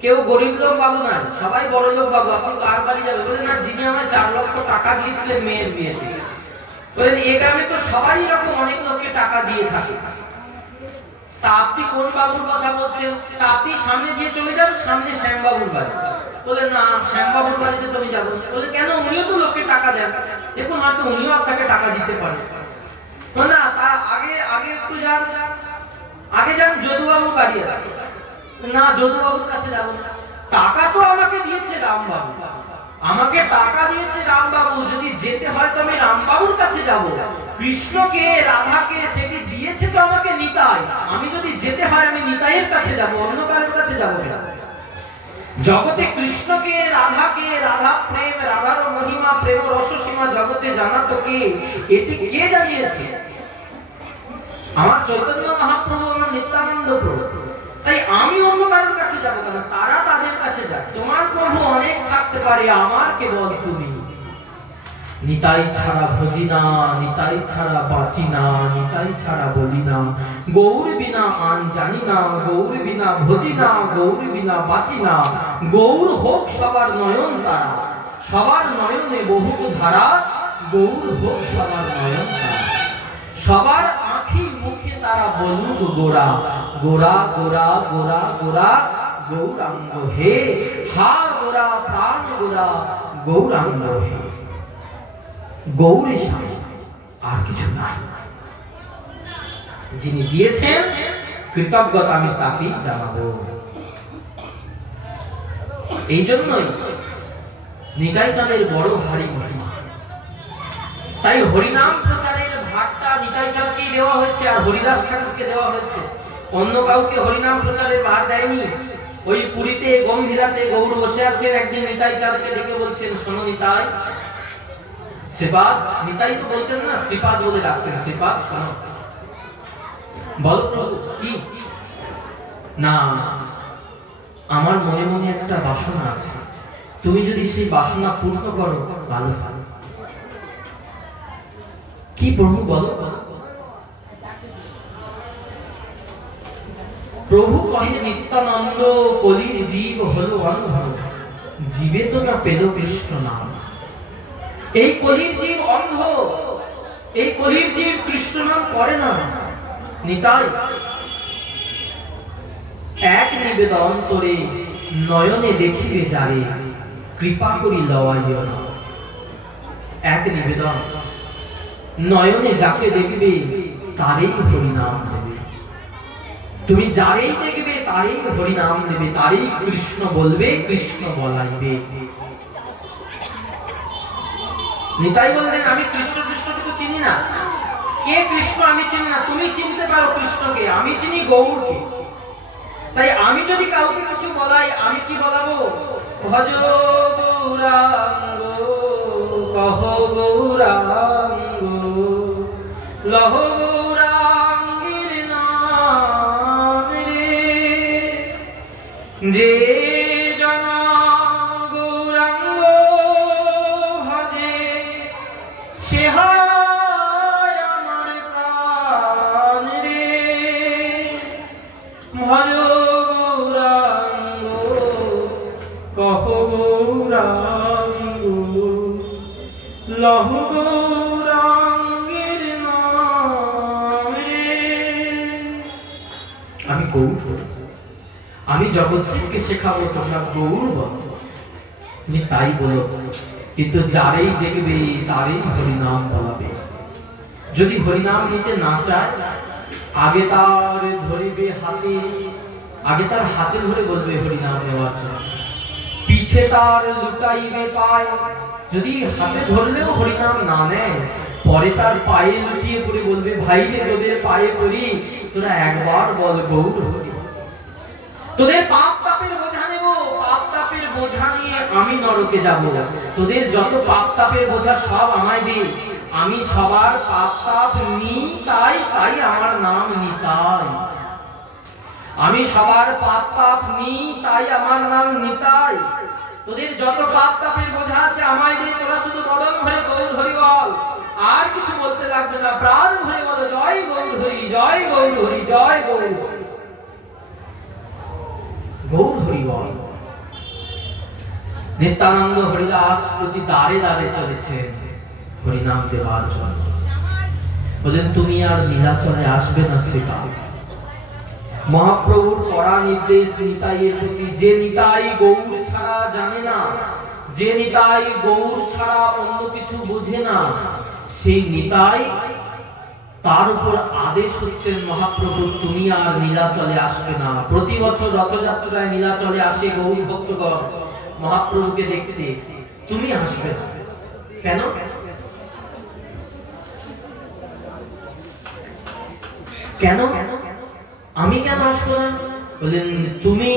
কেউ গরিব লোক বাবু নাই, সবাই বড়লোক বাবু। আপনি কার বাড়ি যাবেন? বলেন না, যিনি আমায় 4 লক্ষ টাকা দিয়েছিলেন মেয়ের বিয়েতে। বলেন এই গ্রামে তো সবাই এরকম অনেক লোককে টাকা দিয়ে থাকে। তা আপনি কোন বাবুর কথা বলছেন? তা আপনি সামনে দিয়ে চলে যান, সামনে শ্যামবাবুর বাড়ি। বলে না, শ্যামবাবুর বাড়িতে তো আমি যাবো না। বলে কেন? উনিও তো লোককে টাকা দেন, দেখুন হয়তো উনিও আপনাকে টাকা দিতে পারে। না, তার আগে একটু যান, আগে যান যদুবাবুর বাড়ি আছে। না, যদুবাবুর কাছে যাবো না। টাকা তো আমাকে দিয়েছে রামবাবু, আমাকে টাকা দিয়েছে রামবাবু, যদি যেতে হয় তো আমি রামবাবুর কাছে যাব। কৃষ্ণকে রাধাকে সেটি দিয়েছে তো আমাকে নিতাই, আমি যদি যেতে হয় আমি নিতাইয়ের কাছে যাব, অন্য কারোর কাছে যাব না। জগতে কৃষ্ণকে রাধাকে, রাধা প্রেম, রাধার মহিমা, প্রেম রসসীমা জগতে জানাতো কে? এটি কে জানিয়েছে? আমার চৈতন্য মহাপ্রভু, আমার নিত্যানন্দ প্রভু। তাই আমি অন্য কারোর কাছে যাবো কেন? তারা তাদের কাছে যায়। তোমার প্রভু অনেক থাকতে পারে, আমার কেবল তুমি। নিতাই ছাড়া ভজি না, নিতাই ছাড়া বাঁচি না, নিতাই ছাড়া বলি না, গৌর বিনা আন জানি না, গৌর বিনা ভজি না, গৌর বিনা বাঁচি না। গৌর হোক সবার নয়ন তারা, সবার নয়নে বহুত ধারা, গৌর হোক সবার নয়ন তারা। সবার আঁখি মুখে তারা বলুক গোরা, গোরা গোরা গোরা গোরা গৌরাঙ্গ হে, হা গোরা প্রাণ গোরা গৌরাঙ্গ হে। গৌরের সামনে আর কিছু নাই। যিনি দিয়েছেন কৃতজ্ঞতা আমি তাকেই জানাবো। এই জন্যই নিতাই চাঁদের বড় ভারী মহিমা। তাই হরিনাম প্রচারের ভারটা নিতাই চাঁদকেই দেওয়া হয়েছে, আর হরিদাস ঠাকুরকে দেওয়া হয়েছে। অন্য কাউকে হরিনাম প্রচারের ভার দেয়নি। ওই পুরীতে গম্ভীরাতে গৌর বসে আছেন, একদিন নিতাই চাঁদকে ডেকে বলছেন, শোনো নিতাই, শ্রীপাদ, নিতাই তো বলতেন না, শ্রীপাদ বলে ডাকতেন, শ্রীপাদ শোনো। বল প্রভু কি? না, আমার মনে মনে একটা বাসনা আছে, তুমি যদি সেই বাসনা পূর্ণ করো ভালো ভালো। কি প্রভু বলো? প্রভু কহে, নিত্যানন্দ কলির জীব হলো অন্ধ, জীবে তো না পেল কৃষ্ণ নাম। এই কলির জীব অন্ধ, এই কলির জীব কৃষ্ণ নাম করে না। নিতাই এক নিবেদন তোরে, নয়নে দেখিবে যারে, কৃপা করি লওয়াইও না। এক নিবেদন, নয়নে যাকে দেখবে তারেই হরিনাম দেবে। তুমি যারেই দেখবে তারেই হরিনাম দেবে, তারেই কৃষ্ণ বলবে, কৃষ্ণ বলাইবে। নিতাই বললেন, আমি কৃষ্ণ কৃষ্ণকে তো চিনি না। কে কৃষ্ণ আমি চিনি না, তুমি চিনতে পারো কৃষ্ণকে, আমি চিনি গৌরকে। তাই আমি যদি কাউকে কিছু বলাই, আমি কি বলাবো? ভজ গৌরাঙ্গ, কহ গৌরাঙ্গ, লহ গৌরাঙ্গের নাম রে। যে জনা গৌরাঙ্গ ভজে, সে হয় আমার প্রাণ রে। ভজ গৌরাঙ্গ, কহ গৌরাঙ্গ, লহ গৌরাঙ্গের নাম রে। আমি গৌর, আমি জগৎজীবকে শেখাবো তোমরা গৌর বলো। তুমি তাই বলো, কিন্তু যারেই দেখবে তারই হরিনাম বলাবে। যদি হরিনাম নিতে না চায়, আগে তার ধরিবে হাতে, আগে তার হাতে ধরে বলবে হরিনাম নেওয়ার জন্য, পিছে তার লুটাইবে পায়। যদি হাতে ধরলেও হরিনাম না নেয়, পরে তার পায়ে লুটিয়ে পড়ে বলবে, ভাই রে তোদের পায়ে পড়ি, তোরা একবার বল গৌর হরি। তোদের পাপ তাপের বোঝা নেব, পাপ তাপের বোঝা নিয়ে আমি নরকে যাব। তোদের যত পাপ তাপের বোঝা সব আমায় দে, আমি সবার পাপ তাপ নিই, তাই তাই আমার নাম নিতাই। আমি সবার পাপ তাপ নিই, তাই আমার নাম নিতাই। তোদের যত পাপ তাপের বোঝা আছে আমায় দে, তোরা শুধু বদন ভরে গৌর হরি বল। আর কিছু বলতে লাগবে না, প্রাণ ভরে বলো জয় গৌর হরি, জয় গৌর হরি, জয় গৌর গৌর হরি বল। নিত্যানন্দ হরিদাস প্রতি দ্বারে দ্বারে চলেছে হরিনাম দেবার জন্য। বলেন তুমি আর নীলাচলে আসবে না সেটা। মহাপ্রভুর কড়া নির্দেশ নিতাইয়ের প্রতি। যে নিতাই গৌর ছাড়া জানে না, যে নিতাই গৌর ছাড়া অন্য কিছু বুঝে না, সেই নিতাই তার উপর আদেশ হচ্ছেন মহাপ্রভু তুমি আর নীলাচলে আসবে না। প্রতি বছর রথযাত্রায় নীলাচলে আসে গৌর ভক্তগণ মহাপ্রভুকে দেখতে, তুমি আসবে না কেন? কেন আমি কেন আসবো না? বলেন তুমি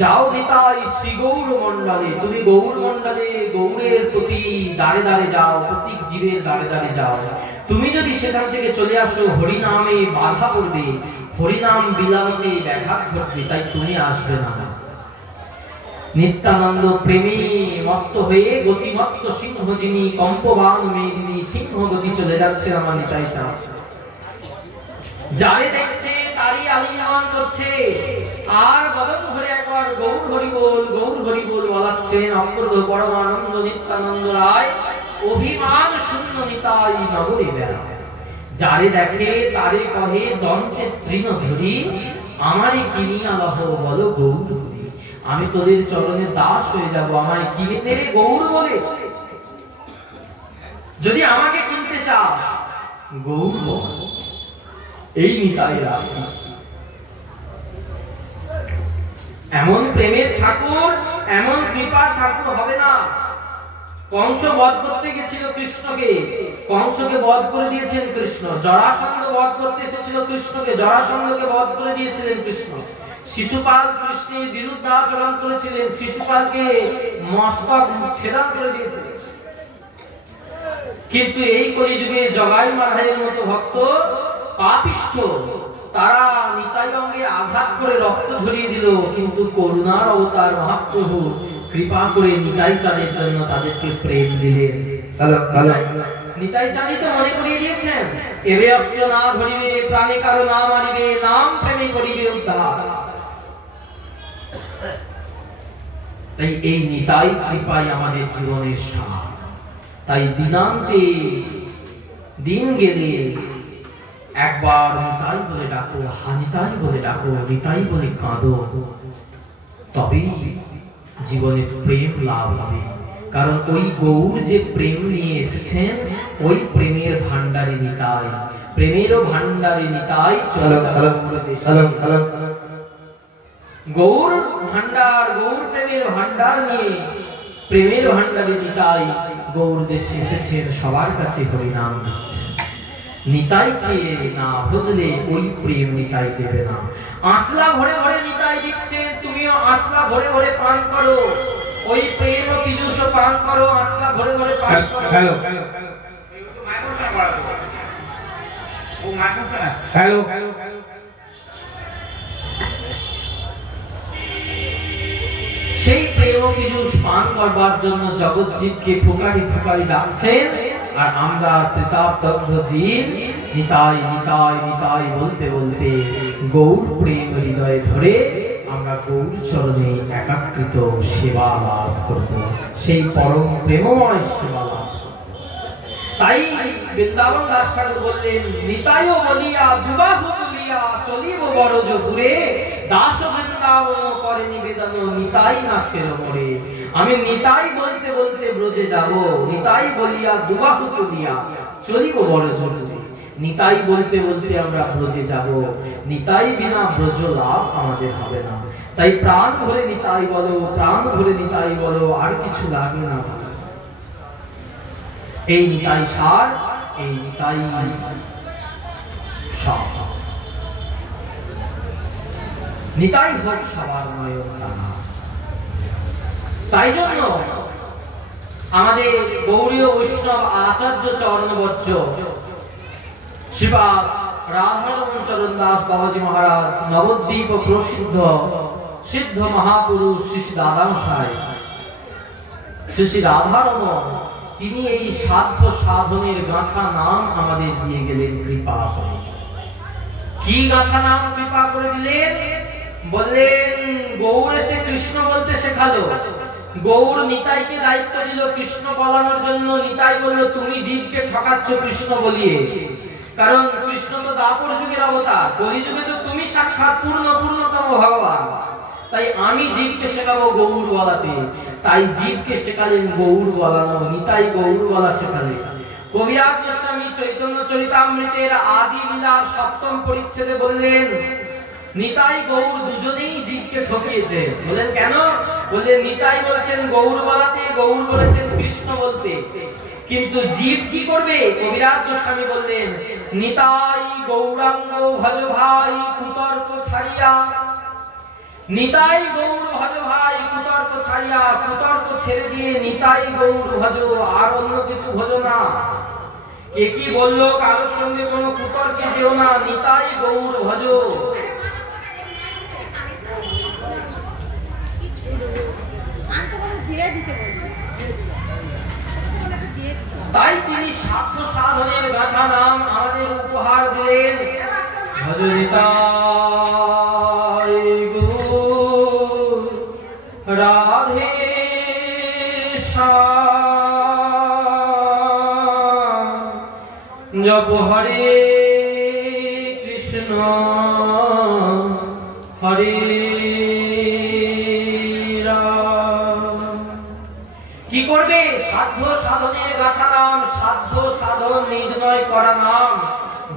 যাও নিতাই শ্রী গৌর মন্ডলে, তুমি গৌর মন্ডলে গৌরের প্রতি দাঁড়ে দাঁড়ে যাও, প্রত্যেক জীবের দাঁড়ে দাঁড়ে যাও। তুমি যদি সেখান থেকে চলে আসো হরিনামে বাধা পড়বে, হরিনাম বিলাতে ব্যাঘাত ঘটবে, তাই তুমি আসবে না। নিত্যানন্দ প্রেমে মত্ত হয়ে গতিমত্ত সিংহ যিনি, কম্পবান মেদিনী সিংহ গতি চলে যাচ্ছে আমার নিতাই চাঁদ। যারে দেখছে তারই আলিঙ্গন করছে, আর বদন ধরে একবার গৌর হরি বল, গৌর হরি বল বলাচ্ছেন অপূর্ব পরমানন্দ নিত্যানন্দ রায়। অভিমান শূন্য নিতাই নগরে বেড়ায়, যারে দেখে তারে কহে দন্তে তৃণ ধরি, আমারে কিনিয়া লহ বল গৌর হরি। আমি তোদের চরণে দাস হয়ে যাব, আমায় কিনে নে রে গৌর বলে। যদি আমাকে কিনতে চাস গৌর বল। এই নিতাই রায় এমন প্রেমের ঠাকুর, এমন কৃপার ঠাকুর হবে না। কংস বধ করতে গেছিল কৃষ্ণকে, কংসকে বধ করে দিয়েছেন কৃষ্ণ। জরাসন্ধ বধ করতে এসেছিল কৃষ্ণকে, জরাসন্ধকে বধ করে দিয়েছিলেন কৃষ্ণ। শিশুপাল কৃষ্ণের বিরুদ্ধে আচরণ করেছিলেন, শিশুপালকে মস্তক ছেদন করে দিয়েছিলেন। কিন্তু এই কলিযুগে জগাই মাধাইয়ের মতো ভক্ত পাপিষ্ঠ, তারা নিতাই অঙ্গে আঘাত করে রক্ত ঝরিয়ে দিল, কিন্তু করুণার অবতার মহাপ্রভু কৃপা করে নিতাই চাঁদের জন্য তাদেরকে প্রেম দিলেন। নিতাই চাঁদি তো মনে করিয়ে দিয়েছেন, এবে অস্ত্র না ধরিবে, প্রাণে কারো না মারিবে, নাম প্রেমে করিবে উদ্ধার। তাই এই নিতাই কৃপাই আমাদের জীবনের সার। তাই দিনান্তে দিন গেলে একবার নিতাই বলে ডাকো, হানিতাই বলে ডাকো, নিতাই বলে কাঁদো, তবেই জীবনে প্রেম লাভ হবে। কারণ ওই গৌর যে প্রেম নিয়ে এসেছেন, ওই প্রেমের ভান্ডারে নিতাই, প্রেমেরও ভান্ডারে নিতাই। গৌর ভান্ডার, গৌর প্রেমের ভান্ডার নিয়ে প্রেমের ভান্ডারে নিতাই গৌর দেশে এসেছেন, সবার কাছে হরিনাম দিচ্ছেন। নিতাই খেয়ে না বুঝলে ওই প্রেম নিতাই দেবে না। আঁচলা ভরে ভরে নিতাই দিচ্ছেন, তুমিও আঁচলা ভরে ভরে পান করো, ওই প্রেম ও পীযুষ পান করো, আঁচলা ভরে ভরে পান করো। হ্যালো হ্যালো হ্যালো হ্যালো সেই প্রেম ও পীযুষ পান করবার জন্য জগৎজীবকে ফুকারি ফুকারি ডাকছেন, আর আমরা প্রতাপদগ্ধ জীব নিতাই নিতাই নিতাই বলতে বলতে গৌর প্রেম হৃদয়ে ধরে আমরা গৌর চরণে একাকৃত সেবা লাভ করব, সেই পরম প্রেমময় সেবা লাভ। তাই বৃন্দাবন দাস ঠাকুর বললেন, নিতাইও বলিয়া দুবাহু তুলিয়া চলিব বরজ ঘুরে, দাস বৃন্দাবন করে নিবেদন নিতাই নাচের মোরে। আমি নিতাই বলতে বলতে ব্রজে যাব, নিতাই বলিয়া দুবাহু তুলিয়া চলিব বরজ ঘুরে। নিতাই বলতে বলতে আমরা ব্রজে যাব, নিতাই বিনা ব্রজ লাভ আমাদের হবে না। তাই প্রাণ ভরে নিতাই বলো, প্রাণ ভরে নিতাই বলো, আর কিছু লাগে না। এই নিতাই সার, এই নিতাই সার, নিতাই হোক সবার নয়ন টানা। তাই জন্য আমাদের গৌড়ীয় বৈষ্ণব আচার্য চরণবর্জ্য শ্রীপাদ রাধারমণ চরণ দাস বাবাজি মহারাজ, নবদ্বীপ প্রসিদ্ধ সিদ্ধ মহাপুরুষ শ্রী শ্রী দাদামশাই শ্রী শ্রী রাধারমণ তিনি এই সাধ্য সাধনের গাঁথা নাম আমাদের দিয়ে গেলেন কৃপা করে। কি গাঁথা নাম কৃপা করে দিলেন? বললেন গৌর এসে কৃষ্ণ বলতে শেখালো। গৌর নিতাইকে দায়িত্ব দিল কৃষ্ণ বলানোর জন্য। নিতাই বলল তুমি জীবকে ঠকাচ্ছ কৃষ্ণ বলিয়ে, কারণ কৃষ্ণ তো দ্বাপর যুগের অবতার, কলিযুগে তো তুমি সাক্ষাৎ পূর্ণতম ভগবান, তাই আমি জীবকে শেখাবো গৌর বলাতে। তাই জীবকে শেখালেন গৌর বলানো, নিতাই গৌর বলা শেখালেন। কবিরাজ গোস্বামী চৈতন্য চরিতামৃতের আদি লীলার ৭ম পরিচ্ছেদে বললেন নিতাই গৌর দুজনেই জীবকে ঠকিয়েছে। বলেন কেন? বললেন নিতাই বলছেন গৌর বলাতে, গৌর বলেছেন কৃষ্ণ বলতে। কিন্তু জীব কি করবে? কবিরাজ গোস্বামী বললেন নিতাই গৌরাঙ্গ ভজ ভাই কুতর্ক ছাড়িয়া, নিতাই গৌর ভজ ভাই কুতর্ক ছাড়িয়া, কুতর্ক ছেড়ে দিয়ে নিতাই গৌর ভজ, আর অন্য কিছু ভজ না। কে কি বললো কারোর সঙ্গে কোনো কুতর্কে যেও না, নিতাই গৌর ভজ। তাই তিনি সাধ্য সাধনের গাথা নাম আমাদের উপহার দিলেন। ভজ নিতাই গৌর রাধে শ্যাম, জপ হরে কৃষ্ণ হরে রাম। কি করবে? সাধ্য সাধনের গাথা নাম, সাধ্য সাধন নির্ণয় করা নাম।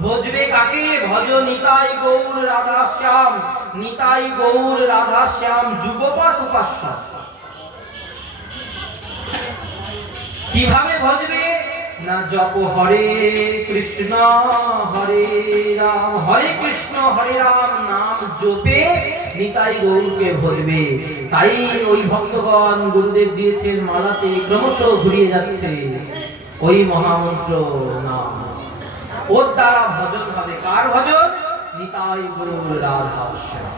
ভজবে কাকে? ভজ নিতাই গৌর রাধা শ্যাম, নিতাই গৌর রাধা শ্যাম যুগপৎ উপাস্য। কিভাবে ভজবে? না জপ হরে কৃষ্ণ হরে রাম, হরে কৃষ্ণ হরে রাম নাম জপে নিতাই গৌরকে ভজবে। তাই ওই ভক্তগণ গুরুদেব দিয়েছেন মালাতে ক্রমশ ঘুরিয়ে যাচ্ছে ওই মহামন্ত্র নাম। ওর দ্বারা ভজন হবে। কার ভজন? নিতাই গৌর রাধা শ্যাম।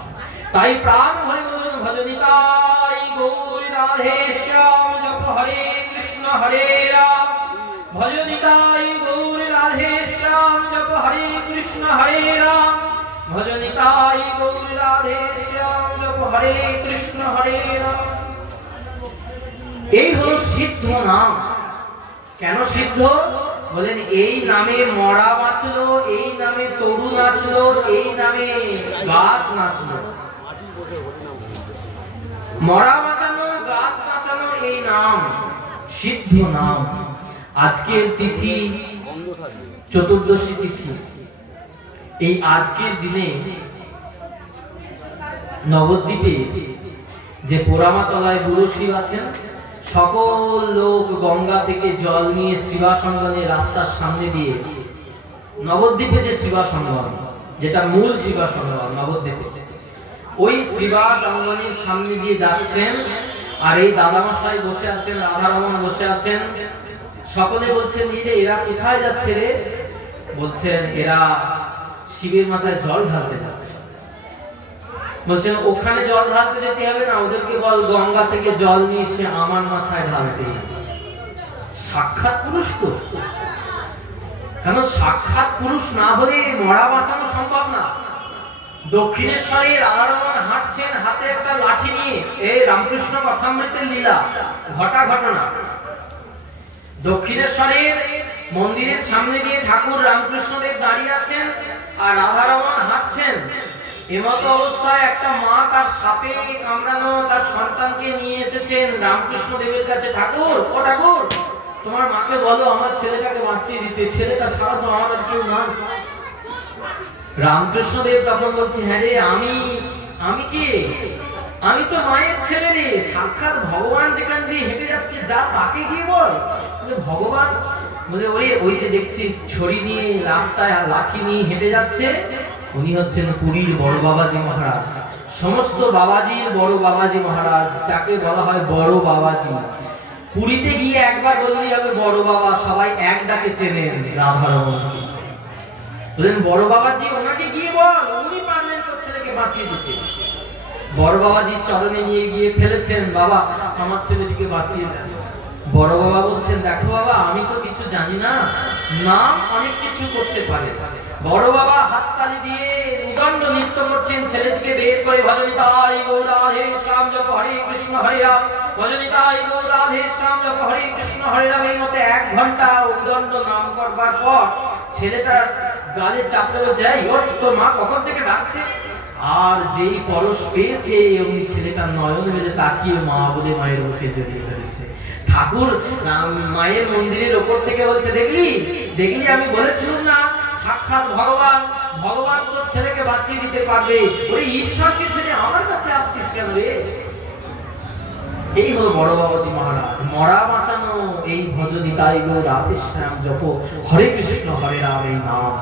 তাই প্রাণ ভরে বলুন ভজ নিতাই গৌর রাধে শ্যাম, জপ হরে কৃষ্ণ হরে রাম। ভজ নিতাই গৌর রাধে শ্যাম, জপ হরে কৃষ্ণ হরে রাম। ভজ নিতাই গৌর রাধে শ্যাম, জপ হরে কৃষ্ণ হরে রাম। এই হলো সিদ্ধ নাম। কেন সিদ্ধ? বলেন এই নামে মরা বাঁচলো, এই নামে তরু নাচলো, এই নামে গাছ নাচলো। মরা বাঁচানো, গাছ নাচানো, এই নাম সিদ্ধ নাম। আজকের তিথি চতুর্দশী তিথি। এই আজকের দিনে নবদ্বীপে যে পোড়ামাতলায় গুরু শিব আছেন, সকল লোক গঙ্গা থেকে জল নিয়ে শিবা সঙ্গনের রাস্তার সামনে দিয়ে, নবদ্বীপে যে শিবা সঙ্গন, যেটা মূল শিবা সঙ্গন নবদ্বীপে, ওই শিবা সঙ্গনের সামনে দিয়ে যাচ্ছেন। আর এই দাদামশাই বসে আছেন, রাধারমণ বসে আছেন। সকলে বলছেন যে এরা কোথায় যাচ্ছে রে? বলছেন এরা শিবের মাথায় জল ঢালতে যাচ্ছে। বলছেন ওখানে জল ঢালতে যেতে হবে না, ওদেরকে বল গঙ্গা থেকে জল নিয়ে এসে আমার মাথায় ঢালতে। সাক্ষাৎ পুরুষ তো, কেন সাক্ষাৎ পুরুষ না হলে মরা বাঁচানো সম্ভব না। দক্ষিণেশ্বরে রাধারমণ হাঁটছেন হাতে একটা লাঠি নিয়ে, এই রামকৃষ্ণ কথামৃতের লীলা ঘটনা। দক্ষিণেশ্বরের মন্দিরের সামনে দিয়ে ঠাকুর রামকৃষ্ণদেব দাঁড়িয়ে আছেন আর রাধারমণ হাঁটছেন। এমতো অবস্থায় একটা মা তার সাপে কামড়ানো তার সন্তানকে নিয়ে এসেছেন রামকৃষ্ণদেবের কাছে। ঠাকুর, ও ঠাকুর, তোমার মাকে বলো আমার ছেলেটাকে বাঁচিয়ে দিতে, ছেলেটা ছাড়া তো আমার কেউ না। রামকৃষ্ণদেব তখন বলছে হ্যাঁ রে, আমি কে? আমি তো মায়ের ছেলে রে, সাক্ষাৎ ভগবান যেখান দিয়ে হেঁটে যাচ্ছে যা তাকে গিয়ে বল। ভগবান বলে ওই যে দেখছিস ছড়ি নিয়ে রাস্তায় আর লাঠি নিয়ে হেঁটে যাচ্ছে, উনি হচ্ছেন পুরীর বড় বাবাজি মহারাজ। সমস্ত বাবাজির বড় বাবাজি মহারাজ, যাকে বলা হয় বড় বাবাজি। পুরীতে গিয়ে একবার বললেই হবে বড় বাবা, সবাই এক ডাকে চেনেন রাধারমণ। বলেন বড় বাবাজি, ওনাকে গিয়ে বল, উনি পারলেন তোর ছেলেকে বাঁচিয়ে দিতে। বড় বাবাজির চরণে নিয়ে গিয়ে ফেলেছেন, বাবা আমার ছেলেটিকে বাঁচিয়ে দেন। বড় বাবা বলছেন, দেখো বাবা, আমি তো কিছু জানি না, নাম অনেক কিছু করতে পারে। বড় বাবা হাততালি দিয়ে উদণ্ড নৃত্য করছেন, ছেলেকে বের করে ভজনিতাই গৌর রাধে শ্যাম জপ হরে কৃষ্ণ হরে রাম, ভজনিতাই গৌর রাধে শ্যাম জপ হরে কৃষ্ণ হরে রাম। এই মতে 1 ঘন্টা উদণ্ড নাম করবার পর ছেলেটার গালে চাপড়ে বলছে, এই ওর তোর মা কখন থেকে ডাকছে। আর যেই পরশ পেয়েছে অমনি ছেলেটা নয়ন মেলে তাকিয়ে মা বলে মায়ের মুখে জড়িয়ে ধরেছে। ঠাকুর মায়ের মন্দিরের ওপর থেকে বলছে, দেখলি দেখলি, আমি বলেছিলাম না সাক্ষাৎ ভগবান, ভগবান তোর ছেলেকে বাঁচিয়ে দিতে পারবে। ওরে ঈশ্বরকে ছেড়ে আমার কাছে আসছিস কেন রে? এই হলো বড় বাবাজি মহারাজ। মরা বাঁচানো এই ভজনিতাই গৌর রাধে শ্যাম জপ হরে কৃষ্ণ হরে রাম এই নাম।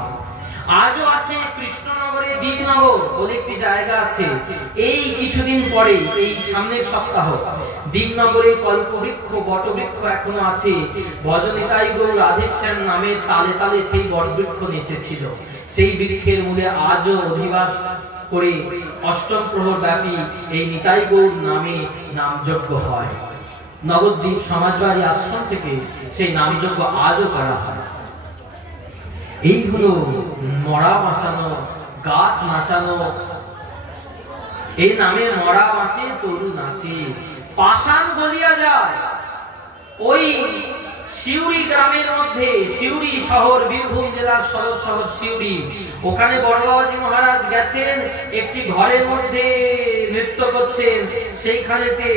আজও আছে কৃষ্ণনগরে দিকনগর বলে একটি জায়গা আছে। এই কিছুদিন পরে, এই সামনের সপ্তাহ, দিকনগরে কল্পবৃক্ষ বটবৃক্ষ এখনো আছে। ভজনিতাই গৌর রাধেশ্যাম নামে তালে তালে সেই বটবৃক্ষ নেচেছিল। সেই বৃক্ষের মূলে আজও অধিবাস করে অষ্টম প্রহর ব্যাপী এই নিতাই গৌর নামে নামযজ্ঞ হয়। নবদ্বীপ সমাজবাড়ি আশ্রম থেকে সেই নামযজ্ঞ আজও করা হয়। এই হলো মরা বাঁচানো, গাছ নাচানো। এই নামে মরা বাঁচে, তরু নাচে। পাষাণ গলিয়া যায়। ওই শিউরি গ্রামের মধ্যে, শিউরি শহর বীরভূম জেলার সদর শহর শিউরি, ওখানে বড় বাবাজি মহারাজ গেছেন, একটি ঘরের মধ্যে নৃত্য করছেন। সেইখানেতে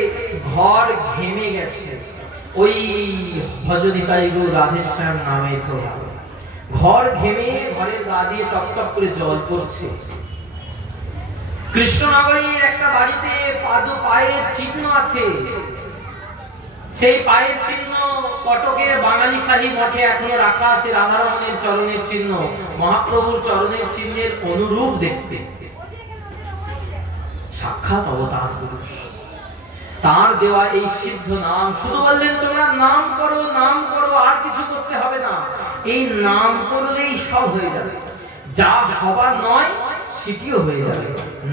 ঘর ঘেমে গেছে ওই ভজনিতাই গৌর রাধেশ্যাম নামে প্রভাব। ঘর ঘেমে ঘরের গা দিয়ে টপ টপ করে জল পড়ছে। কৃষ্ণনগরীর একটা বাড়িতে পায়ের চিহ্ন আছে। সেই পায়ের চিহ্ন কটকের বাঙালি শাহী মঠে এখনো রাখা আছে। রাধারমণের চরণের চিহ্ন, মহাপ্রভুর চরণের চিহ্নের অনুরূপ দেখতে। সাক্ষাৎ অবতার পুরুষ, তার দেওয়া এই সিদ্ধ নাম। শুধু বললেন তোমরা নাম করো, নাম করো, আর কিছু করতে হবে না। এই নাম করলেই সব হয়ে যাবে। যা হবার নয় সেটিও হয়ে যাবে।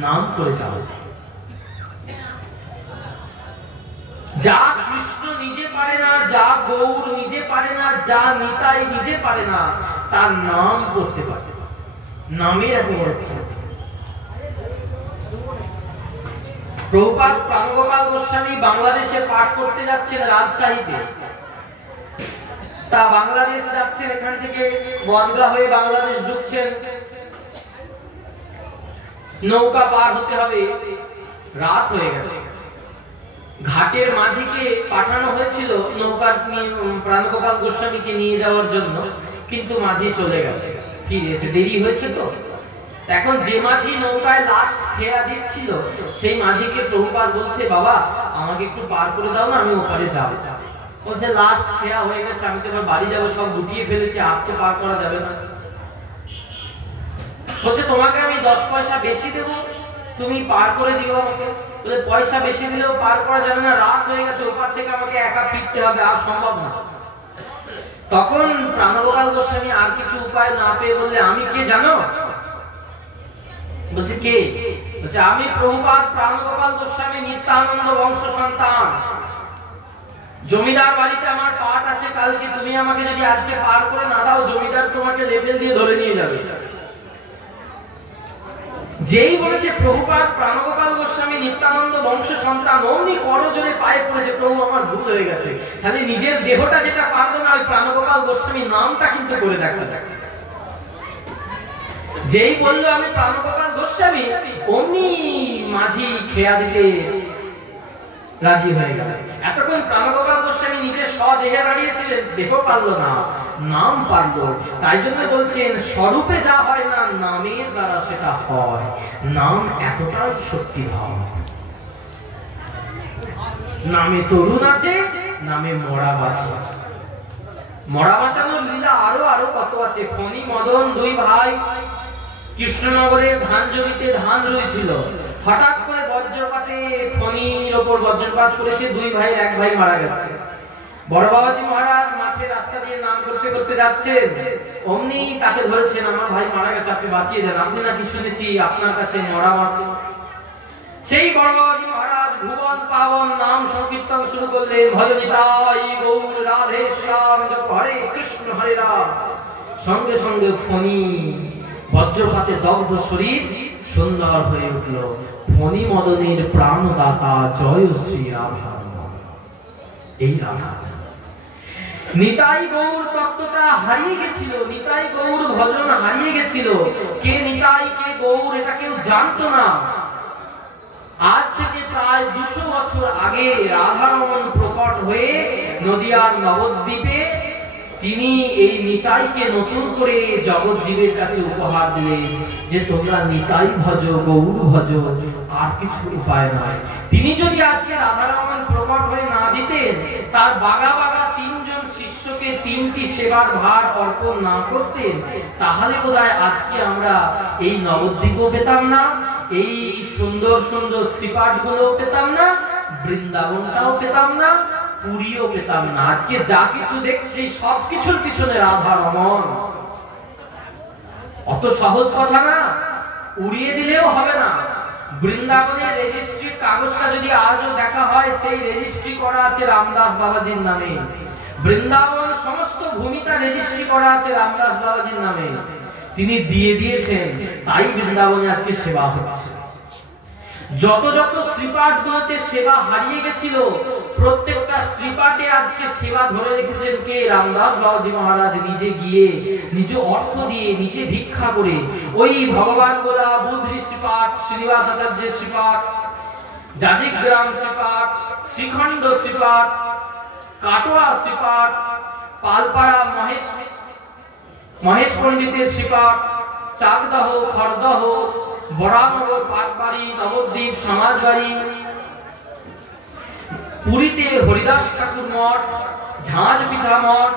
নাম করে যাও। যা কৃষ্ণ নিজে পারে না, যা গৌর নিজে পারে না, যা নিতাই নিজে পারে না, তার নাম করতে পারে। নামের এত বড় ক্ষমতা। প্রভুপাদ প্রাণগোপাল গোস্বামী বাংলাদেশে পাঠ করতে যাচ্ছেন রাজশাহীতে। তা বাংলাদেশ যাচ্ছেন, এখান থেকে বনগাঁ হয়ে বাংলাদেশ ঢুকছেন। নৌকা পার হতে হবে, রাত হয়ে গেছে। ঘাটের মাঝিকে পাঠানো হয়েছিল নৌকা নিয়ে প্রাণগোপাল গোস্বামীকে নিয়ে যাওয়ার জন্য, কিন্তু মাঝি চলে গেছে, ফিরে এসে দেরি হয়েছে। তো এখন যে মাঝি নৌকায় লাস্ট খেয়া দিচ্ছিল, সেই মাঝিকে প্রভুপাদ বলছে, বাবা আমাকে একটু পার করে দাও না, আমি ওপারে যাবো। বলছে লাস্ট খেয়া হয়ে গেছে, আমি তো এবার বাড়ি যাবো, সব গুটিয়ে ফেলেছি, আপকে পার করা যাবে না। বলছে তোমাকে আমি 10 পয়সা বেশি দেবো, তুমি পার করে দিও আমাকে। বলে পয়সা বেশি দিলেও পার করা যাবে না, রাত হয়ে গেছে, ওপার থেকে আমাকে একা ফিরতে হবে, আর সম্ভব না। তখন প্রাণগোপাল গোস্বামী আর কিছু উপায় না পেয়ে বললে, আমি কে জানো? বলছে কে? বলছে আমি প্রভুপাদ প্রাণগোপাল গোস্বামী, নিত্যানন্দ বংশ সন্তান। জমিদার বাড়িতে আমার পাঠ আছে কালকে, তুমি আমাকে যদি আজকে পার করে না দাও, জমিদার তোমাকে লেজে দিয়ে ধরে নিয়ে যাবে। যেই বলেছে প্রভুপাদ প্রাণগোপাল গোস্বামী নিত্যানন্দ বংশ সন্তান, অমনি করজোড়ে পায়ে পড়েছে, প্রভু আমার ভুল হয়ে গেছে। তাহলে নিজের দেহটা যেটা পারলো না, ওই প্রাণগোপাল গোস্বামী নামটা কিন্তু করে দেখা যায়। যেই বললো আমি প্রাণগোপাল গোস্বামী, অমনি মাঝি খেয়া দিতে রাজি হয়ে গেল। এতক্ষণ প্রাণগোপাল গোস্বামী নিজের স্বদেহে দাঁড়িয়েছিলেন, দেহ পারলো না, নাম পারলো। তাই জন্য বলছেন স্বরূপে যা হয় না, নামের দ্বারা সেটা হয়। নাম এতটাই শক্তিধর। নামে তরুণ আছে, নামে মরা বাঁচে। মরা বাঁচানোর লীলা আরো আরো কত আছে। ফণি মদন 2 ভাই কৃষ্ণনগরের ধান জমিতে ধান রয়েছিল। হঠাৎ করে বজ্রপাতে ফণির ওপর বজ্রপাত করেছে, 2 ভাইয়ের 1 ভাই মারা গেছে। বড় বাবাজি মহারাজ মাঠে রাস্তা দিয়ে নাম করতে করতে যাচ্ছেন, অমনি তাকে ধরেছেন, আমার ভাই মারা গেছে, আপনি বাঁচিয়ে দেন। আপনি নাকি শুনেছি আপনার কাছে মরা আছে। সেই বড়বাবাজি মহারাজ ভুবন পাবন নাম সংকীর্তন শুরু করলেন, ভজ নিতাই গৌর রাধে শ্যাম জপ হরে কৃষ্ণ হরে রাম। সঙ্গে সঙ্গে ফণি বজ্রপাতে দগ্ধ শরীর সুন্দর হয়ে উঠল। ফণি মদনের প্রাণদাতা জয় শ্রী রাধা। এই রাধা নিতাই গৌর তত্ত্বটা হারিয়ে গেছিল, নিতাই গৌর ভজন হারিয়ে গেছিল। কে নিতাই কে গৌর এটা কেউ জানতো না। আজ থেকে প্রায় 200 বছর আগে রাধারমণ প্রকট হয়ে নদিয়ার নবদ্বীপে তিনি এই নিতাইকে নতুন করে জগৎজীবের কাছে উপহার দিলেন যে তোমরা নিতাই ভজ, গৌর ভজ, আর কিছু উপায় নয়। তিনি যদি আজকে রাধারমণ প্রকট হয়ে না দিতেন, তার বাগা বাগা 3 জন শিষ্যকে 3টি সেবার ভার অর্পণ না করতেন, তাহলে বোধহয় আজকে আমরা এই নবদ্বীপও পেতাম না, এই সুন্দর সুন্দর শ্রীপাঠ গুলো পেতাম না, বৃন্দাবনটাও পেতাম না, পুরীও পেতাম না। আজকে যা কিছু দেখছি সবকিছুর পিছনে রাধা রমণ। অত সহজ কথা না, উড়িয়ে দিলেও হবে না। বৃন্দাবনের রেজিস্ট্রির কাগজটা যদি আজও দেখা হয়, সেই রেজিস্ট্রি করা আছে রামদাস বাবাজির নামে। বৃন্দাবন সমস্ত ভূমিটা রেজিস্ট্রি করা আছে রামদাস বাবাজির নামে। তিনি দিয়ে দিয়েছেন, তাই বৃন্দাবনে আজকে সেবা হচ্ছে। যত যত শ্রীপাঠ গুলোতে সেবা হারিয়ে গেছিল, প্রত্যেকটা শ্রীপাঠে আজকে সেবা ধরে রেখেছেন কে? রামদাস বাবাজি মহারাজ নিজে গিয়ে, নিজ অর্থ দিয়ে, নিজে ভিক্ষা করে। ওই ভগবান গোলা বুধরি শ্রীপাঠ, শ্রীনিবাস আচার্যের শ্রীপাঠ, জাজিগ্রাম শ্রীপাঠ, শ্রীখণ্ড শ্রীপাঠ, কাটোয়া শ্রীপাঠ, পালপাড়া মহেশ পণ্ডিতের শ্রীপাঠ, চাকদাহ, খড়দহ, বরানগর পাটবাড়ি, নবদ্বীপ সমাজবাড়ি, পুরীতে হরিদাস ঠাকুর মঠ, ঝাঁঝপিঠা মঠ,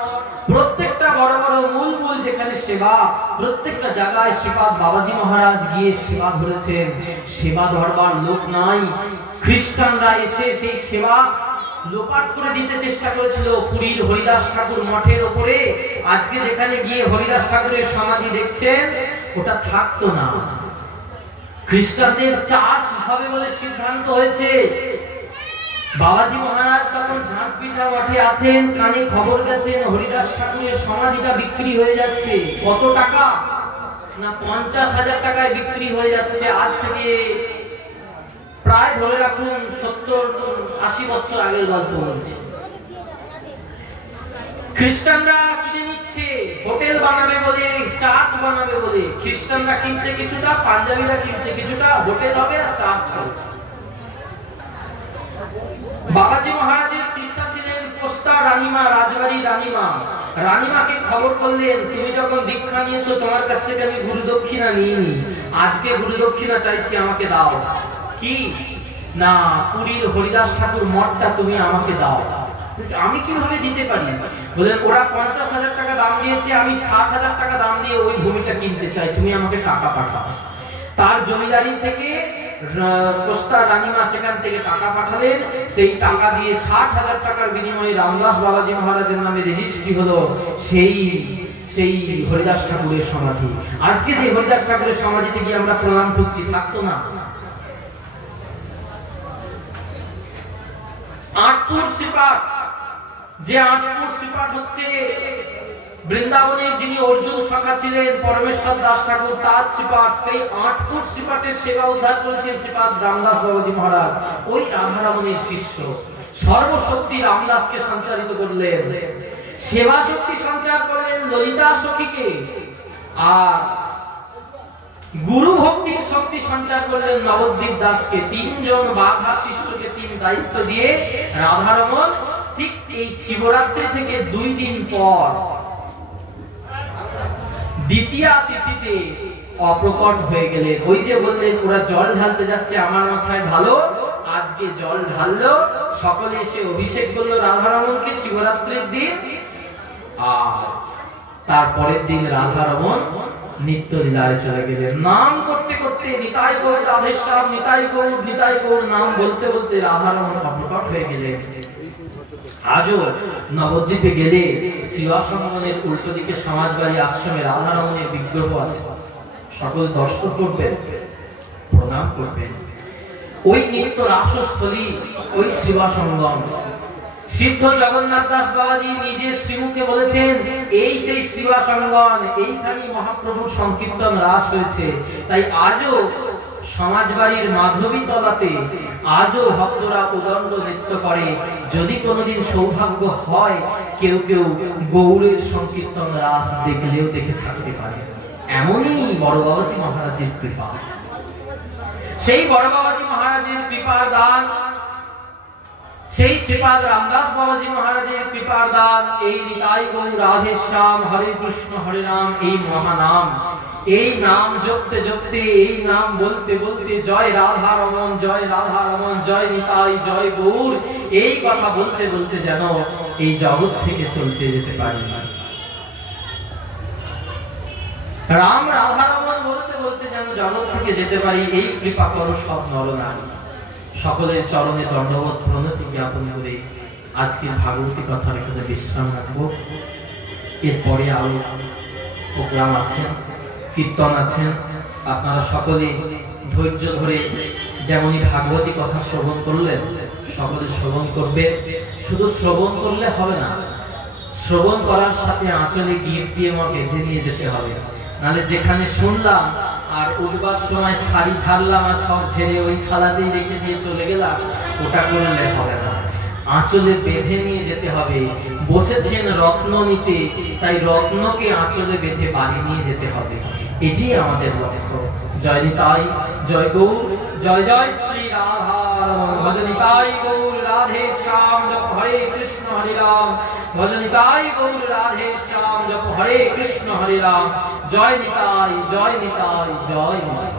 প্রত্যেকটা বড় বড় মূল মূল যেখানে সেবা, প্রত্যেকটা জায়গায় শ্রীপাদ বাবাজি মহারাজ গিয়ে সেবা ধরেছেন। সেবা ধরবার লোক নাই। খ্রিস্টানরা এসে সেই সেবা লোপাট করে দিতে চেষ্টা করেছিল পুরীর হরিদাস ঠাকুর মঠের ওপরে। আজকে যেখানে গিয়ে হরিদাস ঠাকুরের সমাধি দেখছেন, ওটা থাকতো না। খ্রিস্টানদের চার্চ হবে বলে সিদ্ধান্ত হয়েছে। বাবাজি মহারাজ তখন ঝাঁঝপিঠা মঠে আছেন, কানে খবর গেছেন হরিদাস ঠাকুরের সমাধিটা বিক্রি হয়ে যাচ্ছে। কত টাকা না? 50,000 টাকায় বিক্রি হয়ে যাচ্ছে। আজ থেকে প্রায় ধরে রাখুন 70-80 বছর আগের গল্প বলছে। খ্রিস্টানরা কিনে নিচ্ছে, হোটেল বানাবে বলে, চার্চ বানাবে বলে। খ্রিস্টানরা কিনছে কিছুটা, পাঞ্জাবিরা কিনছে কিছুটা, হোটেল হবে আর চার্চ হবে। বাবাজি মহারাজের শিষ্যা ছিলেন পোস্তা রানীমা, রাজবাড়ির রানীমা। রানীমাকে খবর করলেন, তুমি যখন দীক্ষা নিয়েছো তোমার কাছ থেকে আমি গুরুদক্ষিণা নিইনি, আজকে গুরুদক্ষিণা চাইছি, আমাকে দাও। কি না, পুরীর হরিদাস ঠাকুর মঠটা তুমি আমাকে দাও। আমি কিভাবে দিতে পারি? বলেন ওরা 50,000 টাকা দাম দিয়েছে, আমি 60,000 টাকা দাম দিয়ে ওই ভূমিটা কিনতে চাই, তুমি আমাকে টাকা পাঠাও। তার জমিদারি থেকে পোস্তা রানীমা সেখান থেকে টাকা পাঠালেন। সেই টাকা দিয়ে 60,000 টাকার বিনিময়ে রামদাস বাবাজি মহারাজের নামে রেজিস্ট্রি হলো সেই হরিদাস ঠাকুরের সমাধি। আজকে যে হরিদাস ঠাকুরের সমাধিতে গিয়ে আমরা প্রণাম ঠুকছি, থাকতো না। আটপুর শ্রীপাঠ, যে আটপুর শ্রীপাঠ হচ্ছে বৃন্দাবনের যিনি অর্জুন সখা ছিলেন পরমেশ্বর দাস ঠাকুর, তার শ্রীপাঠ। সেই আটপুর শ্রীপাঠের সেবা উদ্ধার করেছেন শ্রীপাদ রামদাস বাবাজি মহারাজ। ওই রাধারমণের শিষ্য সর্বশক্তি রামদাসকে সঞ্চারিত করলেন, সেবা শক্তি সঞ্চার করলেন ললিতা সখীকে, আর গুরু ভক্তির শক্তি সঞ্চার করলেন নবদ্বীপ দাসকে। 3 জন বাঘা শিষ্যকে 3 দায়িত্ব দিয়ে রাধারমণ ঠিক এই শিবরাত্রি থেকে 2 দিন পর দ্বিতীয়া তিথিতে অপ্রকট হয়ে গেলেন। ওই যে বললেন ওরা জল ঢালতে যাচ্ছে আমার মাথায় ঢালো, আজকে জল ঢাললো, সকলে এসে অভিষেক করলো রাধারমণকে শিবরাত্রির দিন। আর তারপরের দিন রাধারমণ নিত্য লীলায় চলে গেলেন। নাম করতে করতে নিতাই গৌর রাধেশ্যাম, নিতাই গৌর নাম বলতে বলতে রাধারমণ অপ্রকট হয়ে গেলেন। আজও নবদ্বীপে গেলে শিবাশ্রমের উল্টো দিকে সমাজবাড়ি আশ্রমে ওই নিত্য রাসস্থলী, ওই শিবা সঙ্গম। সিদ্ধ জগন্নাথ দাস বাবাজি নিজে শ্রীমুখে বলেছেন, এই সেই শিবা সঙ্গম, এইখানেই মহাপ্রভুর সংকীর্তন রাস হয়েছে। তাই আজও সমাজবাড়ির মাধবী তলাতে আজও ভক্তরা উদণ্ড নৃত্য করে। যদি কোনোদিন সৌভাগ্য হয়, কেউ কেউ গৌড়ের সংকীর্তন রাস দেখলেও দেখে থাকতে পারে। এমনই বড় বাবাজি মহারাজের কৃপা। সেই বড় বাবাজি মহারাজের কৃপার দান, সেই শ্রীপাদ রামদাস বাবাজি মহারাজের কৃপার দান, এই নিতাই গৌর রাধে শ্যাম হরে কৃষ্ণ হরে রাম, এই মহানাম, এই নাম জপতে জপতে, এই নাম বলতে বলতে, জয় রাধা রমন, জয় রাধা রমন, জয় নিতাই, জয় গৌর, এই কথা বলতে বলতে যেন এই জগৎ থেকে চলতে যেতে পারি। রাম রাধা রমন বলতে বলতে যেন জগৎ থেকে যেতে পারি। এই কৃপা করো সব নরনারী। সকলের চরণে দণ্ডবত প্রণতি জ্ঞাপন করে আজকের ভাগবতী কথার এখানে বিশ্রাম রাখবো। এরপরে আরো প্রোগ্রাম আছে, কীর্তন আছেন। আপনারা সকলে ধৈর্য ধরে যেমনই ভাগবতী কথা শ্রবণ করলেন, সকলে শ্রবণ করবে। শুধু শ্রবণ করলে হবে না, শ্রবণ করার সাথে আঁচলে গিট দিয়ে আমার বেঁধে নিয়ে যেতে হবে। নাহলে যেখানে শুনলাম আর উঠবার সময় শাড়ি ছাড়লাম আর সব ছেড়ে ওই খালাতেই রেখে দিয়ে চলে গেলাম, ওটা করলে হবে না। আঁচলে বেঁধে নিয়ে যেতে হবে। বসেছেন রত্ন নিতে, তাই রত্নকে আঁচলে বেঁধে বাড়ি নিয়ে যেতে হবে। এটি আমাদের লক্ষ্য। জয় নিতাই, জয় গৌর, জয় জয় শ্রী রাধা রমন। ভজ নিতাই গৌর রাধে শ্যাম, জপ হরে কৃষ্ণ হরে রাম। ভজ নিতাই গৌর রাধে শ্যাম, জপ হরে কৃষ্ণ হরে রাম। জয় নিতাই, জয় নিতাই, জয় নিতাই।